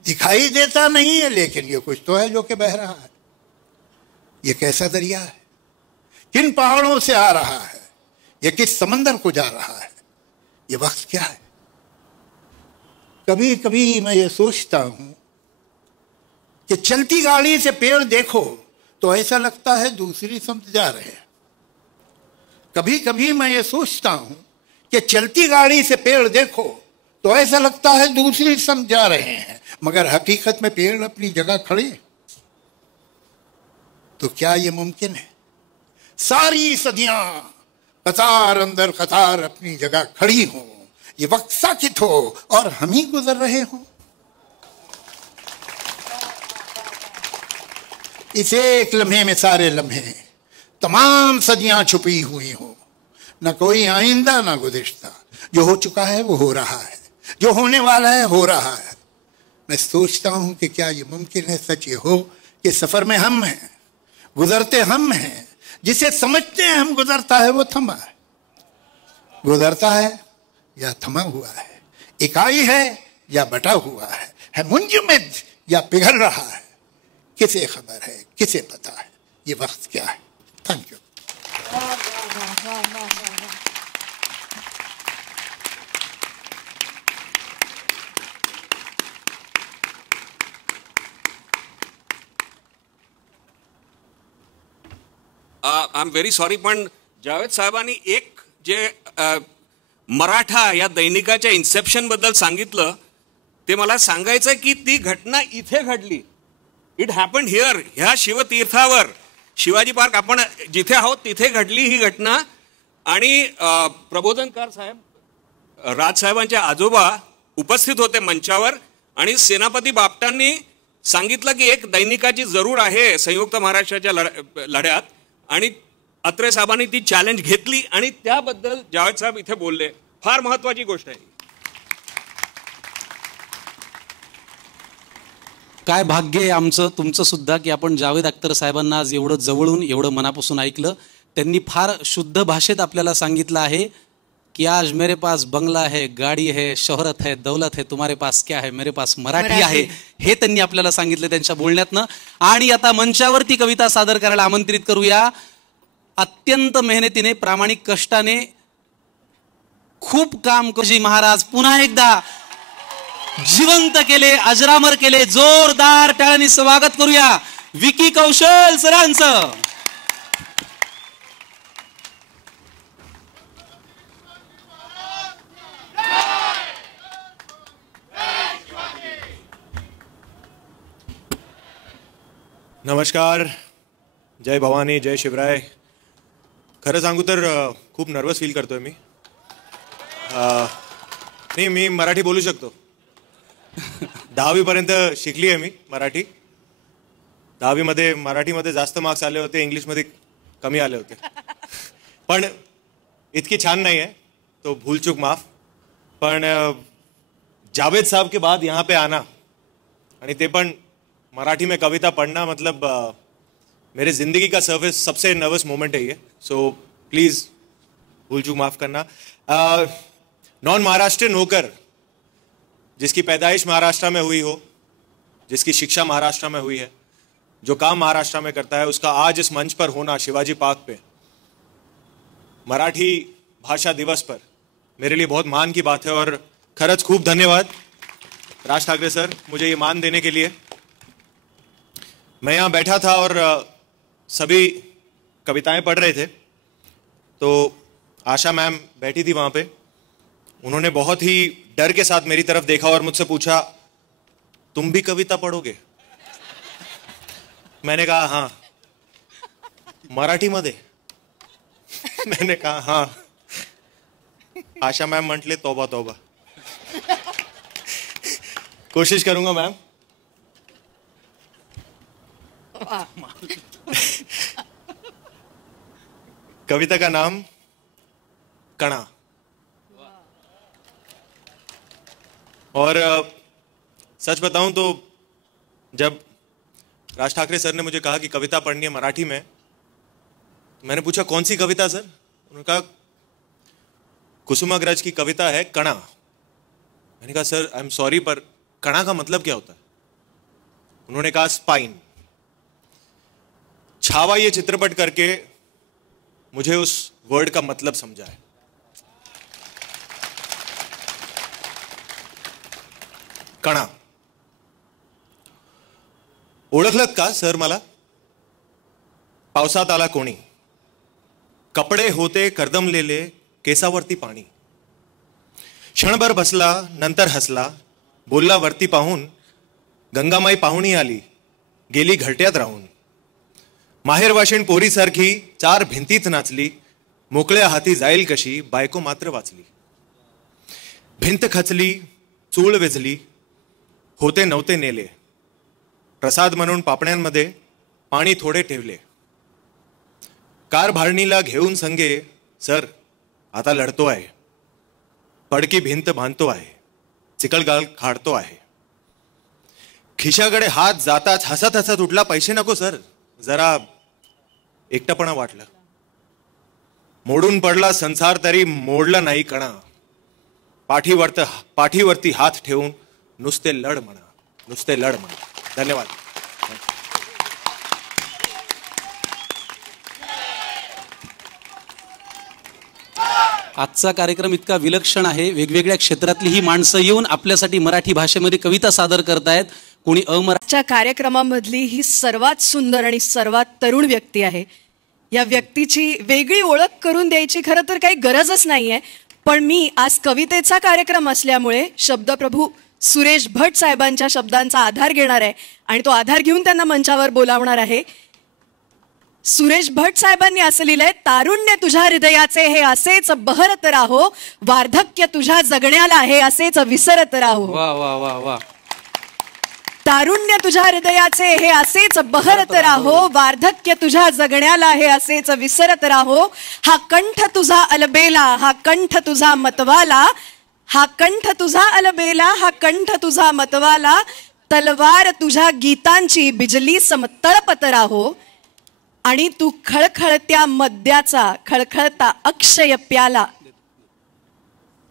दिखाई देता नहीं है लेकिन ये कुछ तो है जो कि बह रहा है। ये कैसा दरिया है, किन पहाड़ों से आ रहा है, ये किस समंदर को जा रहा है, ये वक्त क्या है। कभी कभी मैं ये सोचता हूँ कि चलती गाड़ी से पेड़ देखो तो ऐसा लगता है दूसरी समझ जा रहे हैं। कभी कभी मैं ये सोचता हूँ कि चलती गाड़ी से पेड़ देखो तो ऐसा लगता है दूसरी समझ जा रहे हैं, मगर हकीकत में पेड़ अपनी जगह खड़े। तो क्या ये मुमकिन है? सारी सदियां कतार अंदर कतार अपनी जगह खड़ी हो, ये वक्त साकित हो और हम ही गुजर रहे हों। इस एक लम्हे में सारे लम्हे, तमाम सदियां छुपी हुई हो, न कोई आइंदा न गुज़िश्ता। जो हो चुका है वो हो रहा है, जो होने वाला है हो रहा है। मैं सोचता हूं कि क्या ये मुमकिन है, सच ये हो कि सफर में हम हैं, गुजरते हम हैं, जिसे समझते हैं हम गुजरता है वो थमा है। गुजरता है या थमा हुआ है, इकाई है या बटा हुआ है मुंजमद या पिघल रहा है, किसे खबर है, किसे पता है ये वक्त क्या है। Thank you. I am very sorry, पण जावेद साहेबांनी एक जे मराठा या दैनिकाच्या इन्सेप्शन बद्दल सांगितलं ते मला सांगायचं की ती घटना इथे घडली. इट हॅपन हिअर, ह्या शिवतीर्थावर, शिवाजी पार्क आपण जिथे आहोत तिथे घडली ही घटना. आणि प्रबोधनकार साहेब, राजसाहेबांचे आजोबा उपस्थित होते मंचावर आणि सेनापती बापटांनी सांगितलं की एक दैनिकाची जरूर आहे संयुक्त महाराष्ट्राच्या लढ्यात, आणि अत्रे साहेबांनी ती चॅलेंज घेतली आणि त्याबद्दल जावेद साहेब इथे बोलले. फार महत्वाची गोष्ट आहे. काय भाग्य आहे आमचं, तुमचं सुद्धा, की आपण जावेद अख्तर साहेबांना आज एवढं जवळून एवढं मनापासून ऐकलं. त्यांनी फार शुद्ध भाषेत आपल्याला सांगितलं आहे की आज मेरे पास बंगला है, गाड़ी है, शोहरत है, दौलत है, तुम्हारे पास क्या है, मेरे पास मराठी आहे, हे त्यांनी आपल्याला सांगितलं त्यांच्या बोलण्यातनं. आणि आता मंचावरती कविता सादर करायला आमंत्रित करूया. अत्यंत मेहनतीने, प्रामाणिक कष्टाने खूप काम कशी महाराज पुन्हा एकदा जिवंत केले, अजरामर केले. जोरदार टाळ्यांनी स्वागत करूया विकी कौशल सरांचं. नमस्कार, जय भवानी, जय शिवराय. खरं सांगू तर खूप नर्वस फील करतोय मी. नाही, मी मराठी बोलू शकतो. 10वी पर्यंत शिकली आहे मी मराठी. 10वी मध्ये मराठीमध्ये जास्त मार्क्स आले होते, इंग्लिशमध्ये कमी आले होते. पण इतकी छान नहीं है तो भूल चूक माफ. पण जावेद साहब के बाद यहाँ पे आना आणि ते पण मराठी में कविता पढ़ना, मतलब मेरे जिंदगी का सबसे नर्वस मोमेंट है ये. सो प्लीज भूल चूक माफ करना. नॉन महाराष्ट्रियन होकर, जिसकी पैदाइश महाराष्ट्र में हुई हो, जिसकी शिक्षा महाराष्ट्र में हुई है, जो काम महाराष्ट्र में करता है, उसका आज इस मंच पर होना शिवाजी पार्क पे मराठी भाषा दिवस पर मेरे लिए बहुत मान की बात है. और खरच खूब धन्यवाद राज ठाकरे सर मुझे ये मान देने के लिए. मैं यहाँ बैठा था और सभी कविताएं पढ़ रहे थे, तो आशा मैम बैठी थी वहाँ पे. उन्होंने बहुत ही डर के साथ मेरी तरफ देखा और मुझसे पूछा, तुम भी कविता पढ़ोगे? मैंने कहा हाँ. मराठी मध्ये? मैंने कहा हाँ. आशा मैम म्हटले तौबा तौबा. कोशिश करूंगा मैम. कविता का नाम कणा. और सच बताऊं तो जब राज ठाकरे सर ने मुझे कहा कि कविता पढ़नी है मराठी में, मैंने पूछा कौन सी कविता सर? उन्होंने कहा कुसुमाग्रज की कविता है कणा. मैंने कहा सर आई एम सॉरी, पर कणा का मतलब क्या होता है? उन्होंने कहा स्पाइन. छावा ये चित्रपट करके मुझे उस वर्ड का मतलब समझा है. कणा. ओळखलत का सर मला? पावसात आला कोणी, कपडे होते कर्दमलेले, केसावरती पाणी. क्षणभर बसला, नंतर हसला, बोलला वरती पाहून, गंगामाई पाहुणी आली, गेली घरट्यात राहून. माहेरवाशीण पोरीसारखी 4 भिंतीत नाचली, मोकळ्या हाती जाईल कशी, बायको मात्र वाचली. भिंत खचली, चूळ वेझली, होते नव्हते नेले, प्रसाद म्हणून पापण्यांमध्ये पाणी थोडे ठेवले. कार भाडणीला घेऊन संगे, सर आता लढतो आहे, पडकी भिंत बांधतो आहे, चिकलगाल खाडतो आहे. खिशाकडे हात जाताच हसत हसत उठला, पैसे नको सर, जरा एकटपणा वाटलं. मोडून पडला संसार तरी मोडला नाही कणा, पाठीवरती हात ठेवून नुसते लढ म्हणा, नुसते लढ म्हणा. धन्यवाद. आजचा कार्यक्रम इतका विलक्षण आहे. वेगवेगळ्या क्षेत्रातली ही माणसं येऊन आपल्यासाठी मराठी भाषेमध्ये कविता सादर करतायत. कोणी अमराठीच्या कार्यक्रमामधली ही सर्वात सुंदर आणि सर्वात तरुण व्यक्ती आहे. या व्यक्तीची वेगळी ओळख करून द्यायची खरं तर काही गरजच नाहीये, पण मी आज कवितेचा कार्यक्रम असल्यामुळे शब्दप्रभू सुरेश भट साहेबांच्या शब्दांचा आधार घेणार आहे आणि तो आधार घेऊन त्यांना मंचावर बोलावणार आहे. सुरेश भट साहेबांनी असं लिहिलंय, तारुण्य तुझ्या हृदयाचे हे असेच बहरत राहो, वार्धक्य तुझ्या जगण्याला हे असेच विसरत राहो. वा वा वा वा. तारुण्य तुझ्या हृदयाचे हे असेच बहरत राहो, वार्धक्य तुझ्या जगण्याला हे असेच विसरत राहो. हा कंठ तुझा अलबेला, हा कंठ तुझा मतवाला, हा कंठ तुझा अलबेला, हा कंठ तुझा मतवाला. तलवार तुझ्या गीतांची बिजली समतळपत राहो. आणि तू खळखळत्या मद्याचा खळखळता अक्षय प्याला,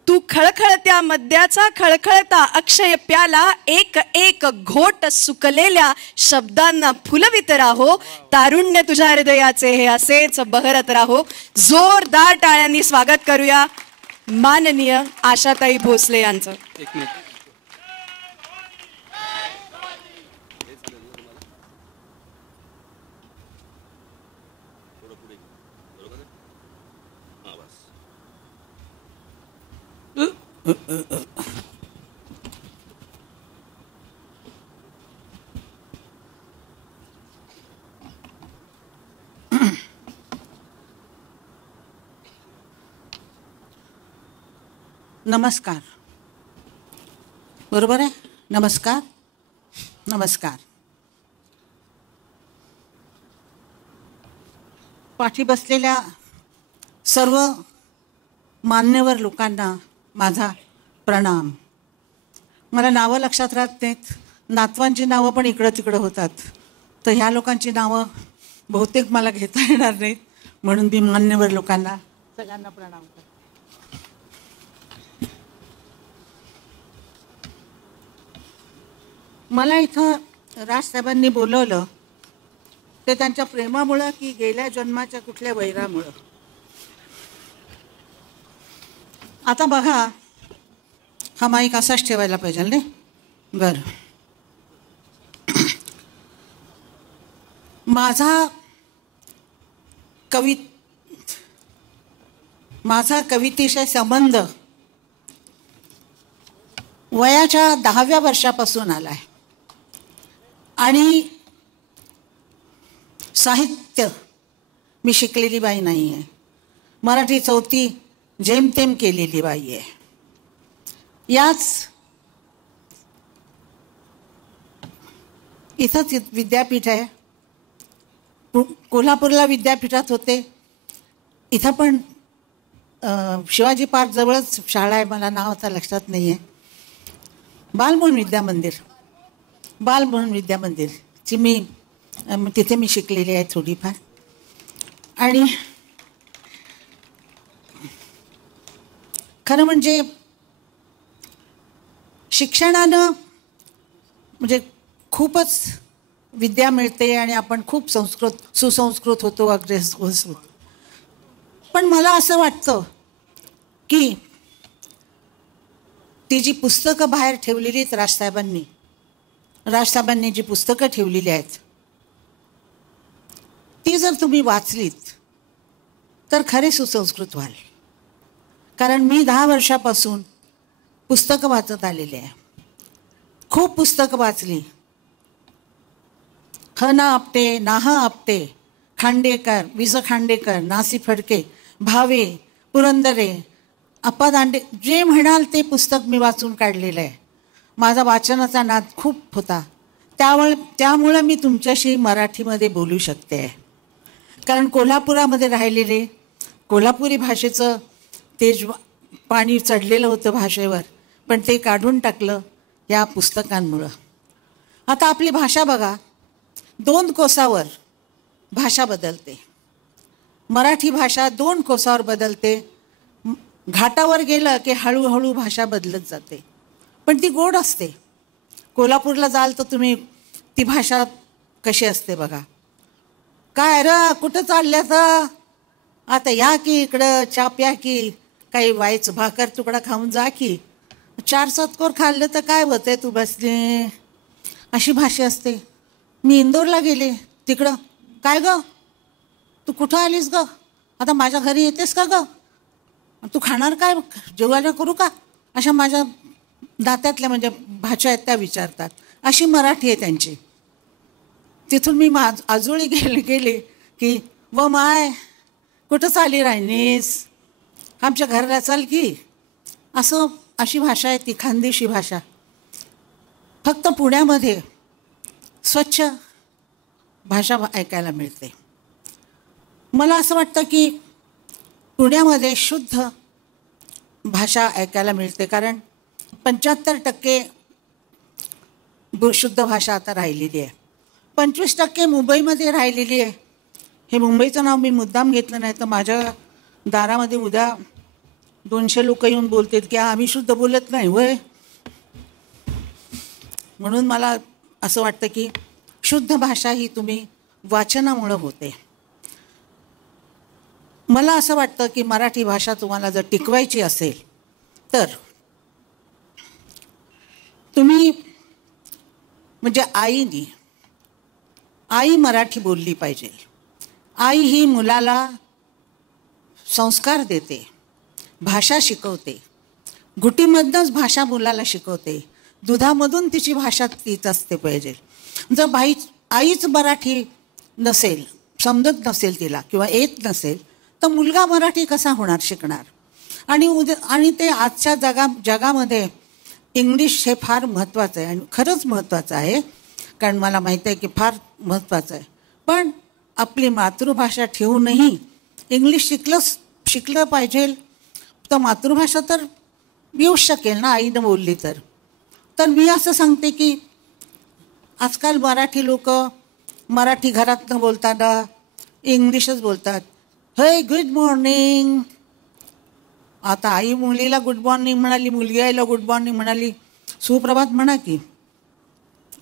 तू खळखळत्या मद्याचा खळखळता अक्षय प्याला. एक एक घोट सुकलेल्या शब्दांना फुलवित राहो. तारुण्य तुझ्या हृदयाचे हे असेच बहरत राहो. जोरदार टाळ्यांनी स्वागत करूया माननीय आशाताई भोसले यांचं. एक मिनिट. नमस्कार. बरोबर आहे? नमस्कार नमस्कार. पाठी बसलेल्या सर्व मान्यवर लोकांना माझा प्रणाम. मला नावं लक्षात राहत नाहीत, नातवांची नावं पण इकडं तिकडं होतात, तर ह्या लोकांची नावं बहुतेक मला घेता येणार नाहीत, म्हणून मी मान्यवर लोकांना सगळ्यांना प्रणाम करते. मला इथं राजसाहेबांनी बोलवलं ते त्यांच्या प्रेमामुळं की गेल्या जन्माच्या कुठल्या वैरामुळं. आता बघा, हा माईक असाच ठेवायला पाहिजे नाही? बरं. माझा कवितेशी संबंध वयाच्या 10व्या वर्षापासून आला आहे आणि साहित्य मी शिकलेली बाई नाही आहे. मराठी 4थी जेमतेम केलेली बाई आहे. याच इथंच विद्यापीठ आहे. कोल्हापूरला विद्यापीठात होते. इथं पण शिवाजी पार्क जवळच शाळा आहे, मला नाव आता लक्षात नाही आहे. बालमोहन विद्यामंदिरची तिथे मी शिकलेली आहे थोडीफार. आणि खरं म्हणजे शिक्षणानं म्हणजे खूपच विद्या मिळते आणि आपण खूप सुसंस्कृत होतो, अग्रेसर होतो. पण मला असं वाटतं की ती जी पुस्तकं बाहेर ठेवलेली आहेत राजसाहेबांनी जी पुस्तकं ठेवलेली आहेत ती जर तुम्ही वाचलीत तर खरे सुसंस्कृत व्हाल. कारण मी 10 वर्षापासून पुस्तकं वाचत आलेली आहे. खूप पुस्तकं वाचली. ह ना आपटे, नाह आपटे, खांडेकर, वि. स. खांडेकर, नासी फडके, भावे, पुरंदरे, अप्पा दांडे, जे म्हणाल ते पुस्तक मी वाचून काढलेलं आहे. माझा वाचनाचा नाद खूप होता. त्यामुळे मी तुमच्याशी मराठीमध्ये बोलू शकते. कारण कोल्हापुरामध्ये राहिलेले कोल्हापुरी भाषेचं तेज पाणी चढलेलं होतं भाषेवर, पण ते काढून टाकलं या पुस्तकांमुळं. आता आपली भाषा बघा, 2 कोसावर भाषा बदलते. मराठी भाषा 2 कोसावर बदलते. घाटावर गेलं की हळूहळू भाषा बदलत जाते, पण ती गोड असते. कोल्हापूरला जाल तर तुम्ही ती भाषा कशी असते बघा. काय र कुठं चालल्या तर आता या की इकडं, चा प्या की, काही वाईच भाकर तुकडा खाऊन जा की, 4-7 कोर खाल्लं तर काय होतंय तू बसले, अशी भाषा असते. मी इंदोरला गेले, तिकडं काय ग तू कुठं आलीस ग, आता माझ्या घरी येतेस का ग, तू खाणार काय, जेवायला करू का, अशा माझ्या दात्यातल्या म्हणजे भाषा आहेत त्या विचारतात. अशी मराठी आहे त्यांची. तिथून मी आजोळी गेले की व माय कुठं चाली राहिनीस, आमच्या घराला चाल की, अशी भाषा आहे ती खानदेशी भाषा. फक्त पुण्यामध्ये स्वच्छ भाषा ऐकायला मिळते. मला असं वाटतं की पुण्यामध्ये शुद्ध भाषा ऐकायला मिळते, कारण 75% शुद्ध भाषा आता राहिलेली आहे. 25% मुंबईमध्ये राहिलेली आहे. हे मुंबईचं नाव मी मुद्दाम घेतलं नाही तर माझ्या दारामध्ये उद्या 200 लोक येऊन बोलतात की आम्ही शुद्ध बोलत नाही वय. म्हणून मला असं वाटतं की शुद्ध भाषा ही तुम्ही वाचनामुळं होते. मला असं वाटतं की मराठी भाषा तुम्हाला जर टिकवायची असेल तर तुम्ही म्हणजे आई मराठी बोलली पाहिजे. आई ही मुलाला संस्कार देते, भाषा शिकवते. घुटीमधनंच भाषा मुलाला शिकवते. दुधामधून तिची भाषा तीच असते पाहिजे. जर आईच मराठी नसेल, समजत नसेल तिला किंवा येत नसेल तर मुलगा मराठी कसा होणार, शिकणार. आणि ते आजच्या जगामध्ये इंग्लिश हे फार महत्त्वाचं आहे आणि खरंच महत्त्वाचं आहे, कारण मला माहिती आहे की फार महत्त्वाचं आहे. पण आपली मातृभाषा ठेवूनही इंग्लिश शिकलं पाहिजे. तर मातृभाषा तर येऊच शकेल ना आईनं बोलली तर. मी असं सांगते की आजकाल मराठी लोक मराठी घरात न बोलताना इंग्लिशच बोलतात. हे गुड मॉर्निंग. आता आई मुलीला गुड मॉर्निंग म्हणाली, मुलगी आईला गुड मॉर्निंग म्हणाली, सुप्रभात म्हणा की,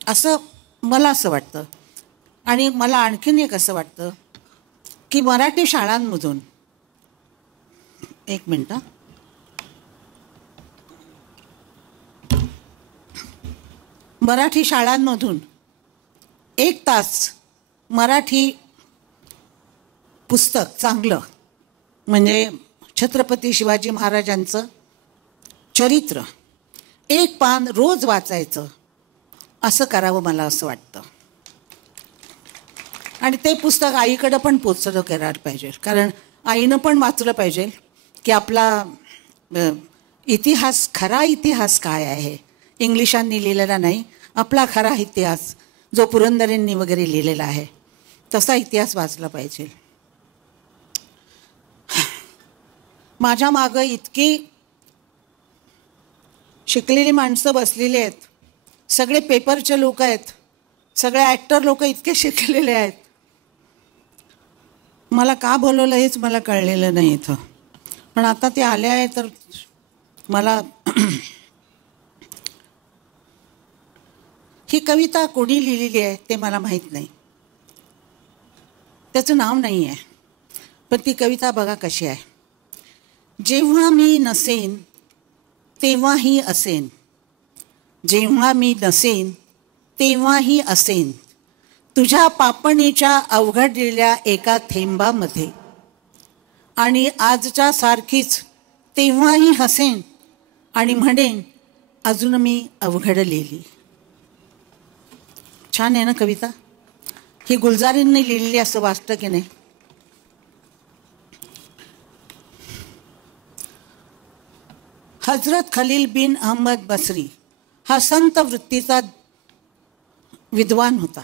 असं मला असं वाटतं. आणि मला आणखीन एक असं वाटतं की मराठी शाळांमधून एक मिनटं मराठी शाळांमधून 1 तास मराठी पुस्तक चांगलं म्हणजे छत्रपती शिवाजी महाराजांचं चरित्र 1 पान रोज वाचायचं असं करावं मला असं वाटतं. आणि ते पुस्तक आईकडं पण पोचलं करायला पाहिजे, कारण आईनं पण वाचलं पाहिजे की आपला इतिहास, खरा इतिहास काय आहे, इंग्लिशांनी लिहिलेला नाही, आपला खरा इतिहास जो पुरंदरेंनी वगैरे लिहिलेला आहे तसा इतिहास वाचला पाहिजे. माझ्या मागं इतकी शिकलेली माणसं बसलेली आहेत, सगळे पेपरचे लोक आहेत, सगळे ॲक्टर लोक इतके शिकलेले आहेत. मला का बोलवलं हेच मला कळलेलं नाही इथं, पण आता ते आले आहे तर मला ही कविता कोणी लिहिलेली आहे ते मला माहीत नाही, त्याचं नाव नाही आहे, पण ती कविता बघा कशी आहे. जेव्हा मी नसेन तेव्हाही असेन, जेव्हा मी नसेन तेव्हाही असेन, तुझ्या पापणीच्या अवघडलेल्या एका थेंबामध्ये, आणि आजच्या सारखीच तेव्हाही हसेन आणि म्हणेन अजून मी अवघडलेली. छान आहे ना कविता? ही गुलजारींनी लिहिलेली असं वाटतं की नाही? हजरत खलील बिन अहमद बसरी हा संत वृत्तीचा विद्वान होता.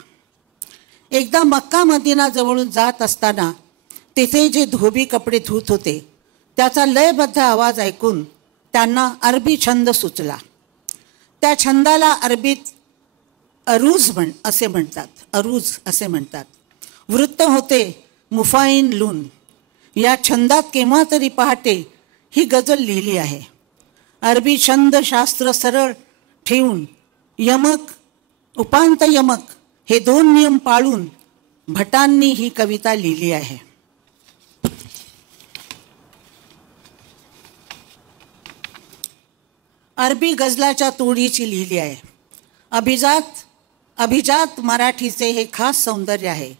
एकदा मक्का मदिना जवळून जात असताना तिथे जे धोबी कपडे धुत होते त्याचा लयबद्ध आवाज ऐकून त्यांना अरबी छंद सुचला. त्या छंदाला अरबीत अरूज असे म्हणतात. वृत्त होते मुफाईन लून. या छंदात केव्हा तरी पहाटे ही गजल लिहिली आहे. अरबी छंदशास्त्र सरळ ठेवून यमक उपांत यमक हे 2 नियम पाळून भटांनी ही कविता लिहिली आहे. अरबी गजलाच्या तोडीची लिहिली आहे. अभिजात मराठीचे हे खास सौंदर्य आहे.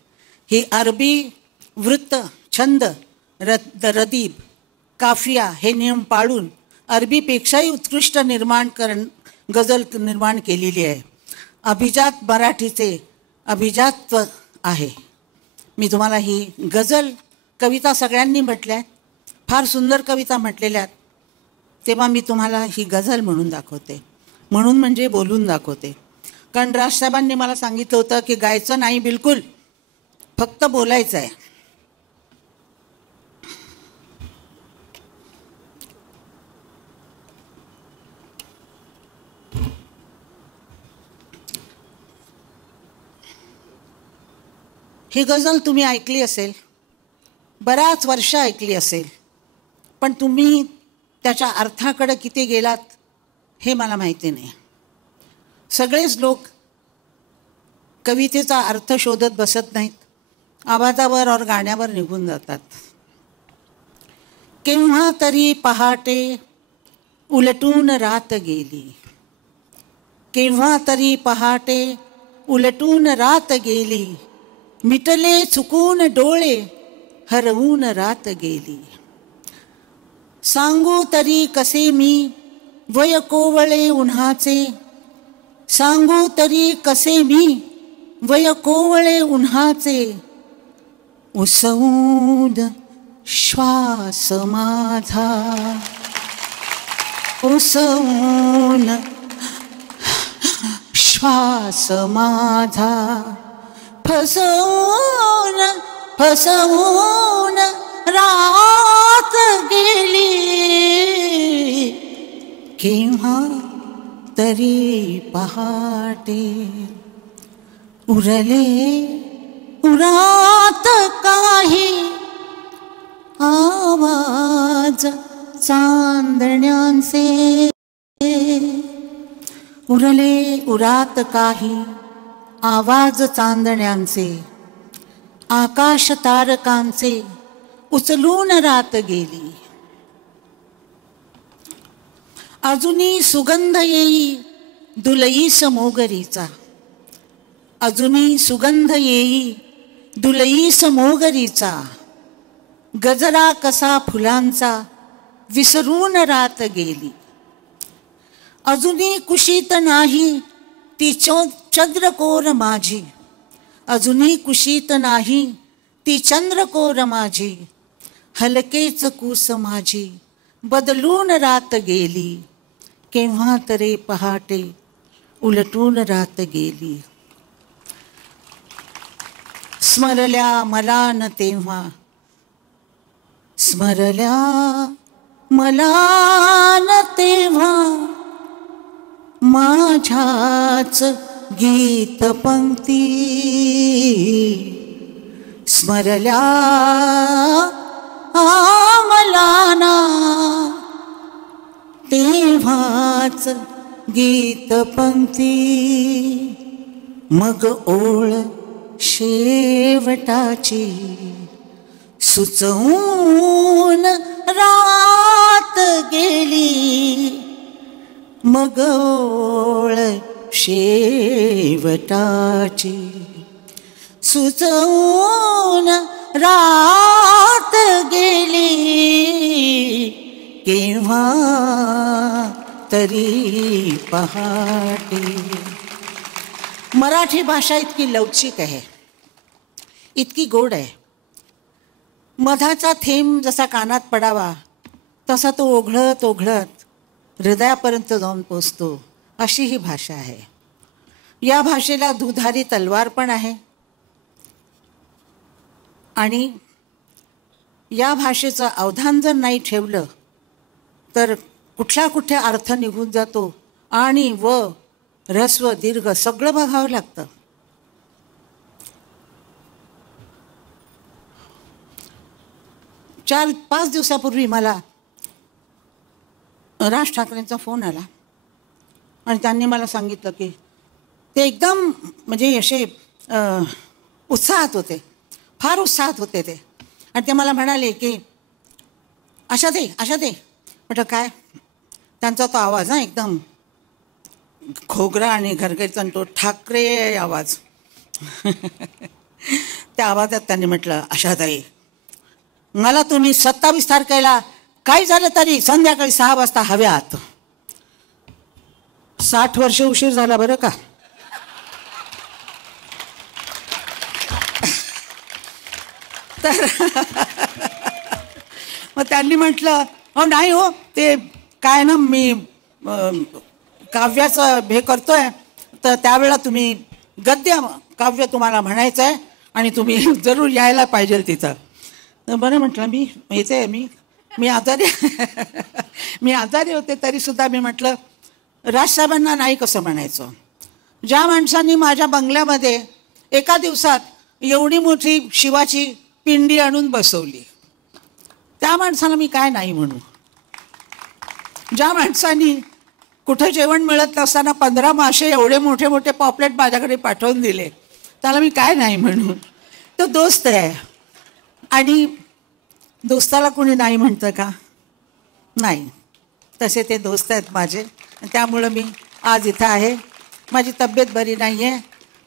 ही अरबी वृत्त, छंद, रदीब, काफिया हे नियम पाळून अरबीपेक्षाही उत्कृष्ट गजल निर्माण केलेली आहे. अभिजात मराठीचे अभिजात्व आहे. मी तुम्हाला ही गजल कविता सगळ्यांनी म्हटल्या आहेत, फार सुंदर कविता म्हटलेल्या आहेत, तेव्हा मी तुम्हाला ही गझल म्हणून दाखवते. म्हणून म्हणजे बोलून दाखवते. कारण राजसाहेबांनी मला सांगितलं होतं की गायचं नाही बिलकुल, फक्त बोलायचं आहे. ही गझल तुम्ही ऐकली असेल, बऱ्याच वर्ष ऐकली असेल, पण तुम्ही त्याच्या अर्थाकडे किती गेलात हे मला माहिती नाही. सगळेच लोक कवितेचा अर्थ शोधत बसत नाहीत, आवाजावर और गाण्यावर निघून जातात. केव्हा तरी पहाटे उलटून रात गेली, केव्हा तरी पहाटे उलटून रात गेली, मिटले चुकून डोळे हरवून रात गेली. सांगू तरी कसे मी वय कोवळे उन्हाचे, सांगू तरी कसे मी वय कोवळे उन्हाचे, उसवून श्वास माझा, उसवून श्वास माझा, फसवून फसवून रात गेली. केव्हा तरी पहाटे उरले उरात काही आवाज चांदण्यांचे, उरले उरात काही आवाज चांदण्यांचे, आकाश तारकांचे उचलून रात गेली. अजूनी सुगंध येई दुलईस मोगरीचा, अजूनी सुगंध येई दुलईस मोगरीचा, गजरा कसा फुलांचा विसरून रात गेली. अजूनी कुशीत नाही ती चंद्रकोर माझी, अजूनही कुशीत नाही ती चंद्रकोर माझी, हलकेच कूस माझी बदलून रात गेली. केव्हा तरी पहाटे उलटून रात गेली. स्मरल्या मला न तेव्हा, स्मरल्या मला न तेव्हा, माझ्याच गीत पंक्ती, स्मरल्या मला ना तेव्हाच गीत पंक्ती, मग ओळ शेवटाची सुचवून रात गेली. मग ओळ शेवटाची सुचवून रात गेली केव्हा तरी पहाटे. मराठी भाषा इतकी लवचिक आहे, इतकी गोड आहे. मधाचा थेंब जसा कानात पडावा तसा तो ओघळत ओघळत हृदयापर्यंत जाऊन पोचतो, अशी ही भाषा आहे. या भाषेला दुधारी तलवार पण आहे आणि या भाषेचं अवधान जर नाही ठेवलं तर कुठल्या कुठे अर्थ निघून जातो आणि व ऱ्हस्व दीर्घ सगळं बघावं लागतं. चार 5 दिवसापूर्वी मला राज ठाकरेंचा फोन आला आणि त्यांनी मला सांगितलं की ते एकदम म्हणजे असे उत्साहात होते, फार उत्साहात होते ते. आणि ते मला म्हणाले की आशात आहे. म्हटलं काय? त्यांचा तो आवाज हा एकदम खोगरा आणि घरगरीचा तो ठाकरे आवाज. त्या आवाजात त्यांनी म्हटलं आशाताई, मला तुम्ही 27 तारखेला काही झालं तरी संध्याकाळी 6 वाजता हव्यात. 60 वर्ष उशीर झाला बरं का. तर मग त्यांनी म्हटलं हो नाही हो, ते काय ना मी काव्याचं हे करतोय, तर त्यावेळेला तुम्ही गद्य काव्य तुम्हाला म्हणायचं आहे आणि तुम्ही जरूर यायला पाहिजे तिथं. तर बरं म्हटलं मी येते. मी आजारी होते तरीसुद्धा मी म्हटलं राजसाहेबांना नाही कसं म्हणायचं. ज्या माणसांनी माझ्या बंगल्यामध्ये एका दिवसात एवढी मोठी शिवाची पिंडी आणून बसवली, त्या माणसाला मी काय नाही म्हणू. ज्या माणसांनी कुठे जेवण मिळत नसताना 15 मासे एवढे मोठे मोठे पॉपलेट माझ्याकडे पाठवून दिले, त्याला मी काय नाही म्हणू. तो दोस्त आहे आणि दोस्ताला कोणी नाही म्हणतं का? नाही. तसे ते दोस्त आहेत माझे. त्यामुळं मी आज इथं आहे. माझी तब्येत बरी नाही आहे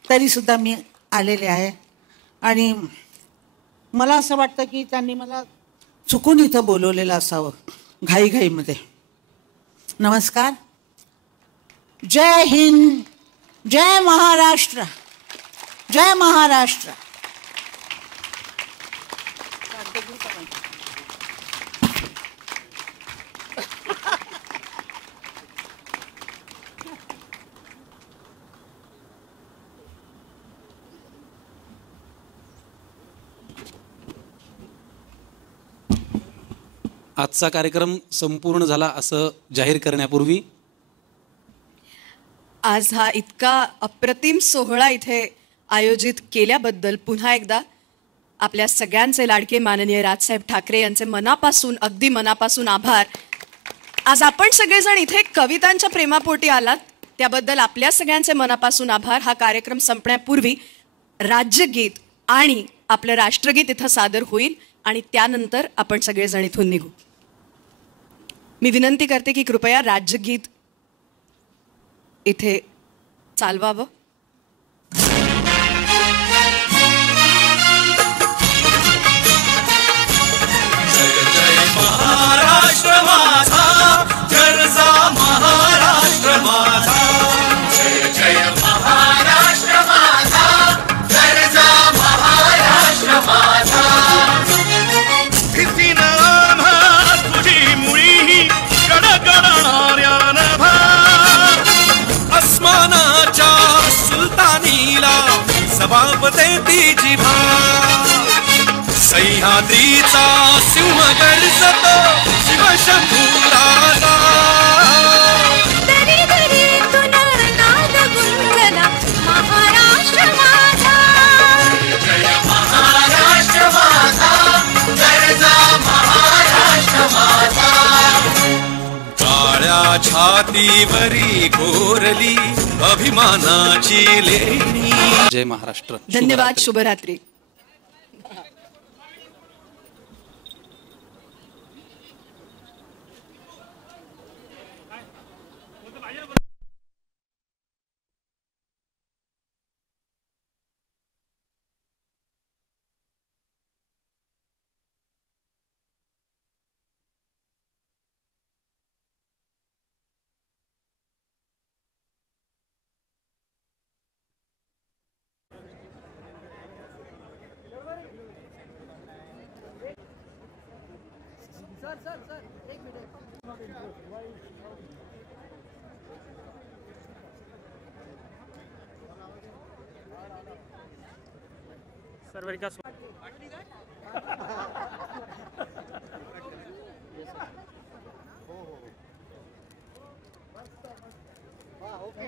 तरीसुद्धा मी आलेले आहे. आणि मला असं वाटतं की त्यांनी मला चुकून इथं बोलवलेलं असावं घाईघाईमध्ये. नमस्कार. जय हिंद, जय महाराष्ट्र, जय महाराष्ट्र. आजचा कार्यक्रम संपूर्ण झाला असं जाहीर करण्यापूर्वी आज हा इतका अप्रतिम सोहळा इथे आयोजित केल्याबद्दल पुन्हा एकदा आपल्या सगळ्यांचे लाडके माननीय राजसाहेब ठाकरे यांचे मनापासून अगदी मनापासून आभार. आज आपण सगळेजण इथे कवितांच्या प्रेमापोटी आलात त्याबद्दल आपल्या सगळ्यांचे मनापासून आभार. हा कार्यक्रम संपण्यापूर्वी राज्यगीत आणि आपलं राष्ट्रगीत इथं सादर होईल आणि त्यानंतर आपण सगळेजण इथून निघू. मी विनंती करते की कृपया राज्यगीत इथे चालवावं. जय जय महाराष्ट्र माझा, गरजा महाराष्ट्र माझा. जय जय महाराष्ट्र माझा, गरजा महाराष्ट्र माझा. भीती नामा तुझी मुळी गडगडणाऱ्या नभा. अस्मानाच्या सुलतानीला जबाब देती जिभा. सह्याद्रीचा सिंह गरजतो शिवशंभू राजा. दरी दरीतून नाद गुंजला महाराष्ट्र माझा. जय महाराष्ट्र माझा, गरजा महाराष्ट्र माझा. काळ्या छातीवरी कोरली अभिमानाची लेणी. जय महाराष्ट्र. धन्यवाद. शुभरात्री.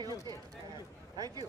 Okay. Thank you.